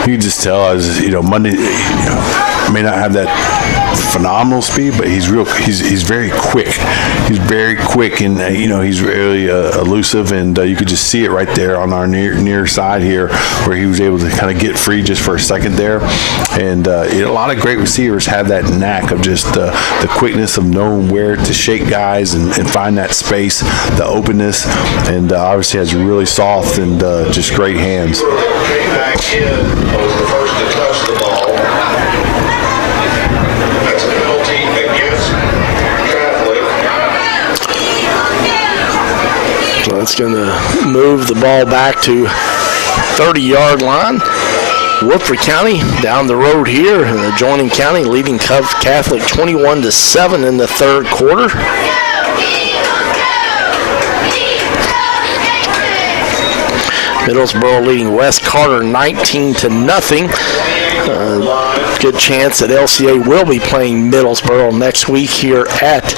you can just tell as Monday. May not have that phenomenal speed, but he's very quick. He's very quick, and he's really elusive, and you could just see it right there on our near side here, where he was able to kind of get free just for a second there. And a lot of great receivers have that knack of just the quickness of knowing where to shake guys and find that space, the openness, and obviously has really soft and just great hands. Came back in, was the first to touch the ball. That's a penalty against Catholic. So that's going to move the ball back to 30-yard line. Woodford County down the road here, and the adjoining county leading Catholic 21-7 in the third quarter. Middlesboro leading West Carter 19-0. Good chance that LCA will be playing Middlesboro next week here at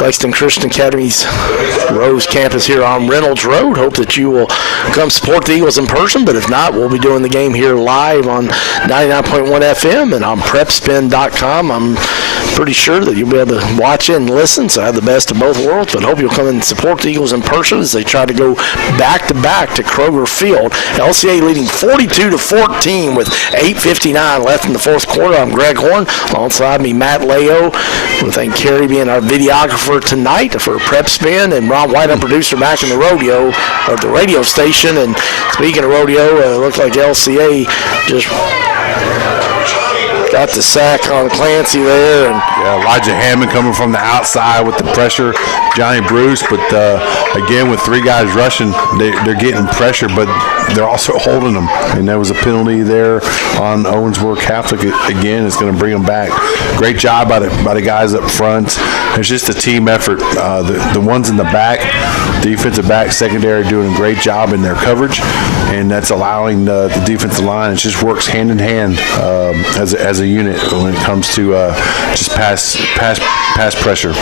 Lexington Christian Academy's Rose campus here on Reynolds Road. Hope that you will come support the Eagles in person, but if not, we'll be doing the game here live on 99.1 FM and on PrepSpin.com. I'm pretty sure that you'll be able to watch it and listen, so I have the best of both worlds, but hope you'll come and support the Eagles in person as they try to go back-to-back to Kroger Field. LCA leading 42-14 with 8:59 left in the fourth quarter. I'm Greg Horn. Alongside me, Matt Leo. I want to thank Kerry being our videographer tonight for PrepSpin, and Ron White, our producer, back in the the radio station. And speaking of rodeo, it looked like LCA just got the sack on Clancy there. And Elijah Hammond coming from the outside with the pressure, Johnny Bruce, but again with 3 guys rushing, they're getting pressure, but they're also holding them, and there was a penalty there on Owensboro Catholic. Again, it's going to bring them back. Great job by the guys up front. It's just a team effort. The ones in the back, defensive back, secondary, doing a great job in their coverage, and that's allowing the defensive line. It just works hand in hand as a unit when it comes to just pass pressure.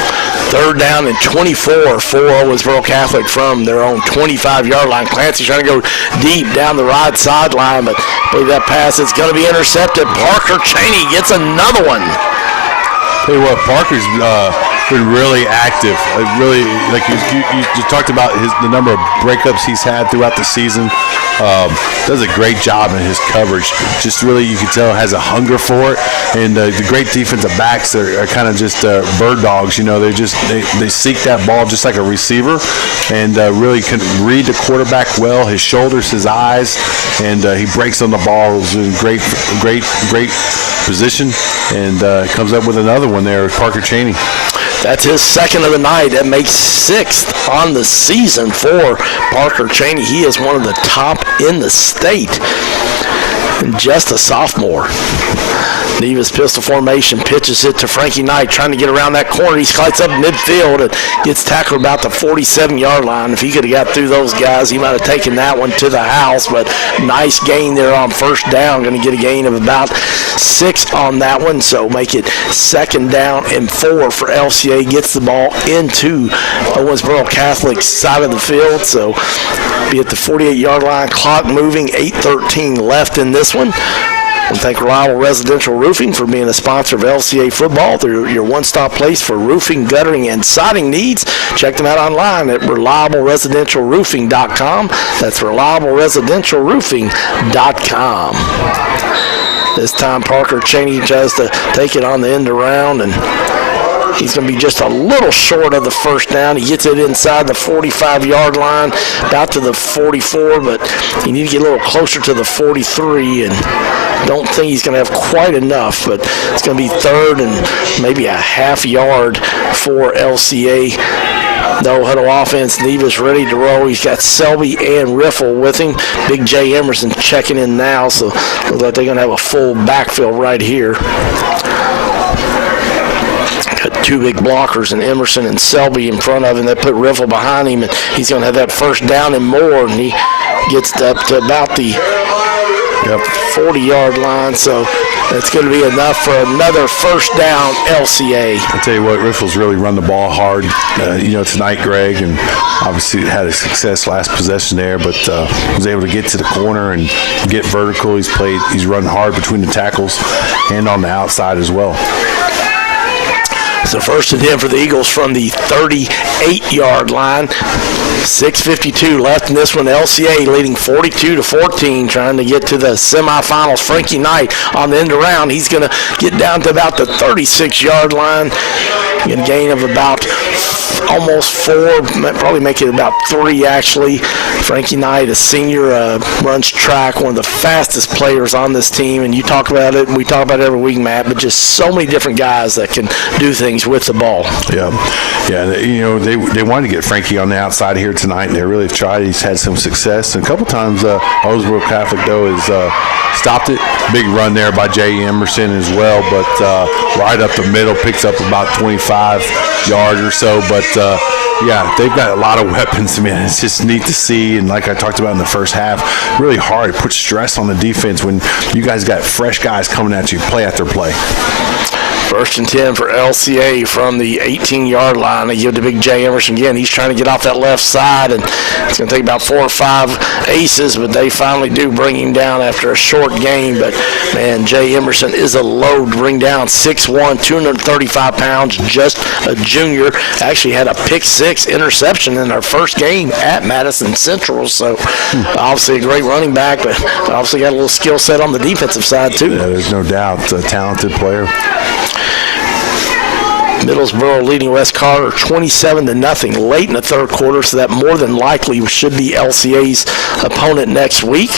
Third down and 24 for Owensboro Catholic from their own 25-yard line. Clancy's trying to go deep down the right sideline, but I believe that pass is going to be intercepted. Parker Cheney gets another one. Tell you what, Parker's been really active. Really, like you just talked about the number of breakups he's had throughout the season. Does a great job in his coverage. Just really, you can tell, has a hunger for it. And the great defensive backs are kind of just bird dogs. You know, they seek that ball just like a receiver, and really can read the quarterback well. His shoulders, his eyes, and he breaks on the ball. He's in great position, and comes up with another one there, Parker Cheney. That's his second of the night. That makes 6th on the season for Parker Cheney. He is one of the top in the state, and just a sophomore. Neva's pistol formation, pitches it to Frankie Knight, trying to get around that corner. He slides up midfield and gets tackled about the 47-yard line. If he could have got through those guys, he might have taken that one to the house, but nice gain there on first down. Going to get a gain of about 6 on that one, so make it 2nd down and 4 for LCA. Gets the ball into Owensboro Catholic's side of the field, so be at the 48-yard line, clock moving, 8:13 left in this one. And thank Reliable Residential Roofing for being a sponsor of LCA football. They're your one-stop place for roofing, guttering, and siding needs. Check them out online at ReliableResidentialRoofing.com. That's ReliableResidentialRoofing.com. This time Parker Cheney tries to take it on the end around, and he's going to be just a little short of the first down. He gets it inside the 45-yard line, about to the 44, but you need to get a little closer to the 43, and don't think he's going to have quite enough, but it's going to be 3rd and maybe a half yard for LCA. No huddle offense. Neva's ready to roll. He's got Shelby and Riffle with him. Big J. Emerson checking in now, so looks like they're going to have a full backfield right here. Got 2 big blockers, and Emerson and Shelby in front of him. They put Riffle behind him, and he's going to have that first down and more, and he gets up to about the 40-yard line, so that's going to be enough for another first down, LCA. I tell you what, Riffle's really run the ball hard, tonight, Greg, and obviously had a success last possession there, but was able to get to the corner and get vertical. He's run hard between the tackles and on the outside as well. So 1st and 10 for the Eagles from the 38-yard line. 6:52 left in this one. LCA leading 42-14, trying to get to the semifinals. Frankie Knight on the end around. He's going to get down to about the 36-yard line. Get a gain of about almost 4, probably make it about 3 actually. Frankie Knight, a senior, runs track, one of the fastest players on this team, and you talk about it, and we talk about it every week, Matt, but just so many different guys that can do things with the ball. Yeah. They wanted to get Frankie on the outside here tonight, and they really have tried. He's had some success, and a couple times Owensboro Catholic, though, has stopped it. Big run there by J. Emerson as well, but right up the middle, picks up about 25 yards or so, but they've got a lot of weapons, man. It's just neat to see, and like I talked about in the first half, really hard. It puts stress on the defense when you guys got fresh guys coming at you, play after play. 1st and 10 for LCA from the 18-yard line. They give to Big J. Emerson again. He's trying to get off that left side, and it's going to take about 4 or 5 aces, but they finally do bring him down after a short game. But, man, J. Emerson is a load to bring down. 6'1", 235 pounds, just a junior. Actually had a pick-6 interception in our first game at Madison Central. So, obviously a great running back, but obviously got a little skill set on the defensive side, too. Yeah, there's no doubt. A talented player. Middlesboro leading West Carter 27-0 late in the 3rd quarter, so that more than likely should be LCA's opponent next week.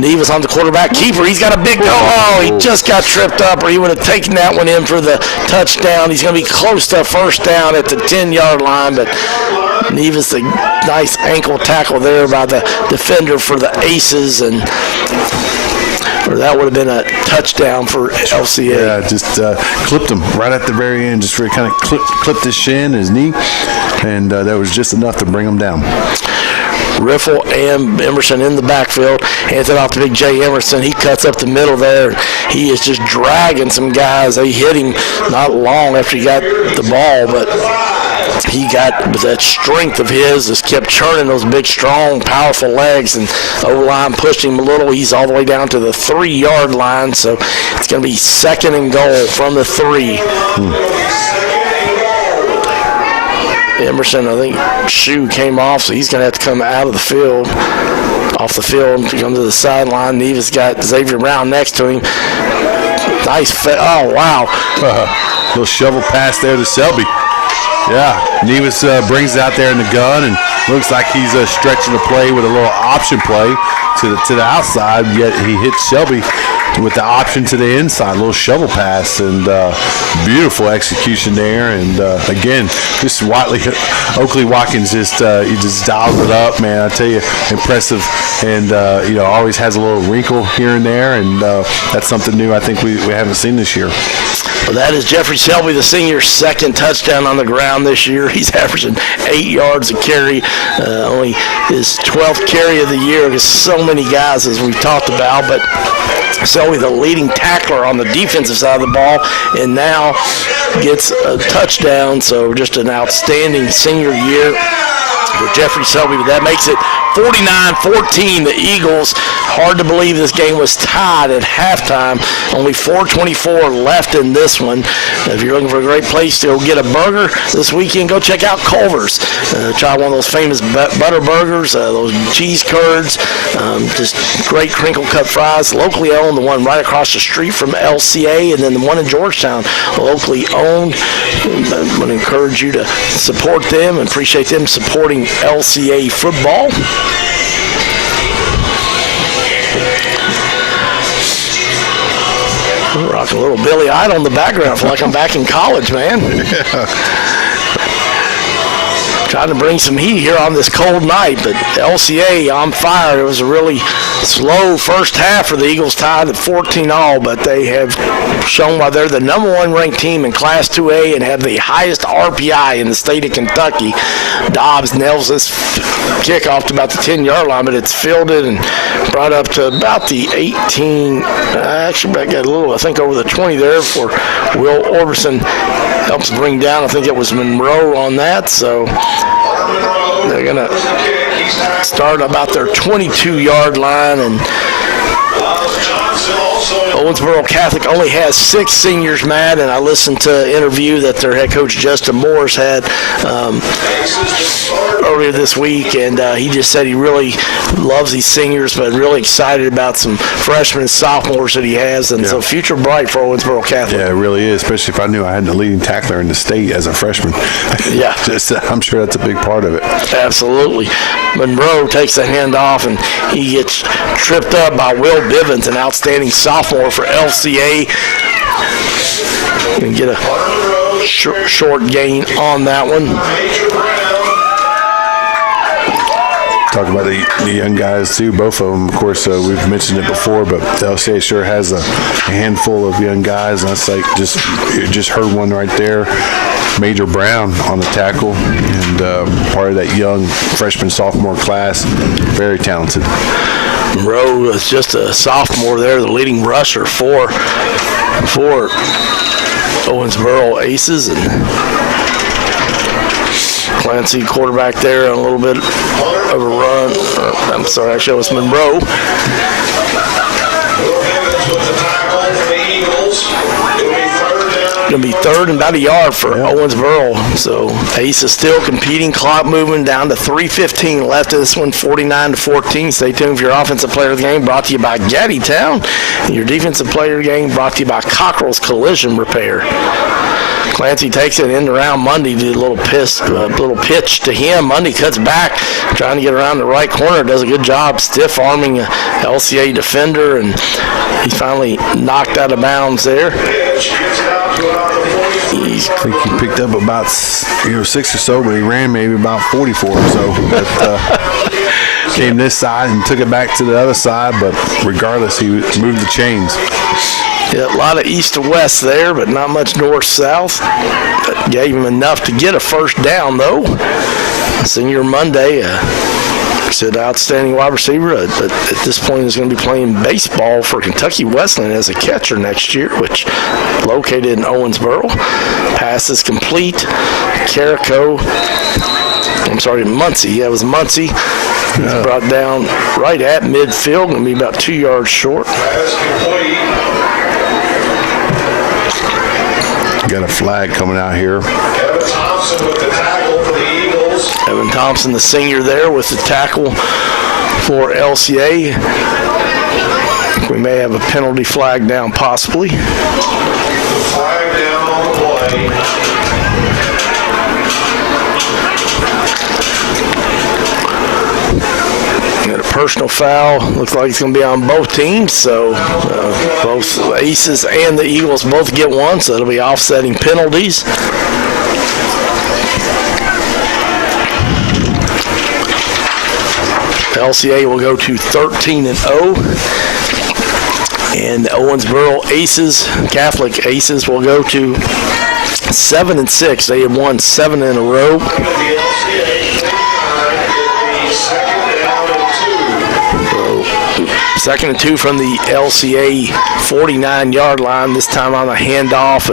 Neva's on the quarterback keeper. He's got a big go. Oh, he just got tripped up, or he would have taken that one in for the touchdown. He's going to be close to first down at the 10-yard line, but Neva's a nice ankle tackle there by the defender for the Aces, and that would have been a touchdown for LCA. Yeah, just clipped him right at the very end. Just really kind of clipped his shin, his knee, and that was just enough to bring him down. Riffle and Emerson in the backfield. Hands it off to Big J. Emerson. He cuts up the middle there. He is just dragging some guys. They hit him not long after he got the ball, but he got, with that strength of his, just kept churning those big, strong, powerful legs, and O-line pushed him a little. He's all the way down to the 3-yard line, so it's going to be 2nd and goal from the 3. Emerson, I think, shoe came off, so he's going to have to come out of the field, off the field, to come to the sideline. Neva's got Xavier Brown next to him. Nice oh, wow. Little shovel pass there to Shelby. Yeah, Nevis brings it out there in the gun and looks like he's stretching the play with a little option play to the outside, yet he hits Shelby with the option to the inside, a little shovel pass, and beautiful execution there. And again, this Oakley Watkins he just dials it up, man. I tell you, impressive, and always has a little wrinkle here and there, and that's something new I think we haven't seen this year. Well, that is Jeffrey Shelby, the senior's 2nd touchdown on the ground this year. He's averaging 8 yards a carry, only his 12th carry of the year. There's so many guys, as we've talked about, but Shelby, the leading tackler on the defensive side of the ball, and now gets a touchdown. So just an outstanding senior year for Jeffrey Shelby, but that makes it 49-14, the Eagles. Hard to believe this game was tied at halftime. Only 4:24 left in this one. If you're looking for a great place to go get a burger this weekend, go check out Culver's. Try one of those famous butter burgers, those cheese curds, just great crinkle cut fries. Locally owned, the one right across the street from LCA, and then the one in Georgetown, locally owned. I'm going to encourage you to support them and appreciate them supporting LCA football. Rocking a little Billy Idol in the background. I feel like I'm back in college, man. Trying to bring some heat here on this cold night, but LCA on fire. It was a really slow first half for the Eagles, tied at 14-all, but they have shown why they're the number 1 ranked team in Class 2A and have the highest RPI in the state of Kentucky. Dobbs nails this kickoff to about the 10-yard line, but it's fielded and brought up to about the 18. Actually, I got a little, I think, over the 20 there for Will Orbison. Helps bring down, I think it was Monroe on that, so they're going to start about their 22-yard line, and Owensboro Catholic only has 6 seniors, Matt, and I listened to an interview that their head coach Justin Morris had earlier this week, and he just said he really loves these seniors, but really excited about some freshmen and sophomores that he has, and so future bright for Owensboro Catholic. Yeah, it really is, especially if I knew I had the leading tackler in the state as a freshman. Yeah. I'm sure that's a big part of it. Absolutely. Monroe takes the handoff, and he gets tripped up by Will Bivens, an outstanding sophomore for LCA. And get a short gain on that one. Talk about the young guys too, both of them. Of course, we've mentioned it before, but LCA sure has a handful of young guys. And that's like just heard one right there, Major Brown on the tackle, and part of that young freshman sophomore class. Very talented. Monroe is just a sophomore there, the leading rusher for Owensboro Aces, and Clancy quarterback there on a little bit of a run. I'm sorry, actually it was Monroe. Going to be 3rd and about a yard for Owensboro. So Ace is still competing. Clock moving down to 3:15 left of this one, 49-14. Stay tuned for your offensive player of the game, brought to you by Gaddy Town. And your defensive player of the game, brought to you by Cockrell's Collision Repair. Clancy takes it in around Mundy, did a little pitch to him. Mundy cuts back, trying to get around the right corner, does a good job stiff arming a LCA defender, and he finally knocked out of bounds there. I think he picked up about 6 or so, but he ran maybe about 44 or so. But, came this side and took it back to the other side, but regardless, he moved the chains. Yeah, a lot of east to west there, but not much north-south. But gave him enough to get a first down, though. Senior Monday, Said outstanding wide receiver. At this point, is going to be playing baseball for Kentucky Wesleyan as a catcher next year, which located in Owensboro. Pass is complete. Muncie. That was Muncie. He's brought down right at midfield. Going to be about 2 yards short. Pass complete. Got a flag coming out here. Evan Thompson with the tackle for the Eagles. Evan Thompson, the senior, there with the tackle for LCA. We may have a penalty flag down, possibly. Flag down on the play. Got a personal foul. Looks like it's going to be on both teams. So both the Aces and the Eagles both get one. So it'll be offsetting penalties. LCA will go to 13-0. And the Owensboro Aces, Catholic Aces, will go to 7-6. They have won 7 in a row. The LCA second down and 2. Second and 2 from the LCA 49-yard line. This time on a handoff.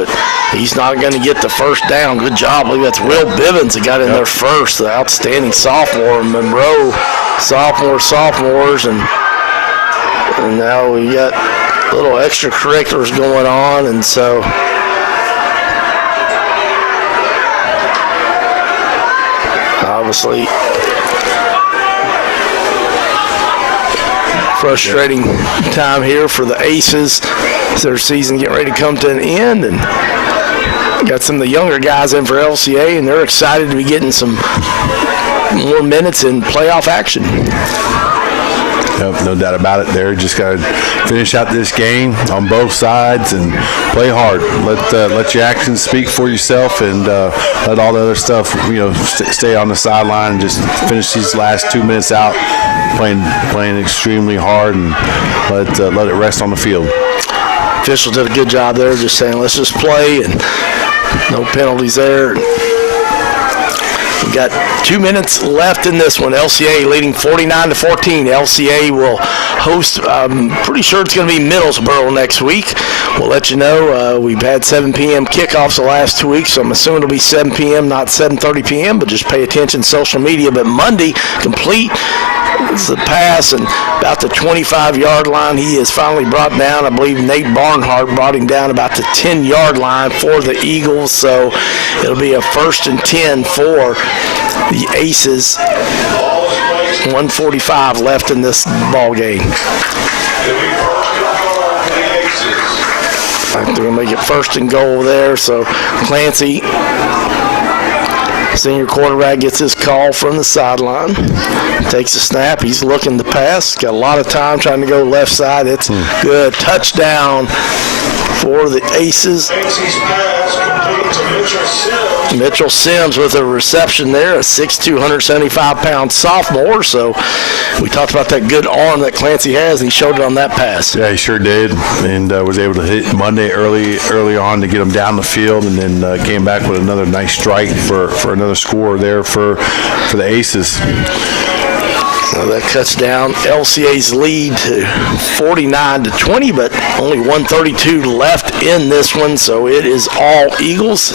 He's not going to get the first down. Good job. Look, that's Will Bivens that got in there first. The outstanding sophomore. Monroe, sophomores. And now we got little extracurriculars going on. And so obviously frustrating time here for the Aces as their season getting ready to come to an end, and got some of the younger guys in for LCA, and they're excited to be getting some more minutes in playoff action. Yep, no doubt about it. They're just got to finish out this game on both sides and play hard. Let your actions speak for yourself, and let all the other stuff, stay on the sideline and just finish these last 2 minutes out playing extremely hard, and let it rest on the field. Officials did a good job there, just saying let's just play, and no penalties there. We got 2 minutes left in this one. LCA leading 49-14. LCA will host, I'm pretty sure it's going to be Middlesboro next week. We'll let you know. We've had 7 p.m. kickoffs the last 2 weeks, so I'm assuming it'll be 7 p.m., not 7:30 p.m., but just pay attention to social media. But Monday, complete. It's the pass, and about the 25-yard line, he is finally brought down. I believe Nate Barnhart brought him down about the 10-yard line for the Eagles, so it'll be a 1st and 10 for the Aces. 1:45 left in this ball game. They're going to make it 1st and goal there, so Clancy, senior quarterback, gets his call from the sideline. Takes a snap. He's looking to pass. Got a lot of time trying to go left side. It's good. Touchdown for the Aces. Mitchell Sims with a reception there, a 6'2", 175-pound sophomore. So we talked about that good arm that Clancy has, and he showed it on that pass. Yeah, he sure did, and was able to hit Monday early on to get him down the field, and then came back with another nice strike for another score there for the Aces. So that cuts down LCA's lead to 49-20, but only 1:32 left in this one, so it is all Eagles.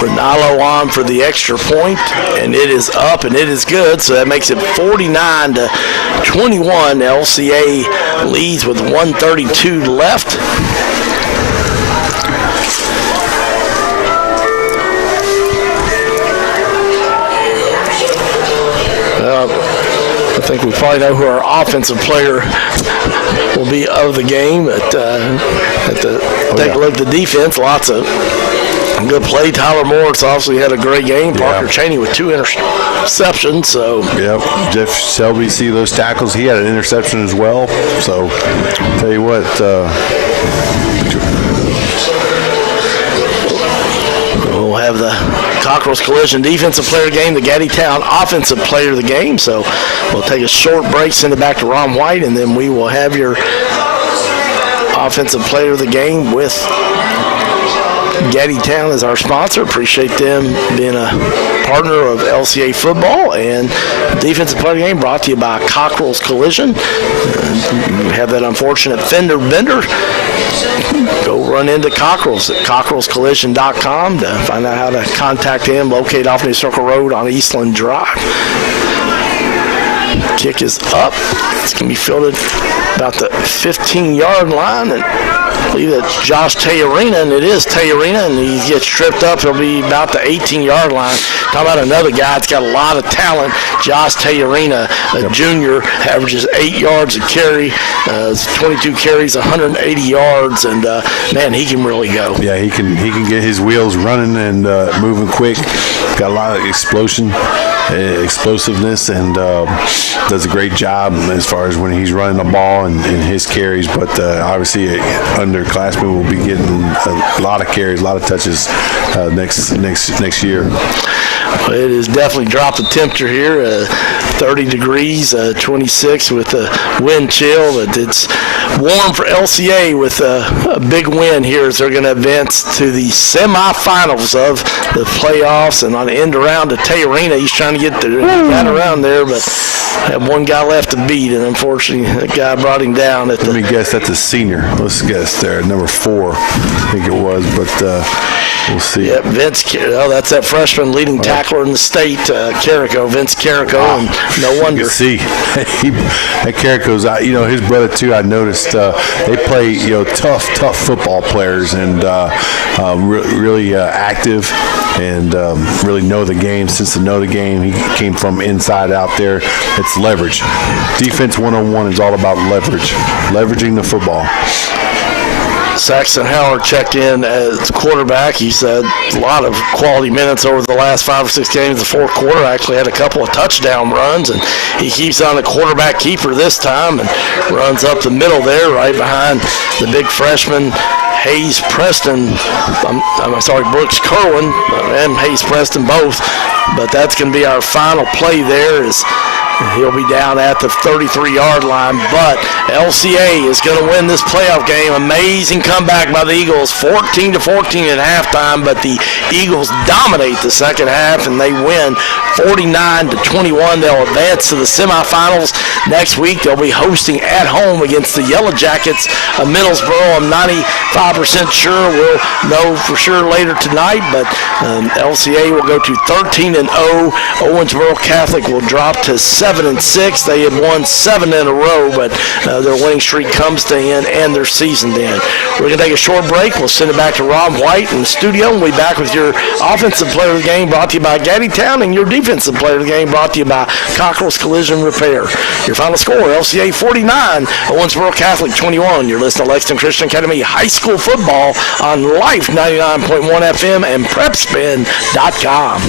Ronaldo on for the extra point, and it is up, and it is good, so that makes it 49-21. LCA leads with 1:32 left. I think we probably know who our offensive player will be of the game. Take a look at the defense. Lots of good play. Tyler Morris obviously had a great game. Parker Cheney with 2 interceptions. So Jeff Shelby, see those tackles. He had an interception as well. So tell you what. We'll have the Cockrell's Collision Defensive Player of the Game, the Gaddytown Offensive Player of the Game. So we'll take a short break, send it back to Ron White, and then we will have your Offensive Player of the Game with Town is our sponsor. Appreciate them being a partner of LCA football. And defensive player of the game brought to you by Cockrell's Collision. You have that unfortunate fender bender. Go run into Cockrell's at cockrellscollision.com to find out how to contact him, located off New Circle Road on Eastland Drive. Kick is up. It's going to be fielded about the 15-yard line, and I believe that's Josh Tayarina, and it is Tayarina, and he gets tripped up. He'll be about the 18-yard line. Talking about another guy that's got a lot of talent, Josh Tayarina, a junior, averages 8 yards a carry, 22 carries, 180 yards, and man, he can really go. Yeah, he can get his wheels running and moving quick. Got a lot of explosiveness, and does a great job as far as when he's running the ball and his carries. But obviously, underclassmen will be getting a lot of carries, a lot of touches next year. It has definitely dropped the temperature here, 30 degrees, 26 with a wind chill. But it's warm for LCA with a big win here as they're going to advance to the semifinals of the playoffs. And on the end around to Tayarina, he's trying to get that around there, but have one guy left to beat, and unfortunately, the guy brought him down. Let me guess, that's a senior. Let's guess there, number 4, I think it was, but we'll see. Yeah, that's that freshman leading tackler in the state, Vince Carrico, and no wonder. You can see, that Carrico's, his brother too, I noticed, they play, tough football players, and really active, and really know the game. Since to know the game, he came from inside out there. It's leverage. Defense 101 is all about leveraging the football. Saxon Howard checked in as quarterback. He said a lot of quality minutes over the last 5 or 6 games. The fourth quarter actually had a couple of touchdown runs, and he keeps on the quarterback keeper this time and runs up the middle there right behind the big freshman Hayes Preston. I'm sorry, Brooks Kerwin and Hayes Preston both. But that's going to be our final play there. He'll be down at the 33-yard line, but LCA is going to win this playoff game. Amazing comeback by the Eagles, 14-14 at halftime, but the Eagles dominate the second half, and they win 49-21. They'll advance to the semifinals. Next week, they'll be hosting at home against the Yellow Jackets of Middlesboro. I'm 95% sure. We'll know for sure later tonight, but LCA will go to 13-0. Owensboro Catholic will drop to 7-6. They had won 7 in a row, but their winning streak comes to an end and their season end. We're going to take a short break. We'll send it back to Rob White in the studio. We'll be back with your offensive player of the game brought to you by Town, and your defensive player of the game brought to you by Cockrell's Collision Repair. Your final score, LCA 49, Owensboro Catholic 21. You're listening to Lexington Christian Academy High School Football on Life 99.1 FM and PrepSpin.com.